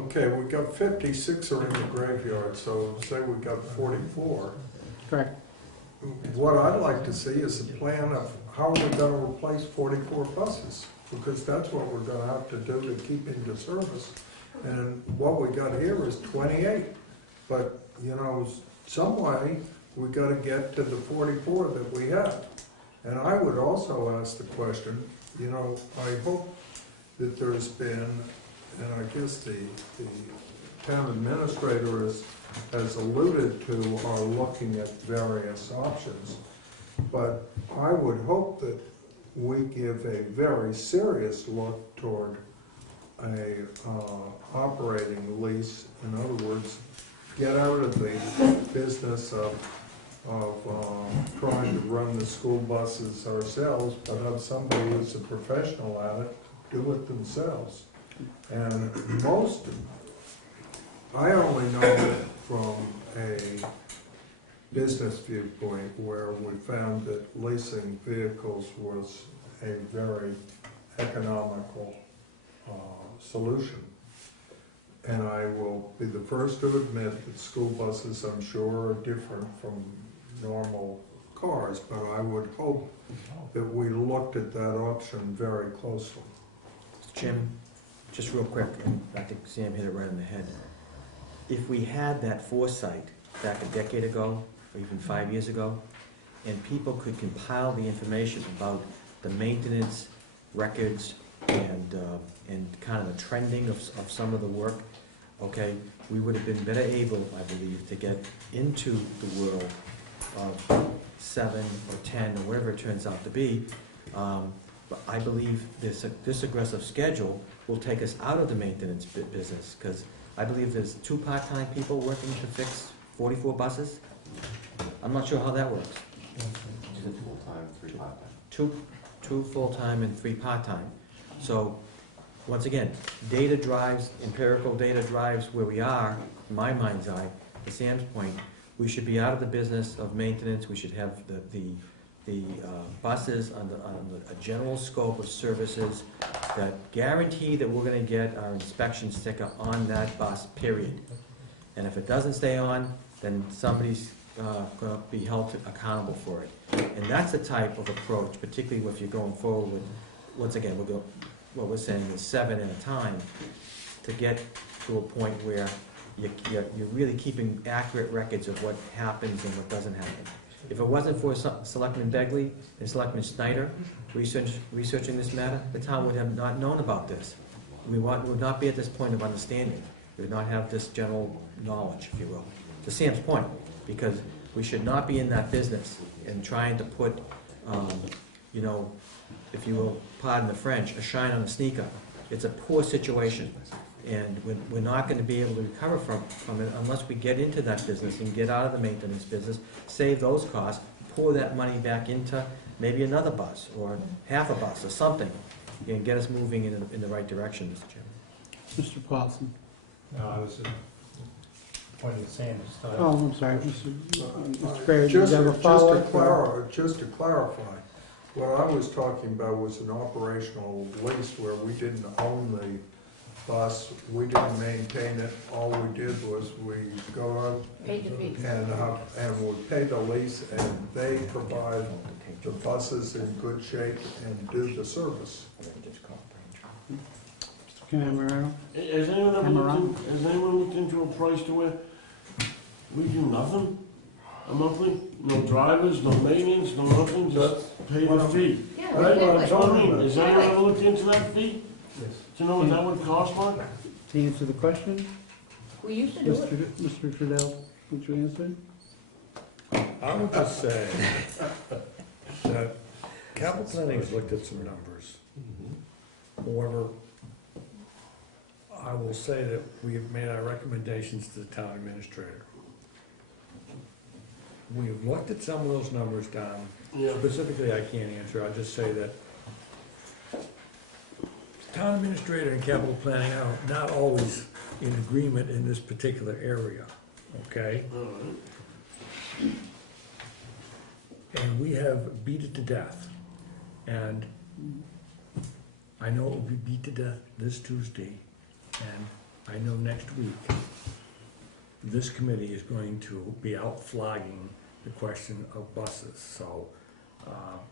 Okay, we got 56 are in the graveyard, so say we got 44. Correct. What I'd like to see is a plan of how we're gonna replace 44 buses, because that's what we're gonna have to do to keep into service. And what we got here is 28, but, you know, some way, we gotta get to the 44 that we have. And I would also ask the question, you know, I hope that there's been, and I guess the town administrator has alluded to, are looking at various options. But I would hope that we give a very serious look toward a operating lease. In other words, get out of the business of trying to run the school buses ourselves, but have somebody who's a professional at it do it themselves. And I only know it from a business viewpoint where we found that leasing vehicles was a very economical solution. And I will be the first to admit that school buses, I'm sure, are different from normal cars, but I would hope that we looked at that option very closely. Mr. Chairman, just real quick, and I think Sam hit it right on the head. If we had that foresight back a decade ago, or even 5 years ago, and people could compile the information about the maintenance records and kind of the trending of some of the work, okay, we would have been better able, I believe, to get into the world of 7 or 10 or whatever it turns out to be. But I believe this aggressive schedule will take us out of the maintenance business, because I believe there's 2 part-time people working to fix 44 buses. I'm not sure how that works. 2 full-time, 3 part-time. Two full-time and 3 part-time. So, once again, data drives, empirical data drives where we are, in my mind's eye, to Sam's point. We should be out of the business of maintenance. We should have the buses under a general scope of services that guarantee that we're gonna get our inspection sticker on that bus, period. And if it doesn't stay on, then somebody's gonna be held accountable for it. And that's the type of approach, particularly if you're going forward with, once again, what we're saying is 7 at a time, to get to a point where you're really keeping accurate records of what happens and what doesn't happen. If it wasn't for Selectman Begley and Selectman Snyder researching this matter, the town would have not known about this. We would not be at this point of understanding. We would not have this general knowledge, if you will. To Sam's point, because we should not be in that business and trying to put, you know, if you will, pardon the French, a shine on a sneaker. It's a poor situation, and we're not going to be able to recover from it unless we get into that business and get out of the maintenance business, save those costs, pour that money back into maybe another bus or half a bus or something, and get us moving in the right direction, Mr. Chairman. Mr. Paulson. No, I was pointing to Sam. Oh, I'm sorry, Mr. Gray, do you have a follow-up? Just to clarify, what I was talking about was an operational lease where we didn't own the bus, we didn't maintain it, all we did was we go out Paid the fee. and we pay the lease, and they provide the buses in good shape and do the service. Mr. Cameraro? Has anyone looked into a price to where we do nothing? A monthly? No drivers, no maintenance, no nothing, just pay the fee? Yeah, Right, what I'm exactly. telling you, has anyone ever looked into that fee? Yes. To know what that would cost, Mark? To answer the question, We used to do it. Mr. Trudell, would you answer? I would just say that capital planning has looked at some numbers. However, I will say that we have made our recommendations to the town administrator. We've looked at some of those numbers, Don. Yeah. Specifically, I can't answer. I'll just say that town administrator and capital planning are not always in agreement in this particular area, okay? And we have beat it to death. And I know it will be beat to death this Tuesday. And I know next week, this committee is going to be out flagging the question of buses. So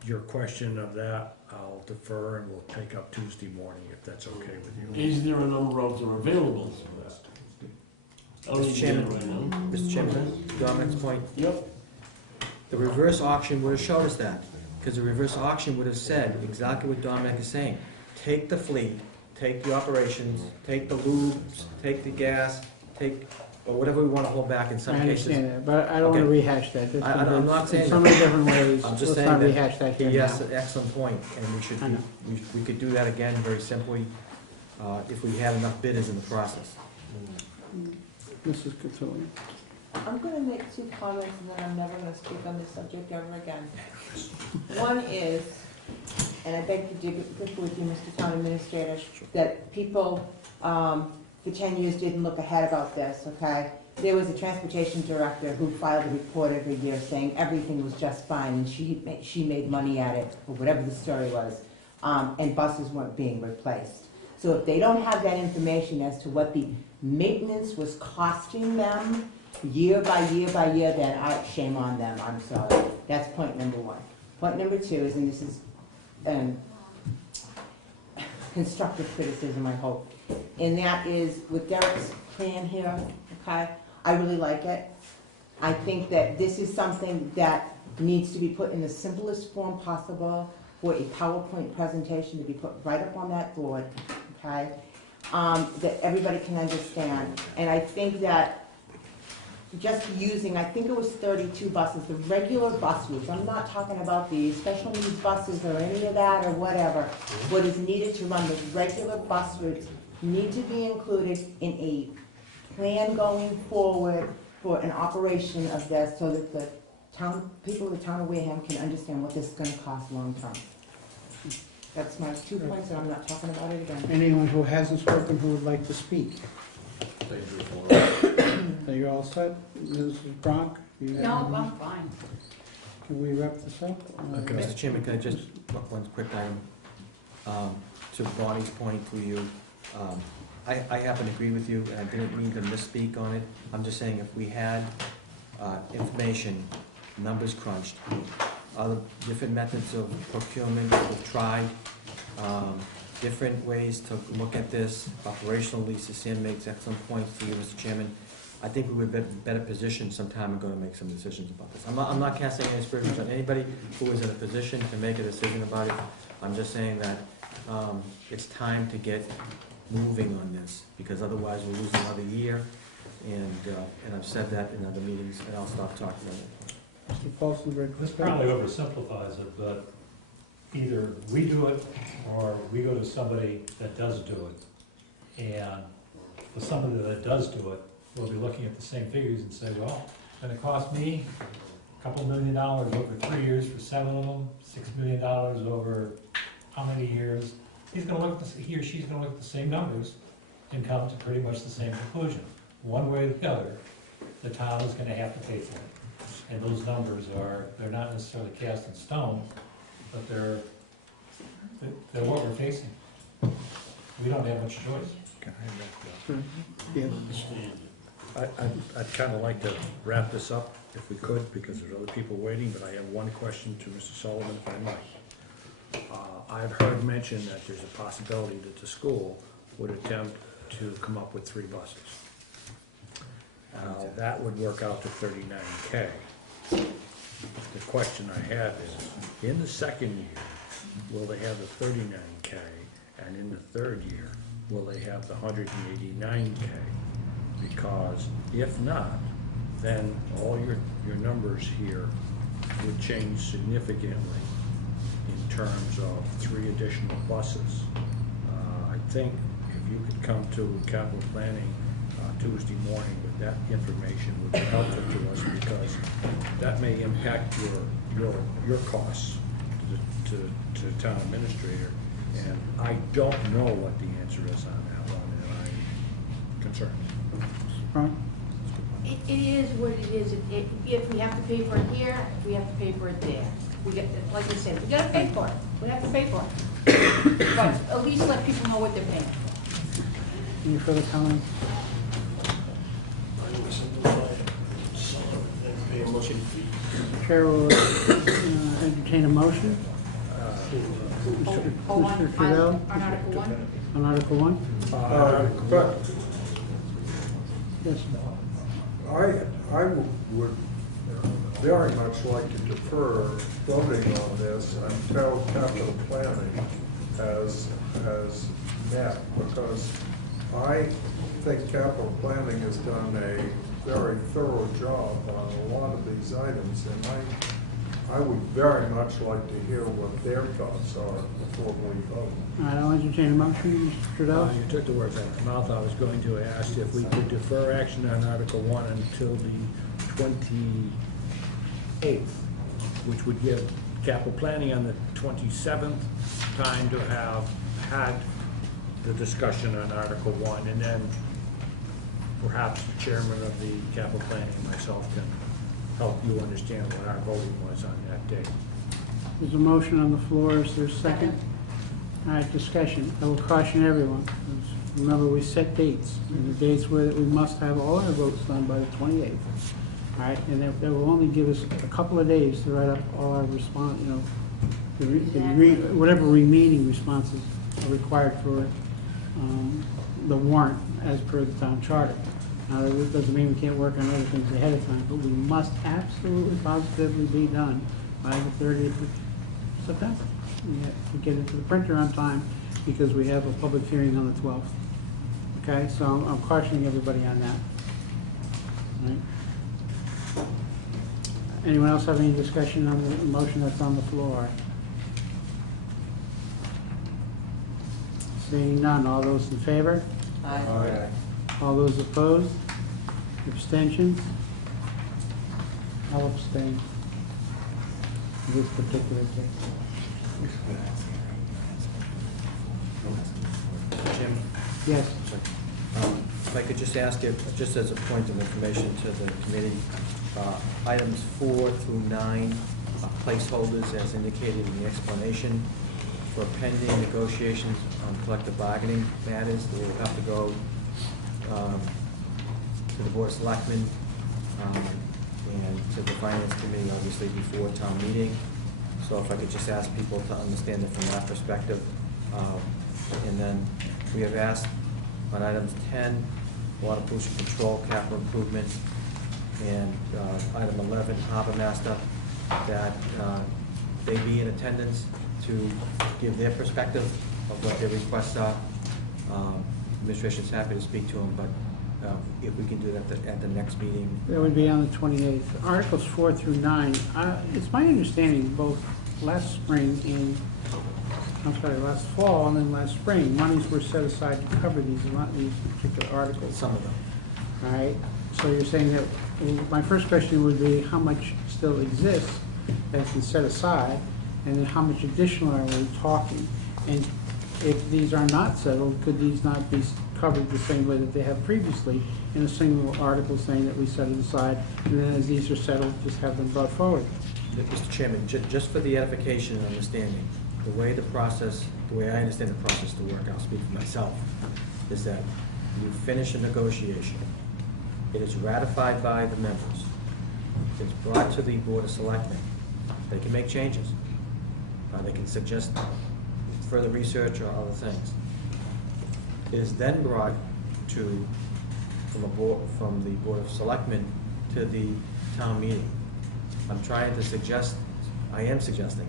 your question of that, I'll defer and we'll take up Tuesday morning if that's okay with you. Is there a number of them available? I'll Mr. need Chairman. it right now. Mr. Chairman, Dominic's point, Yep. the reverse auction would have showed us that, because the reverse auction would have said exactly what Dominic is saying. Take the fleet, take the operations, take the lubes, take the gas, take, or whatever we want to hold back in some I cases. understand that, but I don't want to Okay. rehash that. There's I'm not saying in so that. many different ways. I'm just Let's saying not that rehash that here He has now. an excellent point, and we should, I know. we could do that again very simply, if we had enough bidders in the process. Mrs. Cattolia. I'm gonna make two comments and then I'm never gonna speak on this subject ever again. One is, and I beg to differ with you, Mr. Town Administrator, that people, for 10 years didn't look ahead about this, okay? There was a transportation director who filed a report every year saying everything was just fine and she made money at it, or whatever the story was, and buses weren't being replaced. So if they don't have that information as to what the maintenance was costing them year by year by year, then shame on them, I'm sorry. That's point number one. Point number two is, and this is constructive criticism, I hope, and that is with Derek's plan here, okay? I really like it. I think that this is something that needs to be put in the simplest form possible for a PowerPoint presentation to be put right up on that board, okay? That everybody can understand. And I think that just using, I think it was 32 buses, the regular bus routes, I'm not talking about the special needs buses or any of that or whatever. What is needed to run the regular bus routes need to be included in a plan going forward for an operation of this so that the town, people of the town of Wareham can understand what this is gonna cost long term. That's my 2 points, and I'm not talking about it again. Anyone who hasn't spoken who would like to speak? Are you all set? Mrs. Bronk? You have No, anything? I'm fine. Can we wrap this up? Okay. Mr. Chairman, can I just, one quick item, to Bonnie's point to you. I happen to agree with you, and I didn't mean to misspeak on it. I'm just saying if we had information, numbers crunched, other different methods of procurement we've tried, different ways to look at this, operationally, Sam makes excellent points to you, Mr. Chairman. I think we were better positioned some time ago to make some decisions about this. I'm not casting any aspersions on anybody who is in a position to make a decision about it. I'm just saying that it's time to get moving on this, because otherwise we'll lose another year, and I've said that in other meetings, and I'll stop talking about it. Mr. Paulson, very This quickly. probably oversimplifies it, but either we do it or we go to somebody that does do it. And for somebody that does do it, we'll be looking at the same figures and say, well, it's gonna cost me a couple $1 million over 3 years for 7 of them, $6 million over how many years? He or she's gonna look at the same numbers and come to pretty much the same conclusion. One way or the other, the town is gonna have to pay for it. And those numbers they're not necessarily cast in stone, but they're what we're facing. We don't have much choice. Yeah. I'd kind of like to wrap this up if we could, because there's other people waiting, but I have one question to Mr. Sullivan, if I might. I've heard mention that there's a possibility that the school would attempt to come up with 3 buses. That would work out to $39K. The question I have is, in the second year, will they have the $39K, and in the third year, will they have the $189K? Because if not, then all your numbers here would change significantly in terms of 3 additional buses. I think if you could come to capital planning Tuesday morning with that information would be helpful to us, because that may impact your costs to the town administrator. And I don't know what the answer is on that one, and I'm concerned. Bronk? It is what it is. If we have to pay for it here, if we have to pay for it there. We get, like I said, we gotta pay for it. We have to pay for it. But at least let people know what they're paying. Any further comments? I think simplify it, sell it, and pay a monthly fee. Chair will entertain a motion. Hold on, Mr. Trudell, on Article 1? on Article 1? But Yes. I would very much like to defer voting on this until capital planning has met, because I think capital planning has done a very thorough job on a lot of these items, and I would very much like to hear what their thoughts are before we vote. All right, I'll entertain a motion. Mr. Trudell? You took the words out of my mouth. I was going to ask if we could defer action on Article 1 until the 28th, which would give capital planning on the 27th time to have had the discussion on Article 1, and then perhaps the chairman of the capital planning and myself can help you understand what our voting was on that day. There's a motion on the floor. Is there a second? All right, discussion. I will caution everyone. Remember, we set dates, and the dates were that we must have all our votes done by the 28th. All right, and that will only give us a couple of days to write up all our response, whatever remaining responses are required for the warrant as per the town charter. Now, that doesn't mean we can't work on other things ahead of time, but we must absolutely positively be done by the 30th of September. We have to get into the printer on time because we have a public hearing on the 12th. Okay, so I'm cautioning everybody on that. All right. Anyone else have any discussion on the motion that's on the floor? Seeing none, all those in favor? Aye. All those opposed? Abstentions? I'll abstain in this particular case. Jim? Yes. If I could just ask you, just as a point of information to the committee, items 4 through 9 are placeholders as indicated in the explanation for pending negotiations on collective bargaining matters that will have to go to the Board of Selectmen and to the Finance Committee, obviously, before town meeting. So if I could just ask people to understand it from that perspective. And then we have asked on items 10, water pollution control, capital improvement, and item 11, harbor master, that they be in attendance to give their perspective of what their requests are. Administration's happy to speak to them, but if we can do that at the next meeting. That would be on the 28th. Articles 4 through 9, it's my understanding both last spring and, last fall and then last spring, monies were set aside to cover these particular articles. Some of them. All right, so you're saying that, my first question would be how much still exists that's been set aside, and then how much additional are we talking? And if these are not settled, could these not be covered the same way that they have previously in a single article saying that we set it aside, and then as these are settled, just have them brought forward? Mr. Chairman, just for the edification and understanding, the way I understand the process to work, I'll speak for myself, is that you finish a negotiation, it is ratified by the members, it's brought to the Board of Selectmen, they can make changes, they can suggest further research or other things. It is then brought from the Board of Selectmen to the town meeting. I am suggesting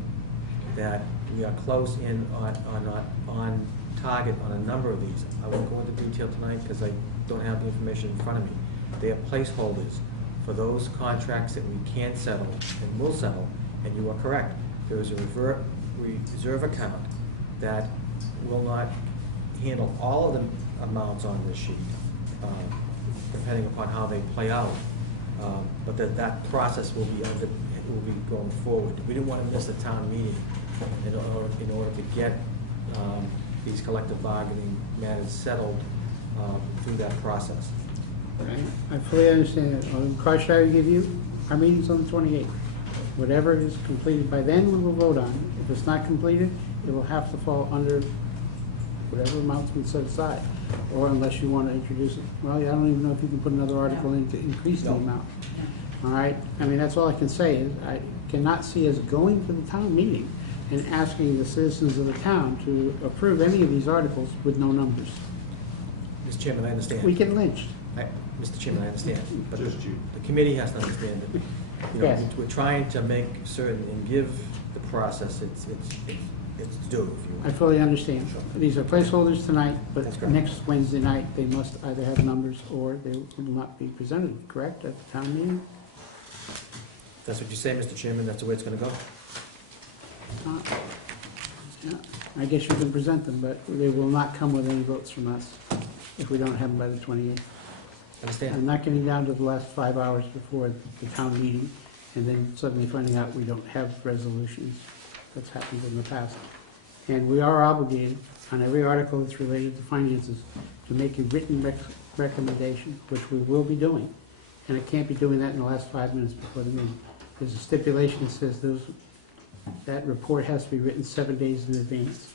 that we are close in on target on a number of these. I won't go into detail tonight because I don't have the information in front of me. They are placeholders for those contracts that we can settle and will settle, and you are correct. There is a reserve account that will not handle all of the amounts on this sheet, depending upon how they play out. But that process will be going forward. We didn't want to miss the town meeting in order to get these collective bargaining matters settled through that process. Right. I fully understand that. The caution I would give you, our meeting's on the 28th. Whatever is completed by then, we will vote on it. If it's not completed, it will have to fall under whatever amount's been set aside. or unless you want to introduce it. Well, I don't even know if you can put another article in to increase the No. amount. All right? I mean, that's all I can say is I cannot see us going to the town meeting and asking the citizens of the town to approve any of these articles with no numbers. Mr. Chairman, I understand. We get lynched. Mr. Chairman, I understand, but Just you. the committee has to understand that, you know, Yes. we're trying to make certain and give the process its due, if you I will. fully understand. These are placeholders tonight, but That's correct. next Wednesday night, they must either have numbers or they will not be presented, correct, at the town meeting? That's what you say, Mr. Chairman, that's the way it's gonna go? Yeah, I guess you can present them, but they will not come with any votes from us if we don't have them by the 28th. Understand? I'm not getting down to the last 5 hours before the town meeting and then suddenly finding out we don't have resolutions. That's happened in the past. And we are obligated on every article that's related to finances to make a written recommendation, which we will be doing. And I can't be doing that in the last 5 minutes before the meeting. There's a stipulation that says that report has to be written 7 days in advance.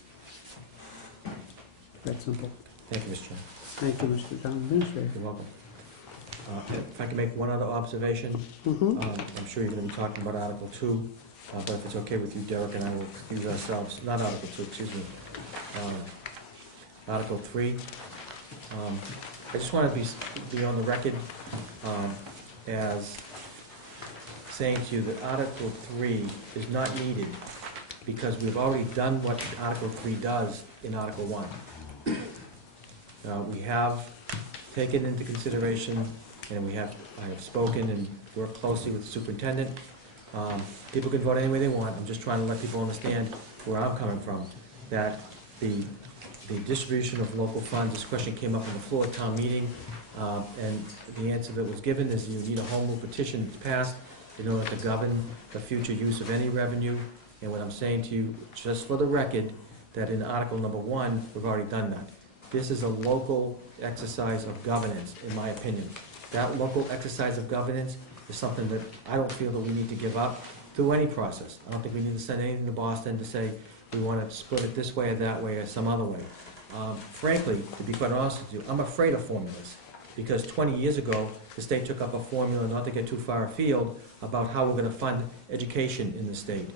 That's simple. Thank you, Mr. Chairman. Thank you, Mr. Town Administrator. You're welcome. If I can make one other observation, Mhm. I'm sure you're gonna be talking about Article 2, but if it's okay with you, Derek and I will excuse ourselves, not Article 2, excuse me, Article 3. I just want to be on the record as saying to you that Article 3 is not needed because we've already done what Article 3 does in Article 1. We have taken into consideration, and I have spoken and worked closely with the superintendent. People can vote any way they want. I'm just trying to let people understand where I'm coming from, that the distribution of local funds, this question came up on the floor at town meeting, and the answer that was given is you need a home rule petition passed in order to govern the future use of any revenue. And what I'm saying to you, just for the record, that in Article number 1, we've already done that. This is a local exercise of governance, in my opinion. That local exercise of governance is something that I don't feel that we need to give up through any process. I don't think we need to send anything to Boston to say we want to split it this way or that way or some other way. Frankly, to be quite honest with you, I'm afraid of formulas, because 20 years ago, the state took up a formula, not to get too far afield, about how we're going to fund education in the state.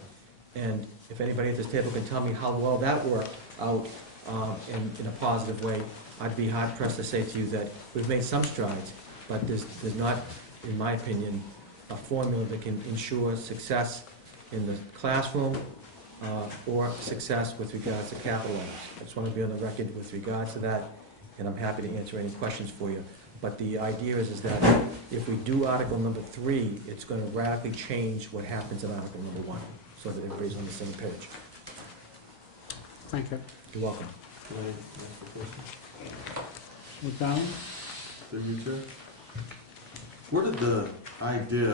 And if anybody at this table can tell me how well that worked out in a positive way, I'd be hard pressed to say to you that we've made some strides, but there's not, in my opinion, a formula that can ensure success in the classroom or success with regards to capital items. I just want to be on the record with regards to that, and I'm happy to answer any questions for you. But the idea is that if we do Article number 3, it's going to radically change what happens in Article number 1, so that everybody's on the same page. Thank you. You're welcome. Can I ask a question? McDonald? Through you, Chair? Where did the idea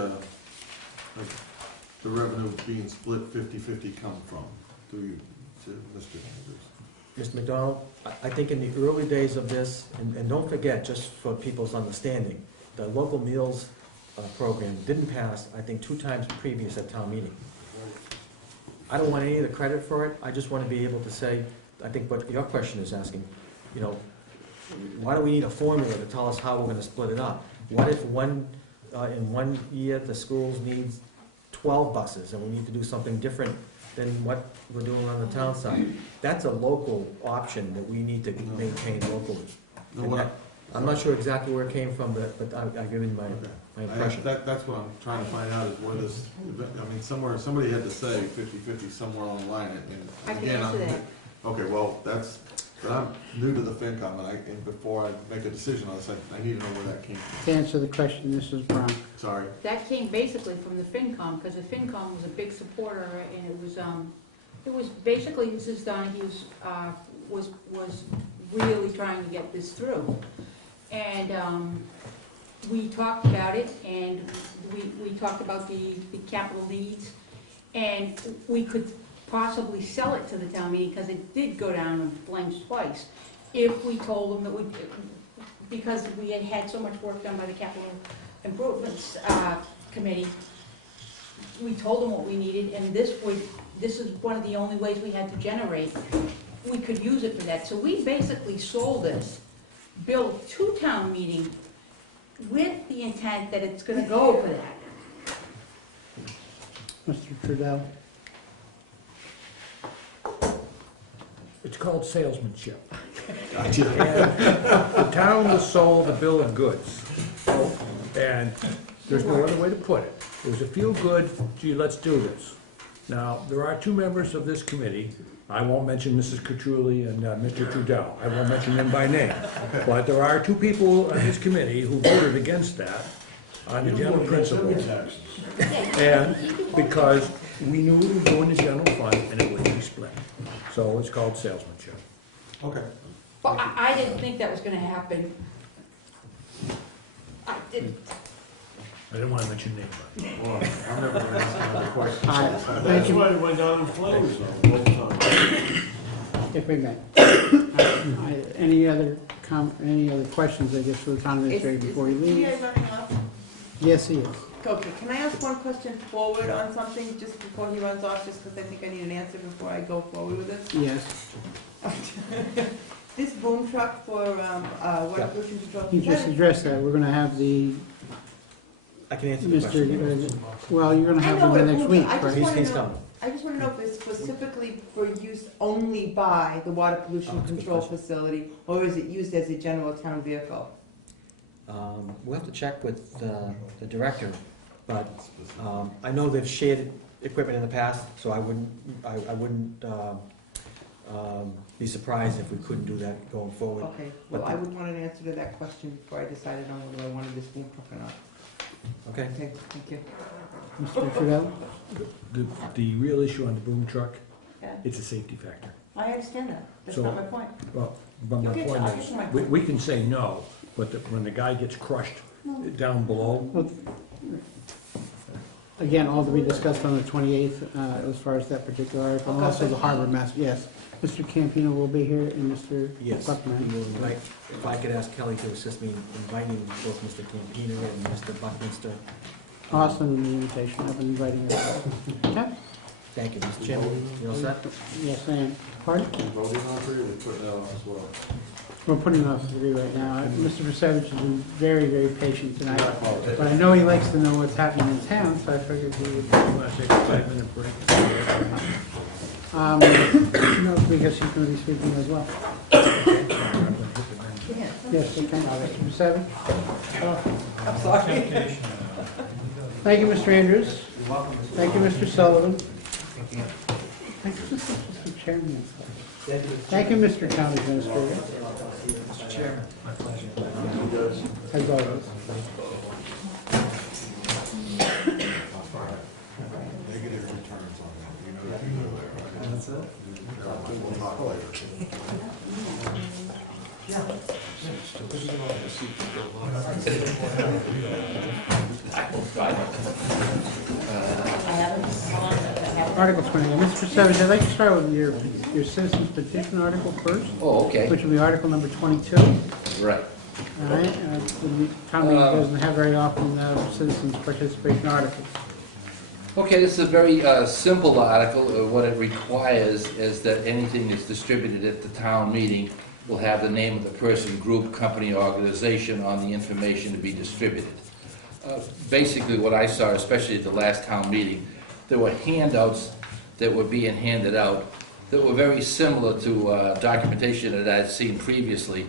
of the revenue being split 50-50 come from? Through you, to Mr. Andrews? Mr. McDonald, I think in the early days of this, and don't forget, just for people's understanding, the local meals program didn't pass, I think, 2 times previous at town meeting. I don't want any of the credit for it. I just want to be able to say, I think what your question is asking, you know, why do we need a formula to tell us how we're going to split it up? What if in 1 year the schools need 12 buses and we need to do something different than what we're doing on the town side? That's a local option that we need to maintain locally. No, And what that- I'm not sure exactly where it came from, but I've given my impression. That's what I'm trying to find out, is where this, I mean, somebody had to say 50-50 somewhere on the line, and I can again, answer that. okay, well, I'm new to the FinCom, and before I make a decision on this, I need to know where that came from. To answer the question, Mrs. Brown. Sorry. That came basically from the FinCom, because the FinCom was a big supporter, and it was basically Mrs. Donahue was really trying to get this through. And we talked about it, and we talked about the capital needs, and we could possibly sell it to the town meeting, because it did go down in flames twice, if we told them that because we had had so much work done by the capital improvements committee, we told them what we needed, and this is one of the only ways we had to generate. We could use it for that. So we basically sold this bill to town meeting with the intent that it's gonna go for that. Mr. Trudell? It's called salesmanship. And the town was sold a bill of goods. And there's no other way to put it. It was a feel-good, gee, let's do this. Now, there are two members of this committee. I won't mention Mrs. Catrulli and Mr. Trudell. I won't mention them by name. But there are two people on this committee who voted against that on the general principle. And because we knew it would go in the general fund and it would be split. So it's called salesmanship. Okay. But I didn't think that was gonna happen. I didn't. I didn't want to mention names. Well, I'm never gonna ask another question. All right, That's thank you, why it went down in flames though, both times. if we may. Any other questions, I guess, for the town administrator before you Is leave? DA running off? Yes, he is. Okay, can I ask one question forward on something, just before he runs off, just because I think I need an answer before I go forward with this? Yes. This boom truck for, water pollution control. You is just that a- addressed that. We're gonna have the, I can answer the question. well, you're gonna I have know them what the a next boom week, truck- I just right? wanna He's know- coming. I just want to know if it's specifically for use only by the water pollution that's a good control question. facility, or is it used as a general town vehicle? We'll have to check with the director, but I know they've shared equipment in the past, so I wouldn't be surprised if we couldn't do that going forward. Okay, well, I would want an answer to that question before I decided on whether I wanted this boom truck or not. Okay? Okay, thank you. Mr. Trudell? The real issue on the boom truck, Yeah, it's a safety factor. I understand that, that's So- not my point. Well, but my Okay, point I'll is, get to my we point. can say no, but when the guy gets crushed down below, Well, again, all to be discussed on the 28th, as far as that particular article, and also the harbor master, yes. Mr. Campino will be here, and Mr. Yes. Buckman. We will invite, if I could ask Kelly to assist me in inviting both Mr. Campino and Mr. Buckminster. I'll send them the invitation, I've been inviting them. Okay? Thank you, Mr. Chairman. You all set? Yes, I am. Pardon? Voting on three, or putting that off as well? We're putting off three right now. Mr. Versevich has been very, very patient tonight, but I know he likes to know what's happening in town, so I figured he would. want to take a 5-minute break? No, because he's going to be speaking as well. Yes, we can. Mr. Versevich? I'm sorry. Thank you, Mr. Andrews. You're welcome. Thank you, Mr. Sullivan. Thank you, Mr. Chairman. Thank you, Mr. Town Administrator. Mr. Chairman, my pleasure. As always. Negative returns on that, you know that, right? That's it? We'll talk later. Article 20. Mr. Savage, I'd like to start with your citizens petition article first, Oh, okay, which will be Article number 22. right. All right, the town meeting doesn't have very often citizens participation articles. Okay, this is a very simple article. What it requires is that anything that's distributed at the town meeting will have the name of the person, group, company, organization on the information to be distributed. Basically, what I saw, especially at the last town meeting, there were handouts that were being handed out that were very similar to documentation that I'd seen previously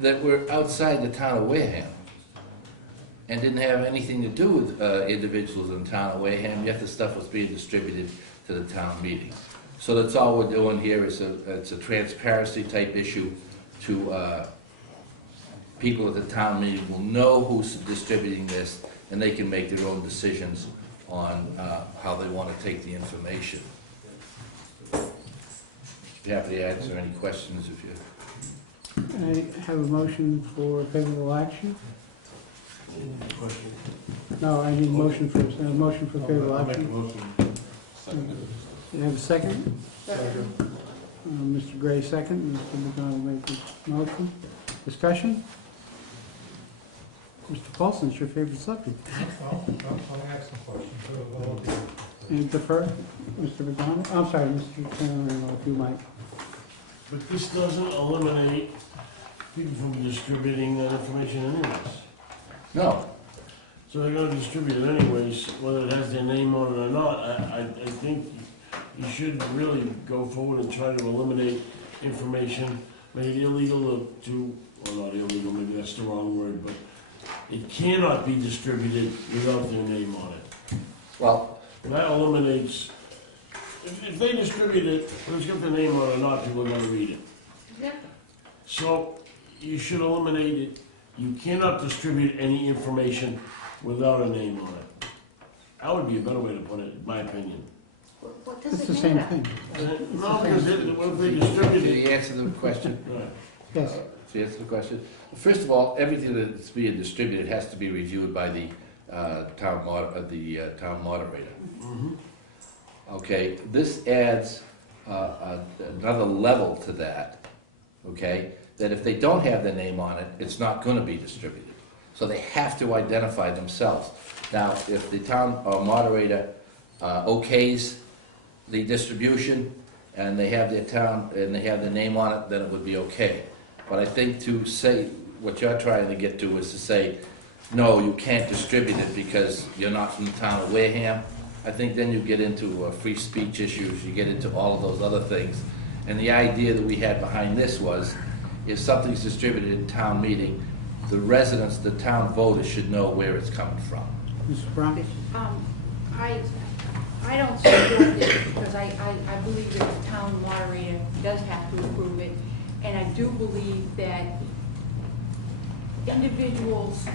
that were outside the town of Wareham and didn't have anything to do with individuals in the town of Wareham, yet the stuff was being distributed to the town meeting. So that's all we're doing here is it's a transparency type issue to people at the town meeting will know who's distributing this and they can make their own decisions on how they want to take the information. Happy to answer any questions if you... I have a motion for favorable action. Question. No, I need a motion for favorable I'll make a action. motion. Second. You have a second? Mr. Gray, second. Mr. McDonald made the motion. Discussion? Mr. Paulson, it's your favorite subject. Well, I'll ask some questions. And defer, Mr. McDonald? I'm sorry, Mr. Chairman, if you might. But this doesn't eliminate people from distributing that information anyways. No, So they're gonna distribute it anyways, whether it has their name on it or not. I think you should really go forward and try to eliminate information made illegal to, or not illegal, maybe that's the wrong word, but it cannot be distributed without their name on it. well, That eliminates, if they distribute it, whether it's got their name on it or not, people are gonna read it. Exactly. So you should eliminate it. You cannot distribute any information without a name on it. That would be a better way to put it, in my opinion. What does It's it the same matter? thing. No, because what if they distribute can it? you answer the question? Right. Yes. To answer the question, first of all, everything that's being distributed has to be reviewed by the town moderator. Mhm. Okay, this adds another level to that, okay? That if they don't have their name on it, it's not gonna be distributed. So they have to identify themselves. Now, if the town moderator okays the distribution and they have their town, and they have their name on it, then it would be okay. But I think to say, what you're trying to get to is to say, no, you can't distribute it because you're not from the town of Wareham. I think then you get into free speech issues, you get into all of those other things. And the idea that we had behind this was, if something's distributed in town meeting, the residents, the town voters should know where it's coming from. Mrs. Brown? I don't support this because I believe that the town moderator does have to approve it. And I do believe that individuals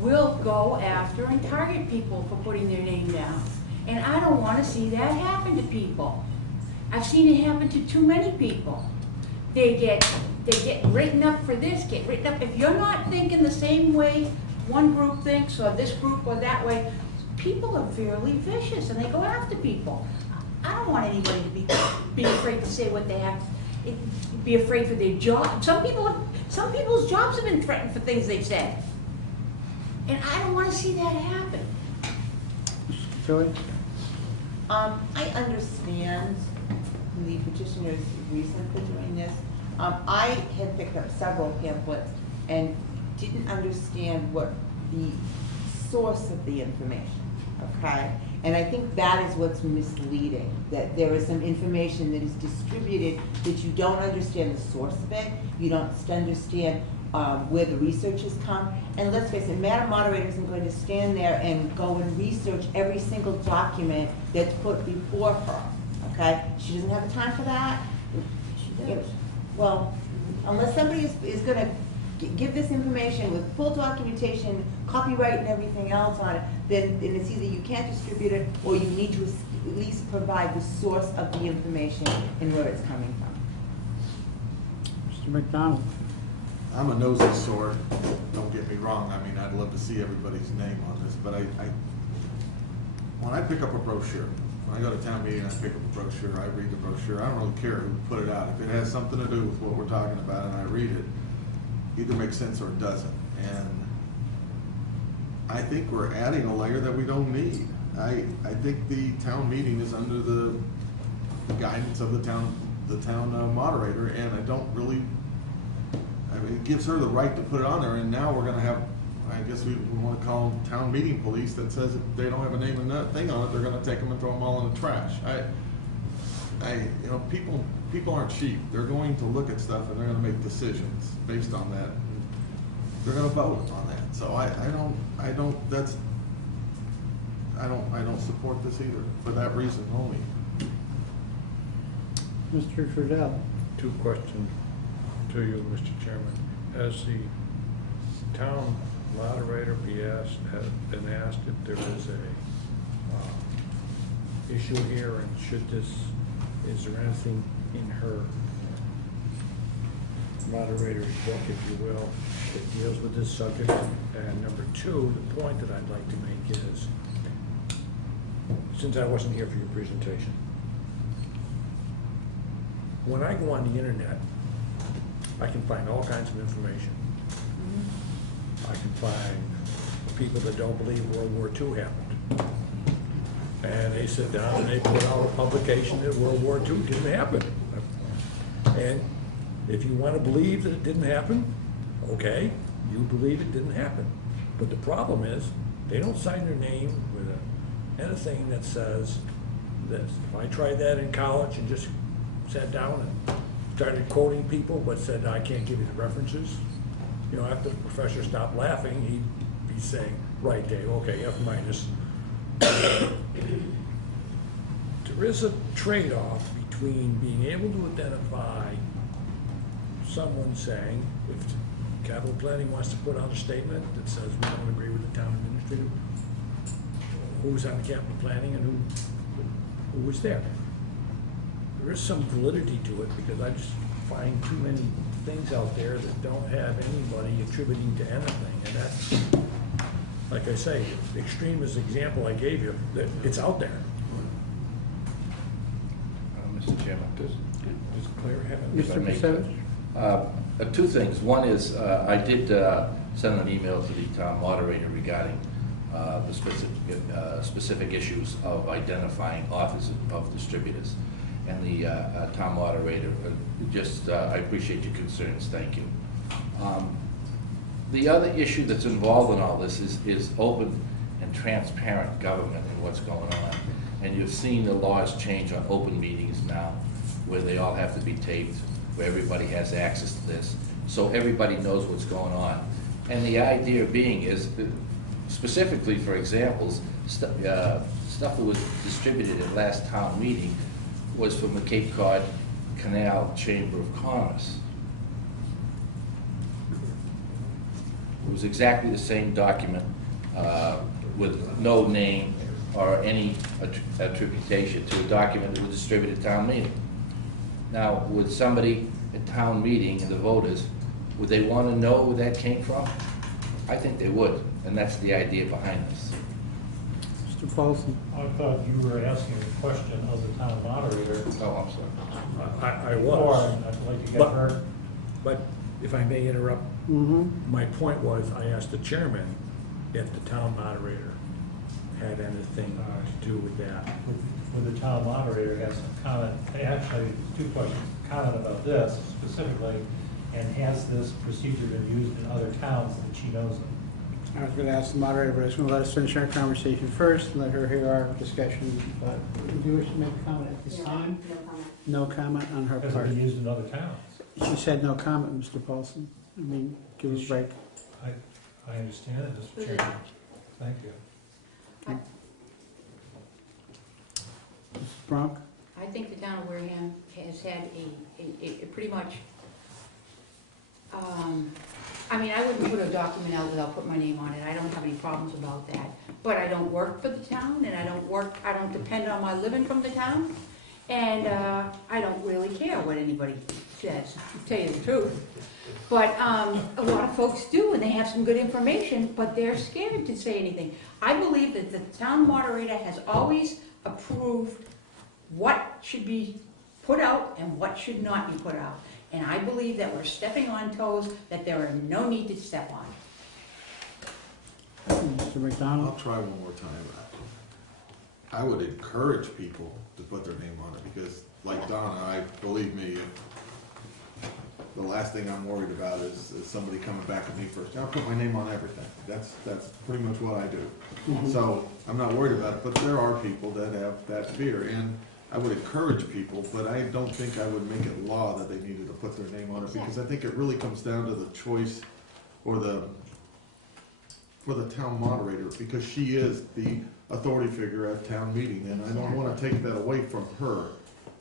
will go after and target people for putting their name down. And I don't want to see that happen to people. I've seen it happen to too many people. They get written up for this, get written up. If you're not thinking the same way one group thinks, or this group, or that way, people are fairly vicious and they go after people. I don't want anybody to be afraid to say what they have, be afraid for their job. Some people's jobs have been threatened for things they've said. And I don't want to see that happen. Mr. Tilly? I understand the petitioner's reason for doing this. I had picked up several pamphlets and didn't understand what the source of the information, okay? And I think that is what's misleading, that there is some information that is distributed that you don't understand the source of it, you don't understand where the research has come. And let's face it, Madam Moderator isn't going to stand there and go and research every single document that's put before her, okay? She doesn't have the time for that. She does. Well, unless somebody is gonna give this information with full documentation, copyright and everything else on it, then it's either you can't distribute it or you need to at least provide the source of the information and where it's coming from. Mr. McDonald? I'm a nosy sort, don't get me wrong, I mean, I'd love to see everybody's name on this, but when I pick up a brochure, when I go to town meeting, I pick up a brochure, I read the brochure, I don't really care who put it out. If it has something to do with what we're talking about and I read it, either makes sense or it doesn't. And I think we're adding a layer that we don't need. I think the town meeting is under the guidance of the town moderator, and I don't really, I mean, it gives her the right to put it on there, and now we're gonna have, I guess we wanna call them town meeting police that says if they don't have a name and that thing on it, they're gonna take them and throw them all in the trash. You know, people aren't cheap. They're going to look at stuff and they're gonna make decisions based on that. They're gonna vote on that. So I don't support this either, for that reason only. Mr. Trudell? Two questions to you, Mr. Chairman. Has the town moderator been asked if there is a issue here, and is there anything in her moderator's book, if you will, that deals with this subject? And number two, the point that I'd like to make is, since I wasn't here for your presentation, when I go on the internet, I can find all kinds of information. I can find people that don't believe World War II happened. And they sit down and they put out a publication that World War II didn't happen. And If you want to believe that it didn't happen, okay, you believe it didn't happen. But the problem is, they don't sign their name with anything that says this. If I tried that in college and just sat down and started quoting people, but said, I can't give you the references, you know, after the professor stopped laughing, he'd be saying, right, Dave, okay, F minus. There is a trade-off between being able to identify someone saying, if capital planning wants to put out a statement that says we don't agree with the town administrator, who's on capital planning and who was there. There is some validity to it, because I just find too many things out there that don't have anybody attributing to anything, and that's, like I say, the extremist example I gave you, that it's out there. Mr. Chairman. Does Claire have If I Mr. may. Pasevich? Two things. One is, I did send an email to the town moderator regarding the specific issues of identifying authors of distributors. And the town moderator, I appreciate your concerns, thank you. The other issue that's involved in all this is open and transparent government and what's going on. And you've seen the laws change on open meetings now, where they all have to be taped, where everybody has access to this, so everybody knows what's going on. And the idea being is, specifically for examples, stuff that was distributed at last town meeting was from the Cape Cod Canal Chamber of Commerce. It was exactly the same document with no name or any attribution to a document that was distributed at town meeting. Now, would somebody at town meeting and the voters, would they want to know where that came from? I think they would, and that's the idea behind this. Mr. Paulson? I thought you were asking a question of the town moderator. Oh, I'm sorry. I was. Or, I'd like to get her. But if I may interrupt, my point was, I asked the chairman if the town moderator had anything to do with that. Would the town moderator has some comment, actually, two questions. Comment about this specifically, and has this procedure been used in other towns that she knows of? I was going to ask the moderator, but I was going to let us finish our conversation first and let her hear our discussion. But do you wish to make a comment at this time? No comment on her Has it part. been used in other towns? She said no comment, Mr. Paulson. I mean, give us a break. I understand it, Mr. Chairman. Thank you. Mrs. Bronk? I think the town of Wareham has had a pretty much, I mean, I wouldn't put a document out without putting my name on it. I don't have any problems about that. But I don't work for the town, and I don't depend on my living from the town. And I don't really care what anybody says, to tell you the truth. But a lot of folks do, and they have some good information, but they're scared to say anything. I believe that the town moderator has always approved what should be put out and what should not be put out. And I believe that we're stepping on toes that there are no need to step on. Mr. McDonald? I'll try one more time. I would encourage people to put their name on it, because like Donna, believe me, the last thing I'm worried about is somebody coming back at me first. I'll put my name on everything. That's pretty much what I do. So I'm not worried about it, but there are people that have that fear, and I would encourage people, but I don't think I would make it law that they needed to put their name on it, because I think it really comes down to the choice for the town moderator, because she is the authority figure at town meeting, and I don't want to take that away from her,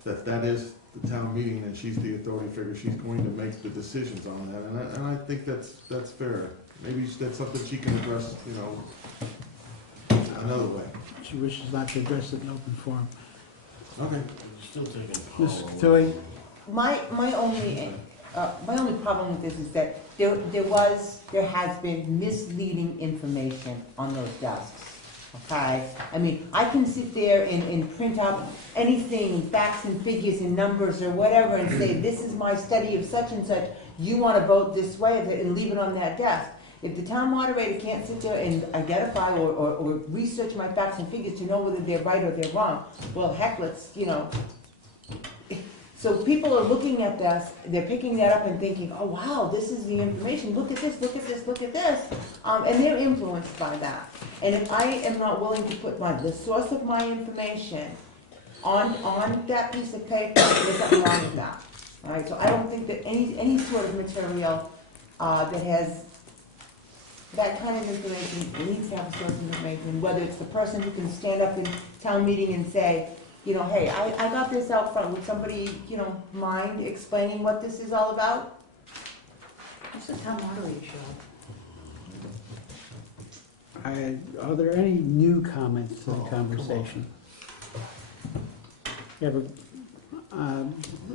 that is the town meeting and she's the authority figure. She's going to make the decisions on that, and I think that's fair. Maybe that's something she can address, another way. She wishes not to address it in open forum. Okay. Still taking Ms. Tilly? My only problem with this is that there has been misleading information on those desks. Okay, I mean, I can sit there and print out anything, facts and figures and numbers or whatever, and say, this is my study of such and such, you want to vote this way, and leave it on that desk. If the town moderator can't sit there and identify or research my facts and figures to know whether they're right or they're wrong, well, heck, let's, So people are looking at this, they're picking that up and thinking, oh wow, this is the information, look at this, look at this, look at this. And they're influenced by that. And if I am not willing to put the source of my information on that piece of paper, there's something wrong with that. All right, so I don't think that any sort of material that has that kind of information needs to have a source of information, whether it's the person who can stand up in town meeting and say, you know, hey, I got this out front, would somebody, you know, mind explaining what this is all about? What's the town moderator show? Are there any new comments to the conversation? Yeah, but,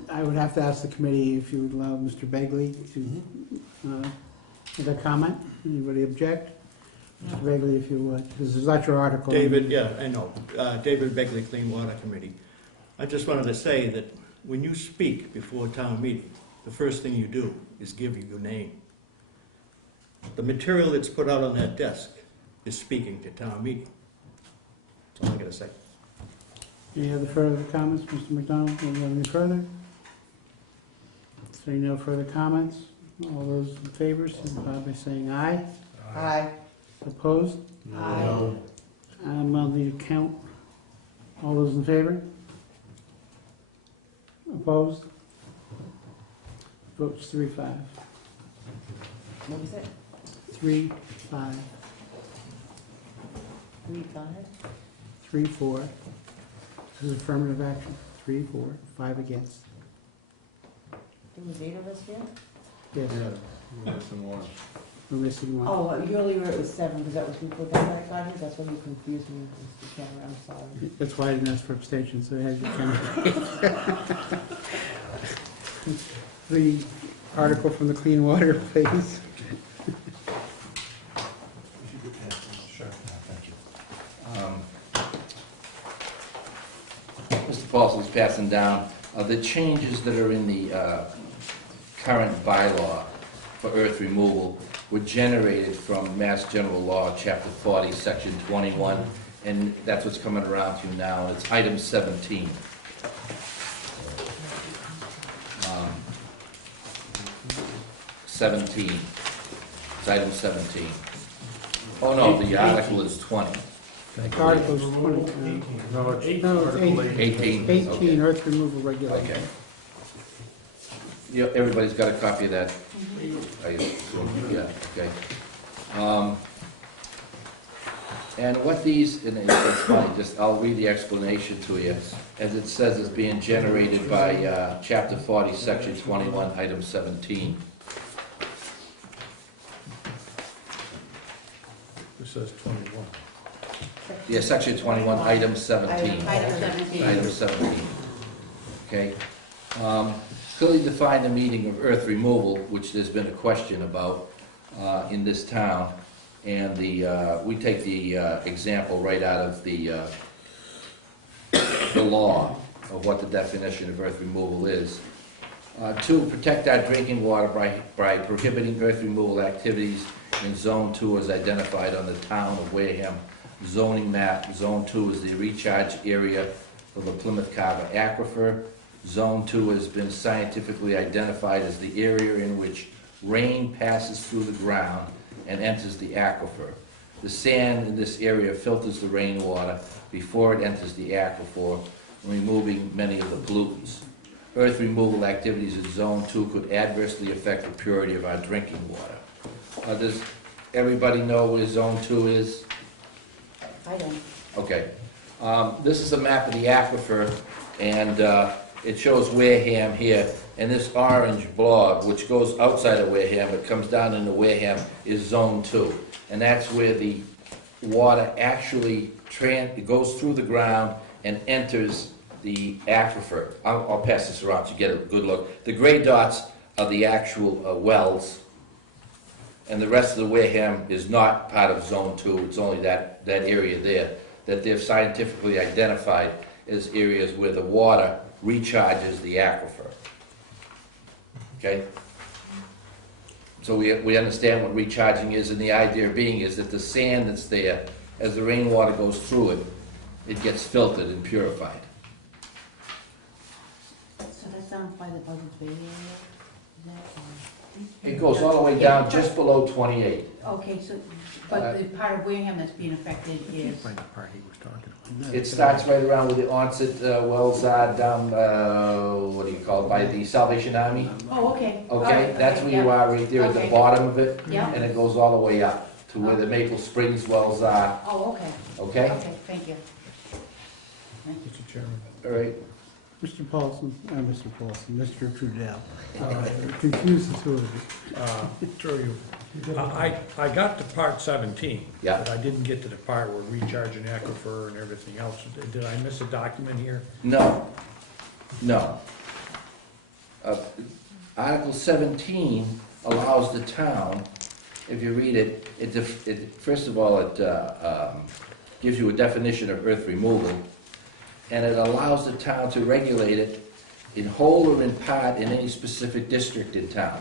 I would have to ask the committee if you would allow Mr. Begley to have a comment. Anybody object? Mr. Begley, if you would, because it's not your article. David, yeah, I know. David Begley, Clean Water Committee. I just wanted to say that when you speak before a town meeting, the first thing you do is give your name. The material that's put out on that desk is speaking to town meeting. That's all I gotta say. Any other further comments, Mr. McDonald? Do you have any further? Seeing no further comments, all those in favor, signify by saying aye. Aye. Opposed? Aye. I'm on the count. All those in favor? Opposed? Votes 3-5. What was it? 3-5. 3-5? 3-4. This is affirmative action. 3-4, 5 against. There was 8 of us here? Yes, Yeah, missing one. we're missing one. Oh, earlier it was 7, because that was before I got here, that's when you confused me, Mr. Chairman, I'm sorry. That's why I didn't ask for abstention, so I had to count. The article from the Clean Water, please. Sure, thank you. Mr. Paulson's passing down the changes that are in the current bylaw for earth removal were generated from Mass General Law, Chapter 40, Section 21, and that's what's coming around to you now, and it's item 17. 17. It's item 17. Oh, no, the article is 20. Article's 20. No, it's No, it's Article 18. 18, Okay. earth removal regulation. Okay. Yeah, everybody's got a copy of that? Yeah, okay. And what these, and it's funny, I'll read the explanation to you. As it says, it's being generated by Chapter 40, Section 21, Item 17. It says 21. Yeah, Section 21, Item 17. Item 17. Item 17. Okay. Clearly define the meaning of earth removal, which there's been a question about in this town. And we take the example right out of the law of what the definition of earth removal is. 2, protect our drinking water by prohibiting earth removal activities in Zone 2 as identified on the town of Wareham zoning map. Zone 2 is the recharge area for the Plymouth Carver Aquifer. Zone 2 has been scientifically identified as the area in which rain passes through the ground and enters the aquifer. The sand in this area filters the rainwater before it enters the aquifer, removing many of the pollutants. Earth removal activities in Zone 2 could adversely affect the purity of our drinking water. Does everybody know where Zone 2 is? I don't. Okay. This is a map of the aquifer, and it shows Wareham here, and this orange blob, which goes outside of Wareham, it comes down into Wareham, is Zone 2. And that's where the water actually it goes through the ground and enters the aquifer. I'll pass this around to get a good look. The gray dots are the actual wells, and the rest of the Wareham is not part of Zone 2. It's only that area there that they've scientifically identified as areas where the water recharges the aquifer. Okay? So we understand what recharging is, and the idea being is that the sand that's there, as the rainwater goes through it, it gets filtered and purified. So that's down by the Buzzards Bay area? Is that, It goes all the way down just below 28. okay, so, but the part of Wareham that's being affected is, By the part he was talking about. It starts right around where the onset wells are down, what do you call it, by the Salvation Army? oh, okay. All Okay, right, that's okay, where you yeah. are, right there at the Okay. bottom of it, Yeah, and it goes all the way up to where the Maple Springs wells are, oh, okay, okay? okay, thank you. Mr. Chairman. All right, Mr. Mr. Trudell. Confused the two of you. Through you. I got to part 17. Yeah. But I didn't get to the part where recharging aquifer and everything else. Did I miss a document here? no, no. Article 17 allows the town, if you read it, first of all, it gives you a definition of earth removal, and it allows the town to regulate it in whole or in part in any specific district in town.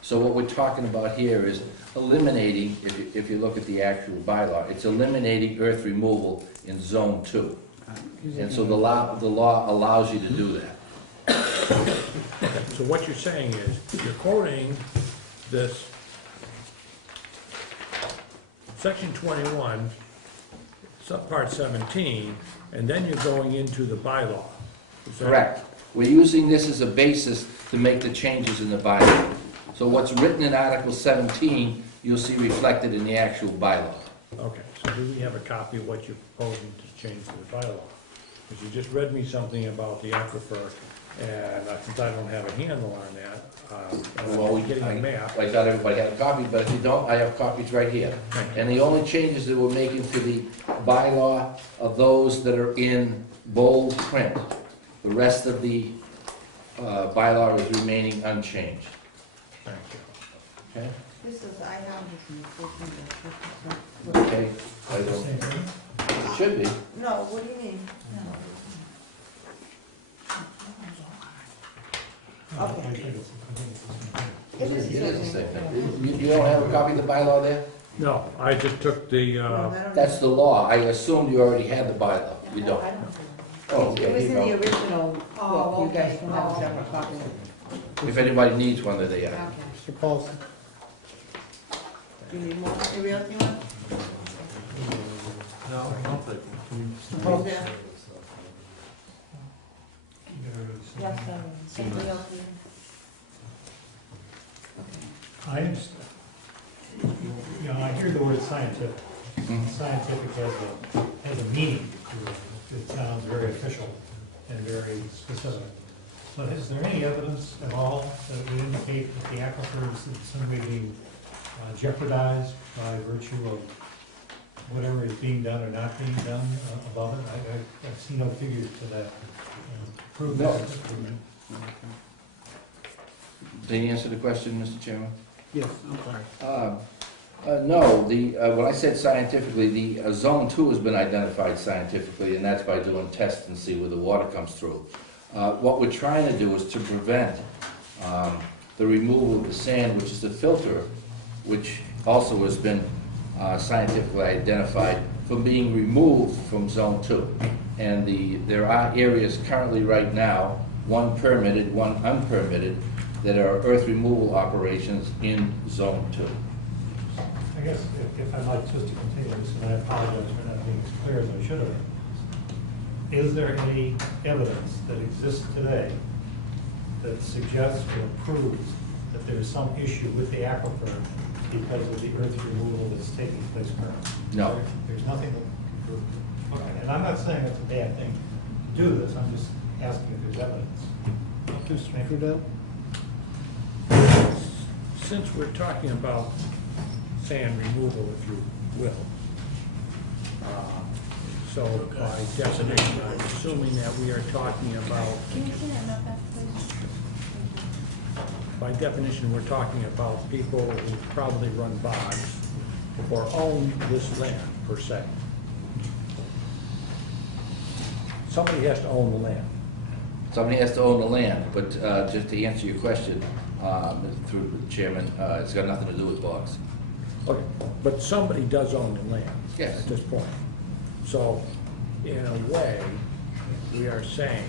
So what we're talking about here is eliminating, if you look at the actual bylaw, it's eliminating earth removal in Zone 2. And so the law allows you to do that. So what you're saying is, you're quoting this section 21, subpart 17, and then you're going into the bylaw. Is that- Correct. We're using this as a basis to make the changes in the bylaw. So what's written in Article 17, you'll see reflected in the actual bylaw. Okay, so do we have a copy of what you're proposing to change to the bylaw? Because you just read me something about the aquifer, and since I don't have a handle on that, Well, I'm getting a map. I thought everybody had a copy, but if you don't, I have copies right here. Thank you. And the only changes that we're making to the bylaw are those that are in bold print. The rest of the bylaw is remaining unchanged. Thank you. Okay? This is, I have this in the Okay, I don't, it should be. No, what do you mean? Okay. It is. It is the same thing. You don't have a copy of the bylaw there? No, I just took the, That's the law. I assumed you already had the bylaw. You don't. I don't. Oh, It okay, was here in you the go. original book, you guys can have a separate copy. If anybody needs one, there they are. Okay. Mr. Paulson. Do you need more materials you want? No, I'll take it. Mr. Paulson. Is there- Yes, Anybody else? I understand. You know, I hear the word scientific. Mhm. Scientific has a meaning to it. It sounds very official and very specific. But is there any evidence at all that would indicate that the aquifer is in some way being jeopardized by virtue of whatever is being done or not being done above it? I see no figures to that. Prove No. that. Did you answer the question, Mr. Chairman? Yes, I'm sorry. No, when I said scientifically, the Zone 2 has been identified scientifically, and that's by doing tests and see where the water comes through. What we're trying to do is to prevent the removal of the sand, which is the filter, which also has been scientifically identified, from being removed from Zone 2. And there are areas currently right now, one permitted, one unpermitted, that are earth removal operations in Zone 2. I guess if I'd like just to continue this, and I apologize for not being as clear as I should have, is there any evidence that exists today that suggests or proves that there is some issue with the aquifer because of the earth removal that's taking place currently? No. There's nothing that can prove it. Okay, and I'm not saying it's a bad thing to do this, I'm just asking if there's evidence. Mr. Trudell? since we're talking about sand removal, if you will, so by definition, I'm assuming that we are talking about, Can you turn that map back, please? by definition, we're talking about people who probably run bogs or own this land, per se. Somebody has to own the land. Somebody has to own the land, but just to answer your question, through the chairman, it's got nothing to do with bogs. Okay, but somebody does own the land. Yes. At this point. So, in a way, we are saying,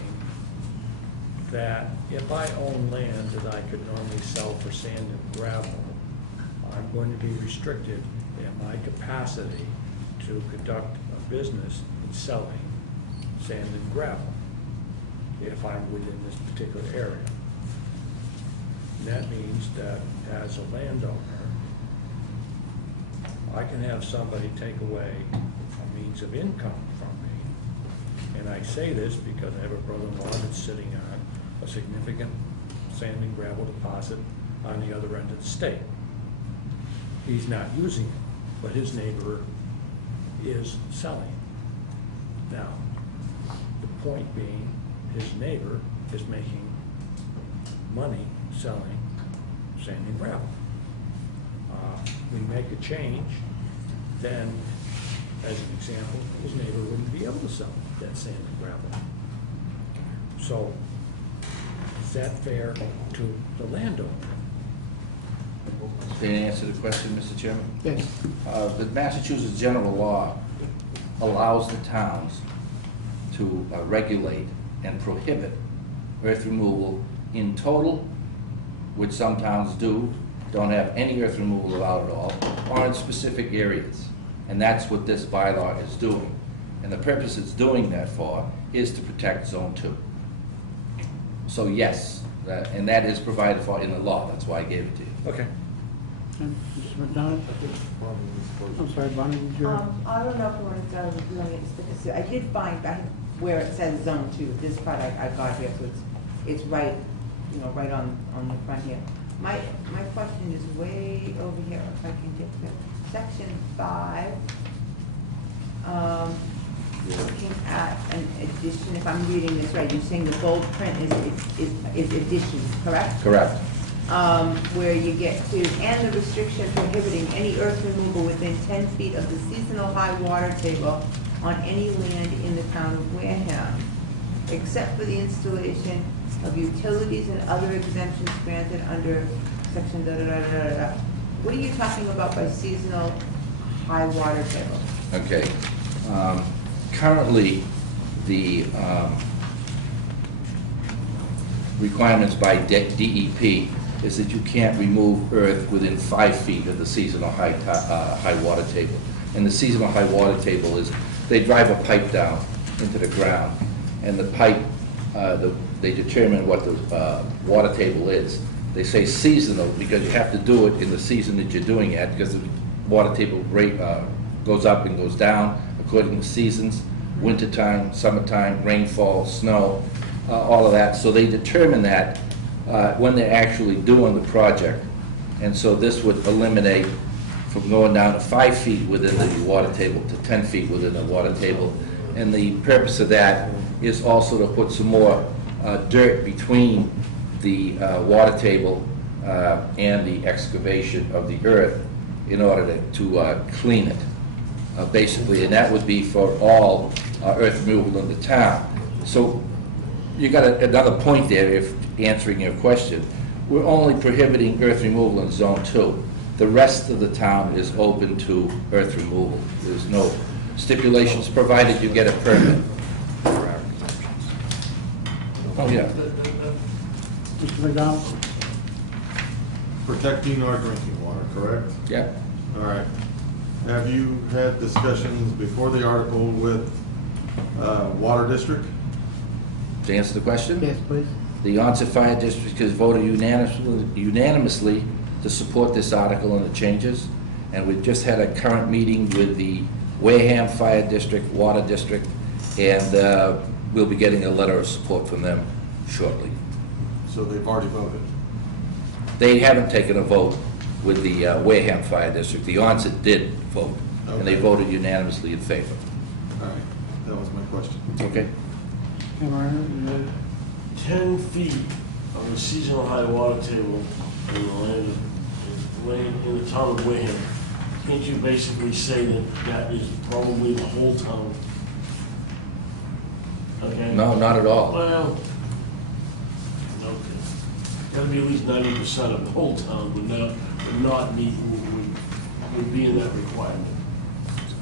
that if I own land that I could normally sell for sand and gravel, I'm going to be restricted in my capacity to conduct a business in selling sand and gravel if I'm within this particular area. That means that as a landowner, I can have somebody take away a means of income from me. And I say this because I have a brother-in-law that's sitting on a significant sand and gravel deposit on the other end of the state. He's not using it, but his neighbor is selling. Now, the point being, his neighbor is making money selling sand and gravel. We make a change, then, as an example, his neighbor wouldn't be able to sell that sand and gravel. So, is that fair to the landowner? Can you answer the question, Mr. Chairman? Yes. The Massachusetts general law allows the towns to regulate and prohibit earth removal in total, which some towns do, don't have any earth removal allowed at all, or in specific areas. And that's what this bylaw is doing. And the purpose it's doing that for is to protect Zone 2. So yes, and that is provided for in the law, that's why I gave it to you. Okay. Mr. McDonald? I'm sorry, Bonnie, did you have? I don't know if you want to go really specific. I did find where it says zone 2, this part I got here, so it's right, right on the front here. My question is way over here, if I can get to section 5. You're looking at an addition, if I'm reading this right, you're saying the bold print is additions, correct? Correct. Where you get to, and the restriction prohibiting any earth removal within 10 feet of the seasonal high water table on any land in the town of Wareham, except for the installation of utilities and other exemptions granted under section da-da-da-da-da. What are you talking about by seasonal high water table? Okay. Currently, the requirements by DEP is that you can't remove earth within 5 feet of the seasonal high water table. And the seasonal high water table is, they drive a pipe down into the ground, and the pipe, they determine what the water table is. They say seasonal because you have to do it in the season that you're doing it, because the water table rate goes up and goes down according to seasons, wintertime, summertime, rainfall, snow, all of that. So they determine that when they're actually doing the project. And so this would eliminate from going down to 5 feet within the water table to 10 feet within the water table. And the purpose of that is also to put some more dirt between the water table and the excavation of the earth in order to clean it, basically. And that would be for all earth removal in the town. So you got another point there, if answering your question. We're only prohibiting earth removal in Zone 2. The rest of the town is open to earth removal. There's no stipulations, provided you get a permit. Oh, yeah. Mr. McDonald? Protecting our drinking water, correct? Yeah. All right. Have you had discussions before the article with Water District? To answer the question? Yes, please. The Onset Fire District has voted unanimously to support this article and the changes. And we've just had a current meeting with the Wareham Fire District, Water District, and we'll be getting a letter of support from them shortly. So they've already voted? They haven't taken a vote with the Wareham Fire District. The Onset did vote, and they Okay. voted unanimously in favor. All right, that was my question. Okay? Cameron, 10 feet on the seasonal high water table in the land in the town of Wareham. Can't you basically say that that is probably the whole town? Okay? No, not at all. Well, okay. Gotta be at least 90% of the whole town would not meet, would be in that requirement.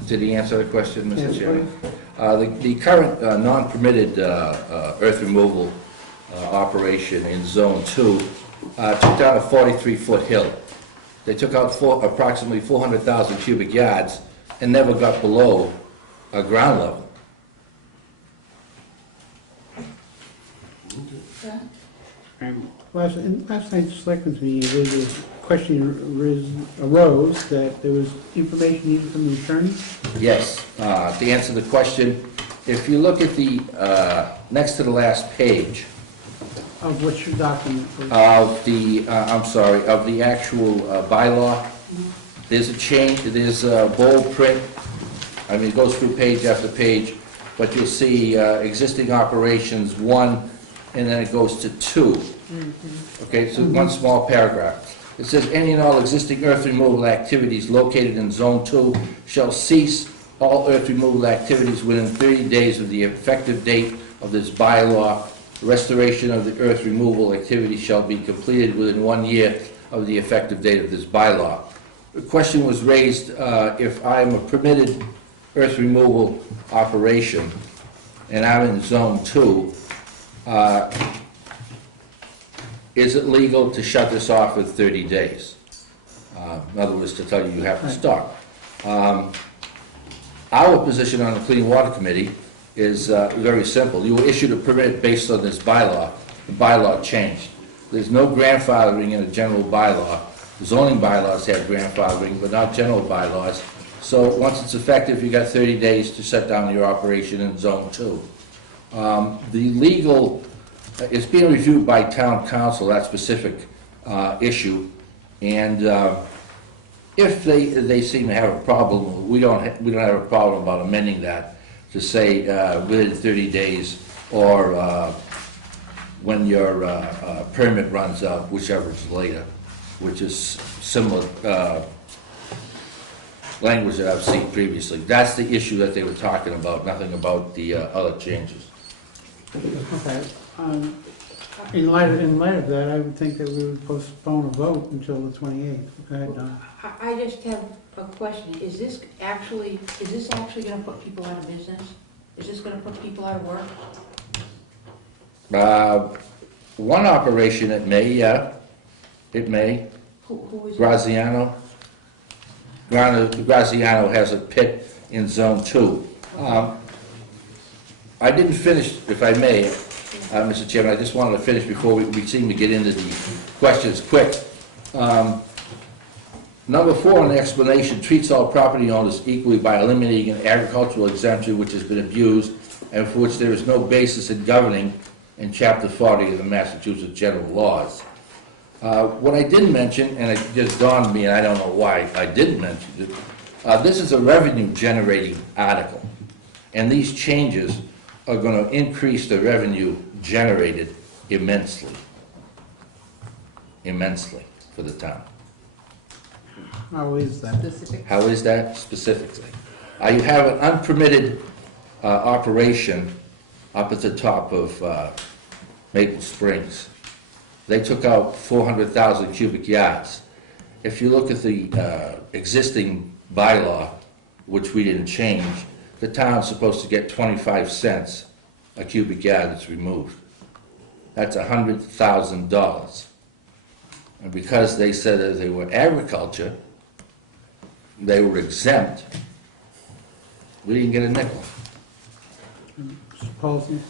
Did he answer the question, Mr. Yes, Chairman? The current non-permitted earth removal operation in Zone 2, took down a 43-foot hill. They took out approximately 400,000 cubic yards and never got below ground level. And last night's selectmen's meeting, the question arose that there was information needed from the attorney. Yes, to answer the question, if you look at the, next to the last page Of which document? please? of the, of the actual bylaw, there's a change, there's a bold print. I mean, it goes through page after page, but you'll see existing operations 1, and then it goes to 2. Okay, so one small paragraph. It says, any and all existing earth removal activities located in Zone 2 shall cease all earth removal activities within 30 days of the effective date of this bylaw. Restoration of the earth removal activity shall be completed within 1 year of the effective date of this bylaw. The question was raised, if I'm a permitted earth removal operation and I'm in Zone 2, is it legal to shut this off in 30 days? In other words, to tell you have to stop. Our position on the Clean Water Committee is very simple. You were issued a permit based on this bylaw. The bylaw changed. There's no grandfathering in a general bylaw. Zoning bylaws have grandfathering, but not general bylaws. So once it's effective, you got 30 days to shut down your operation in Zone 2. The legal, it's being reviewed by town council, that specific issue, and if they seem to have a problem, we don't have a problem about amending that to say within 30 days or when your permit runs out, whichever is later, which is similar language that I've seen previously. That's the issue that they were talking about, nothing about the other changes. Okay. In light of that, I would think that we would postpone a vote until the 28th. Go ahead, Don. I just have a question. Is this actually gonna put people out of business? Is this gonna put people out of work? One operation, it may, yeah. It may. Who is? Graziano. Graziano has a pit in Zone 2. I didn't finish, if I may, Mr. Chairman, I just wanted to finish before we seem to get into the questions quick. Number 4 in the explanation treats all property owners equally by eliminating an agricultural exemption which has been abused and for which there is no basis in governing in Chapter 40 of the Massachusetts General Laws. What I didn't mention, and it just dawned on me, and I don't know why I didn't mention it, this is a revenue-generating article, and these changes are going to increase the revenue generated immensely for the town. How is that? How is that specifically? You have an unpermitted operation up at the top of Maple Springs. They took out 400,000 cubic yards. If you look at the existing bylaw, which we didn't change, the town's supposed to get 25 cents a cubic yard that's removed. That's $100,000. And because they said that they were agriculture, they were exempt, we didn't get a nickel. Mr. Paulson?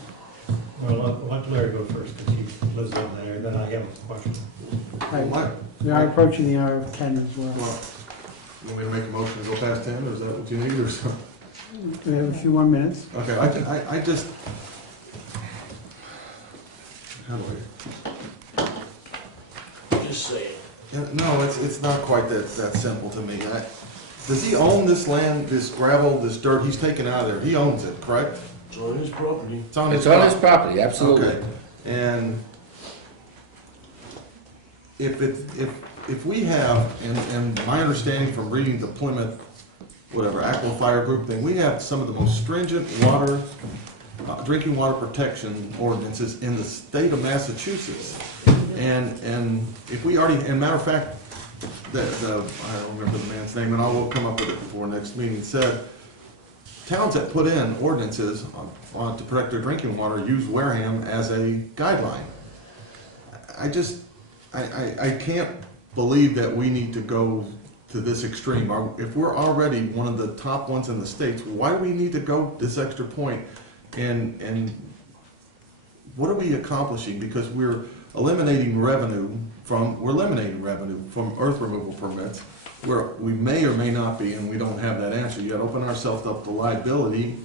Well, I'll let Larry go first, because he lives down there, then I have a question. Right. We are approaching the hour of 10 as well. Well, you want me to make a motion to go past 10, or is that what you need, or something? We have a few more minutes. Okay, I just, how do Just say it. no, it's not quite that simple to me. Does he own this land, this gravel, this dirt he's taken out of there? He owns it, correct? It's on his property. It's on It's his on his property. property, absolutely. Okay, and if we have, and my understanding from reading the Plymouth, whatever, Aquifer Group thing, we have some of the most stringent water, drinking water protection ordinances in the state of Massachusetts. And if we already, and matter of fact, I don't remember the man's name, and I will come up with it before next meeting, said, towns that put in ordinances to protect their drinking water use Wareham as a guideline. I can't believe that we need to go to this extreme. If we're already one of the top ones in the states, why do we need to go this extra point? And what are we accomplishing? Because we're eliminating revenue from earth removal permits, where we may or may not be, and we don't have that answer yet. Open ourselves up to liability.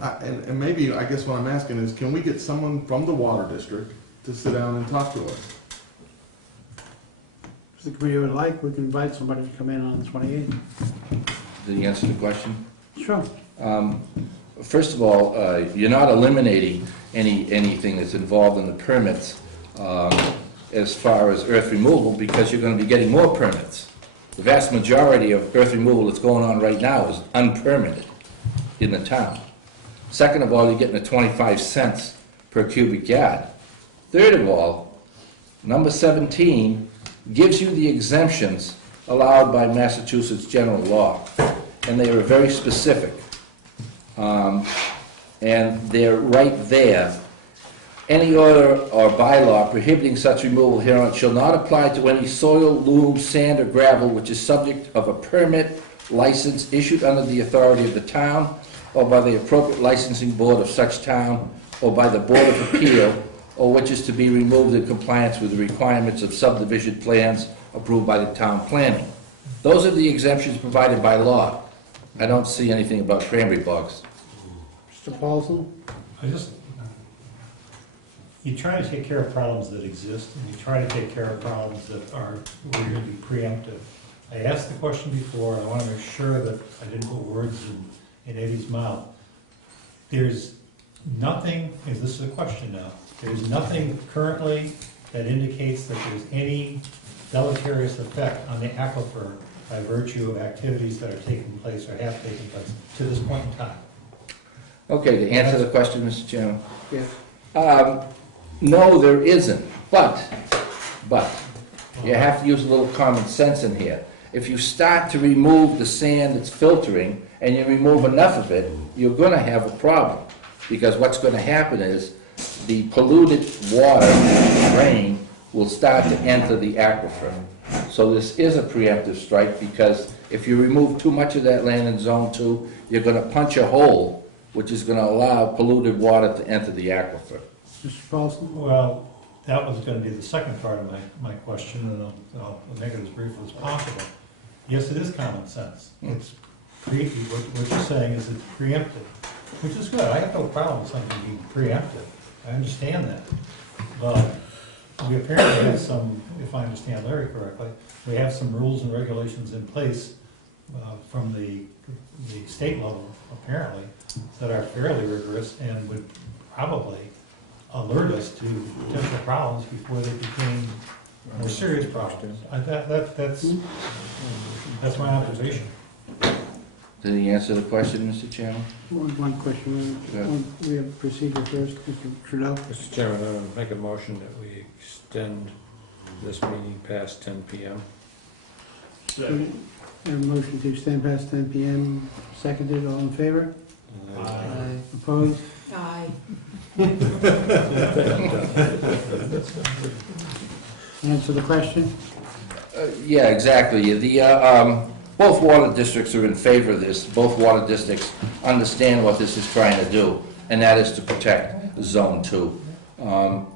And maybe, I guess what I'm asking is, can we get someone from the water district to sit down and talk to us? If the committee would like, we can invite somebody to come in on the 28th. Did you answer the question? Sure. First of all, you're not eliminating anything that's involved in the permits as far as earth removal, because you're going to be getting more permits. The vast majority of earth removal that's going on right now is unpermitted in the town. Second of all, you're getting a 25 cents per cubic yard. Third of all, number 17 gives you the exemptions allowed by Massachusetts general law, and they are very specific. And they're right there. Any order or bylaw prohibiting such removal hereon shall not apply to any soil, loam, sand, or gravel which is subject of a permit, license issued under the authority of the town, or by the appropriate licensing board of such town, or by the Board of Appeal, or which is to be removed in compliance with the requirements of subdivision plans approved by the town planning. Those are the exemptions provided by law. I don't see anything about cranberry bogs. Mr. Paulson? You try to take care of problems that exist, and you try to take care of problems that are going to be preemptive. I asked the question before, and I want to make sure that I didn't put words in Eddie's mouth. There's nothing, if this is a question now, there's nothing currently that indicates that there's any deleterious effect on the aquifer by virtue of activities that are taking place or have taken place to this point in time. Okay, to answer the question, Mr. Chairman. Yes. No, there isn't, but you have to use a little common sense in here. If you start to remove the sand that's filtering, and you remove enough of it, you're going to have a problem. Because what's going to happen is the polluted water, rain, will start to enter the aquifer. So this is a preemptive strike, because if you remove too much of that land in Zone 2, you're going to punch a hole, which is going to allow polluted water to enter the aquifer. Mr. Paulson? Well, that was going to be the second part of my question, and I'll make it as brief as possible. Yes, it is common sense. It's what you're saying is it's preemptive, which is good. I have no problem with something being preemptive. I understand that. But we apparently have some, if I understand Larry correctly, we have some rules and regulations in place from the state level, apparently, that are fairly rigorous and would probably alert us to potential problems before they became more serious problems. That's my observation. Did he answer the question, Mr. Chairman? One question. We have procedure first. Mr. Trudeau? Mr. Chairman, I would make a motion that we extend this meeting past 10 p.m. A motion to extend past 10 p.m. Seconded. All in favor? Aye. Opposed? Aye. Answer the question? Yeah, exactly. Both water districts are in favor of this. Both water districts understand what this is trying to do, and that is to protect Zone 2.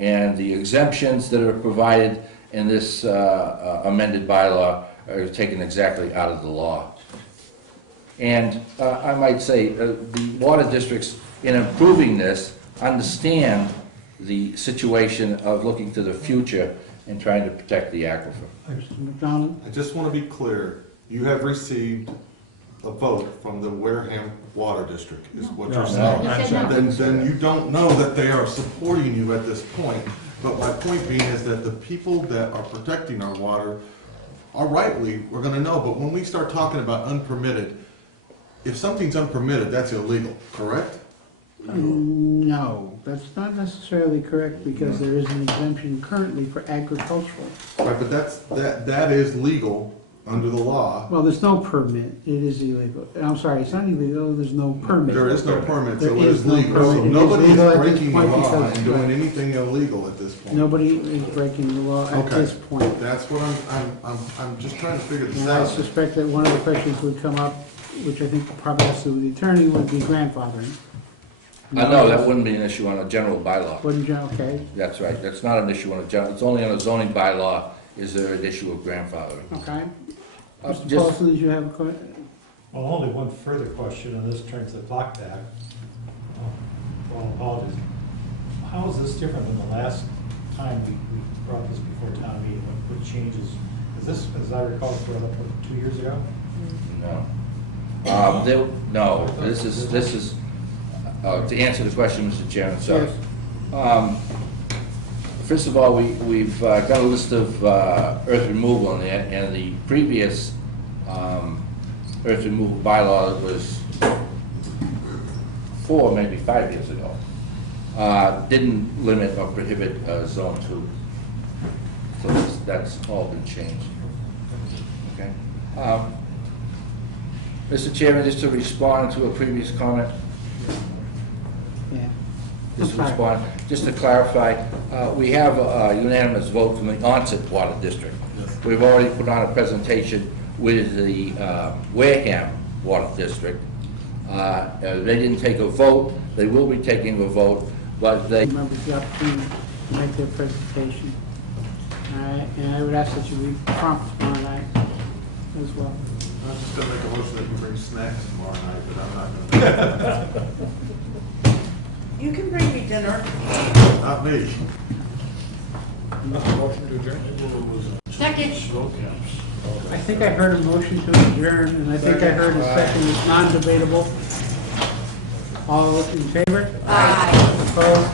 And the exemptions that are provided in this amended bylaw are taken exactly out of the law. And I might say the water districts, in improving this, understand the situation of looking to the future and trying to protect the aquifer. Mr. McDonald? I just want to be clear, you have received a vote from the Wareham Water District, is what you're saying. Then you don't know that they are supporting you at this point. But my point being is that the people that are protecting our water are rightly, we're going to know. But when we start talking about unpermitted, if something's unpermitted, that's illegal, correct? No, that's not necessarily correct, because there is an exemption currently for agricultural. Right, but that is legal under the law. Well, there's no permit, it is illegal. I'm sorry, it's not illegal, there's no permit. There is no permit, There so it is is no legal. permit. So It is nobody legal is at this breaking the point law because- and doing anything illegal at this point. Nobody is breaking the law at Okay. this point. That's what I'm just trying to figure this And I out. suspect that one of the questions would come up, which I think probably has to do with the attorney, would be grandfathering. No, that wouldn't be an issue on a general bylaw. Wouldn't you, okay, That's right, that's not an issue on a general, it's only on a zoning bylaw is there an issue of grandfathering. okay. Mr. Just- Paulson, did you have a question? Well, only one further question, and this turns the clock back. Well, apologies. How is this different than the last time we brought this before town meeting? What changes? Is this, as I recall, brought up 2 years ago? No. No, this is, to answer the question, Mr. Chairman, sorry. Yes. First of all, we've got a list of earth removal, and the previous earth removal bylaw that was 4, maybe 5 years ago, didn't limit or prohibit zone 2. So that's all been changed. Okay. Mr. Chairman, just to respond to a previous comment, Yeah. just to I'm sorry. respond, just to clarify, we have a unanimous vote from the Onset Water District. We've already put on a presentation with the Wareham Water District. They didn't take a vote, they will be taking a vote, but they... Members the opportunity to make their presentation. All right, and I would ask that you be prompt tomorrow night as well. I was just gonna make a motion that you bring snacks tomorrow night, but I'm not gonna. You can bring me dinner. Not me. Motion to adjourn? Second. Snow caps. I think I heard a motion to adjourn, and I think I heard a second is non-debatable. All in favor? Aye. Opposed?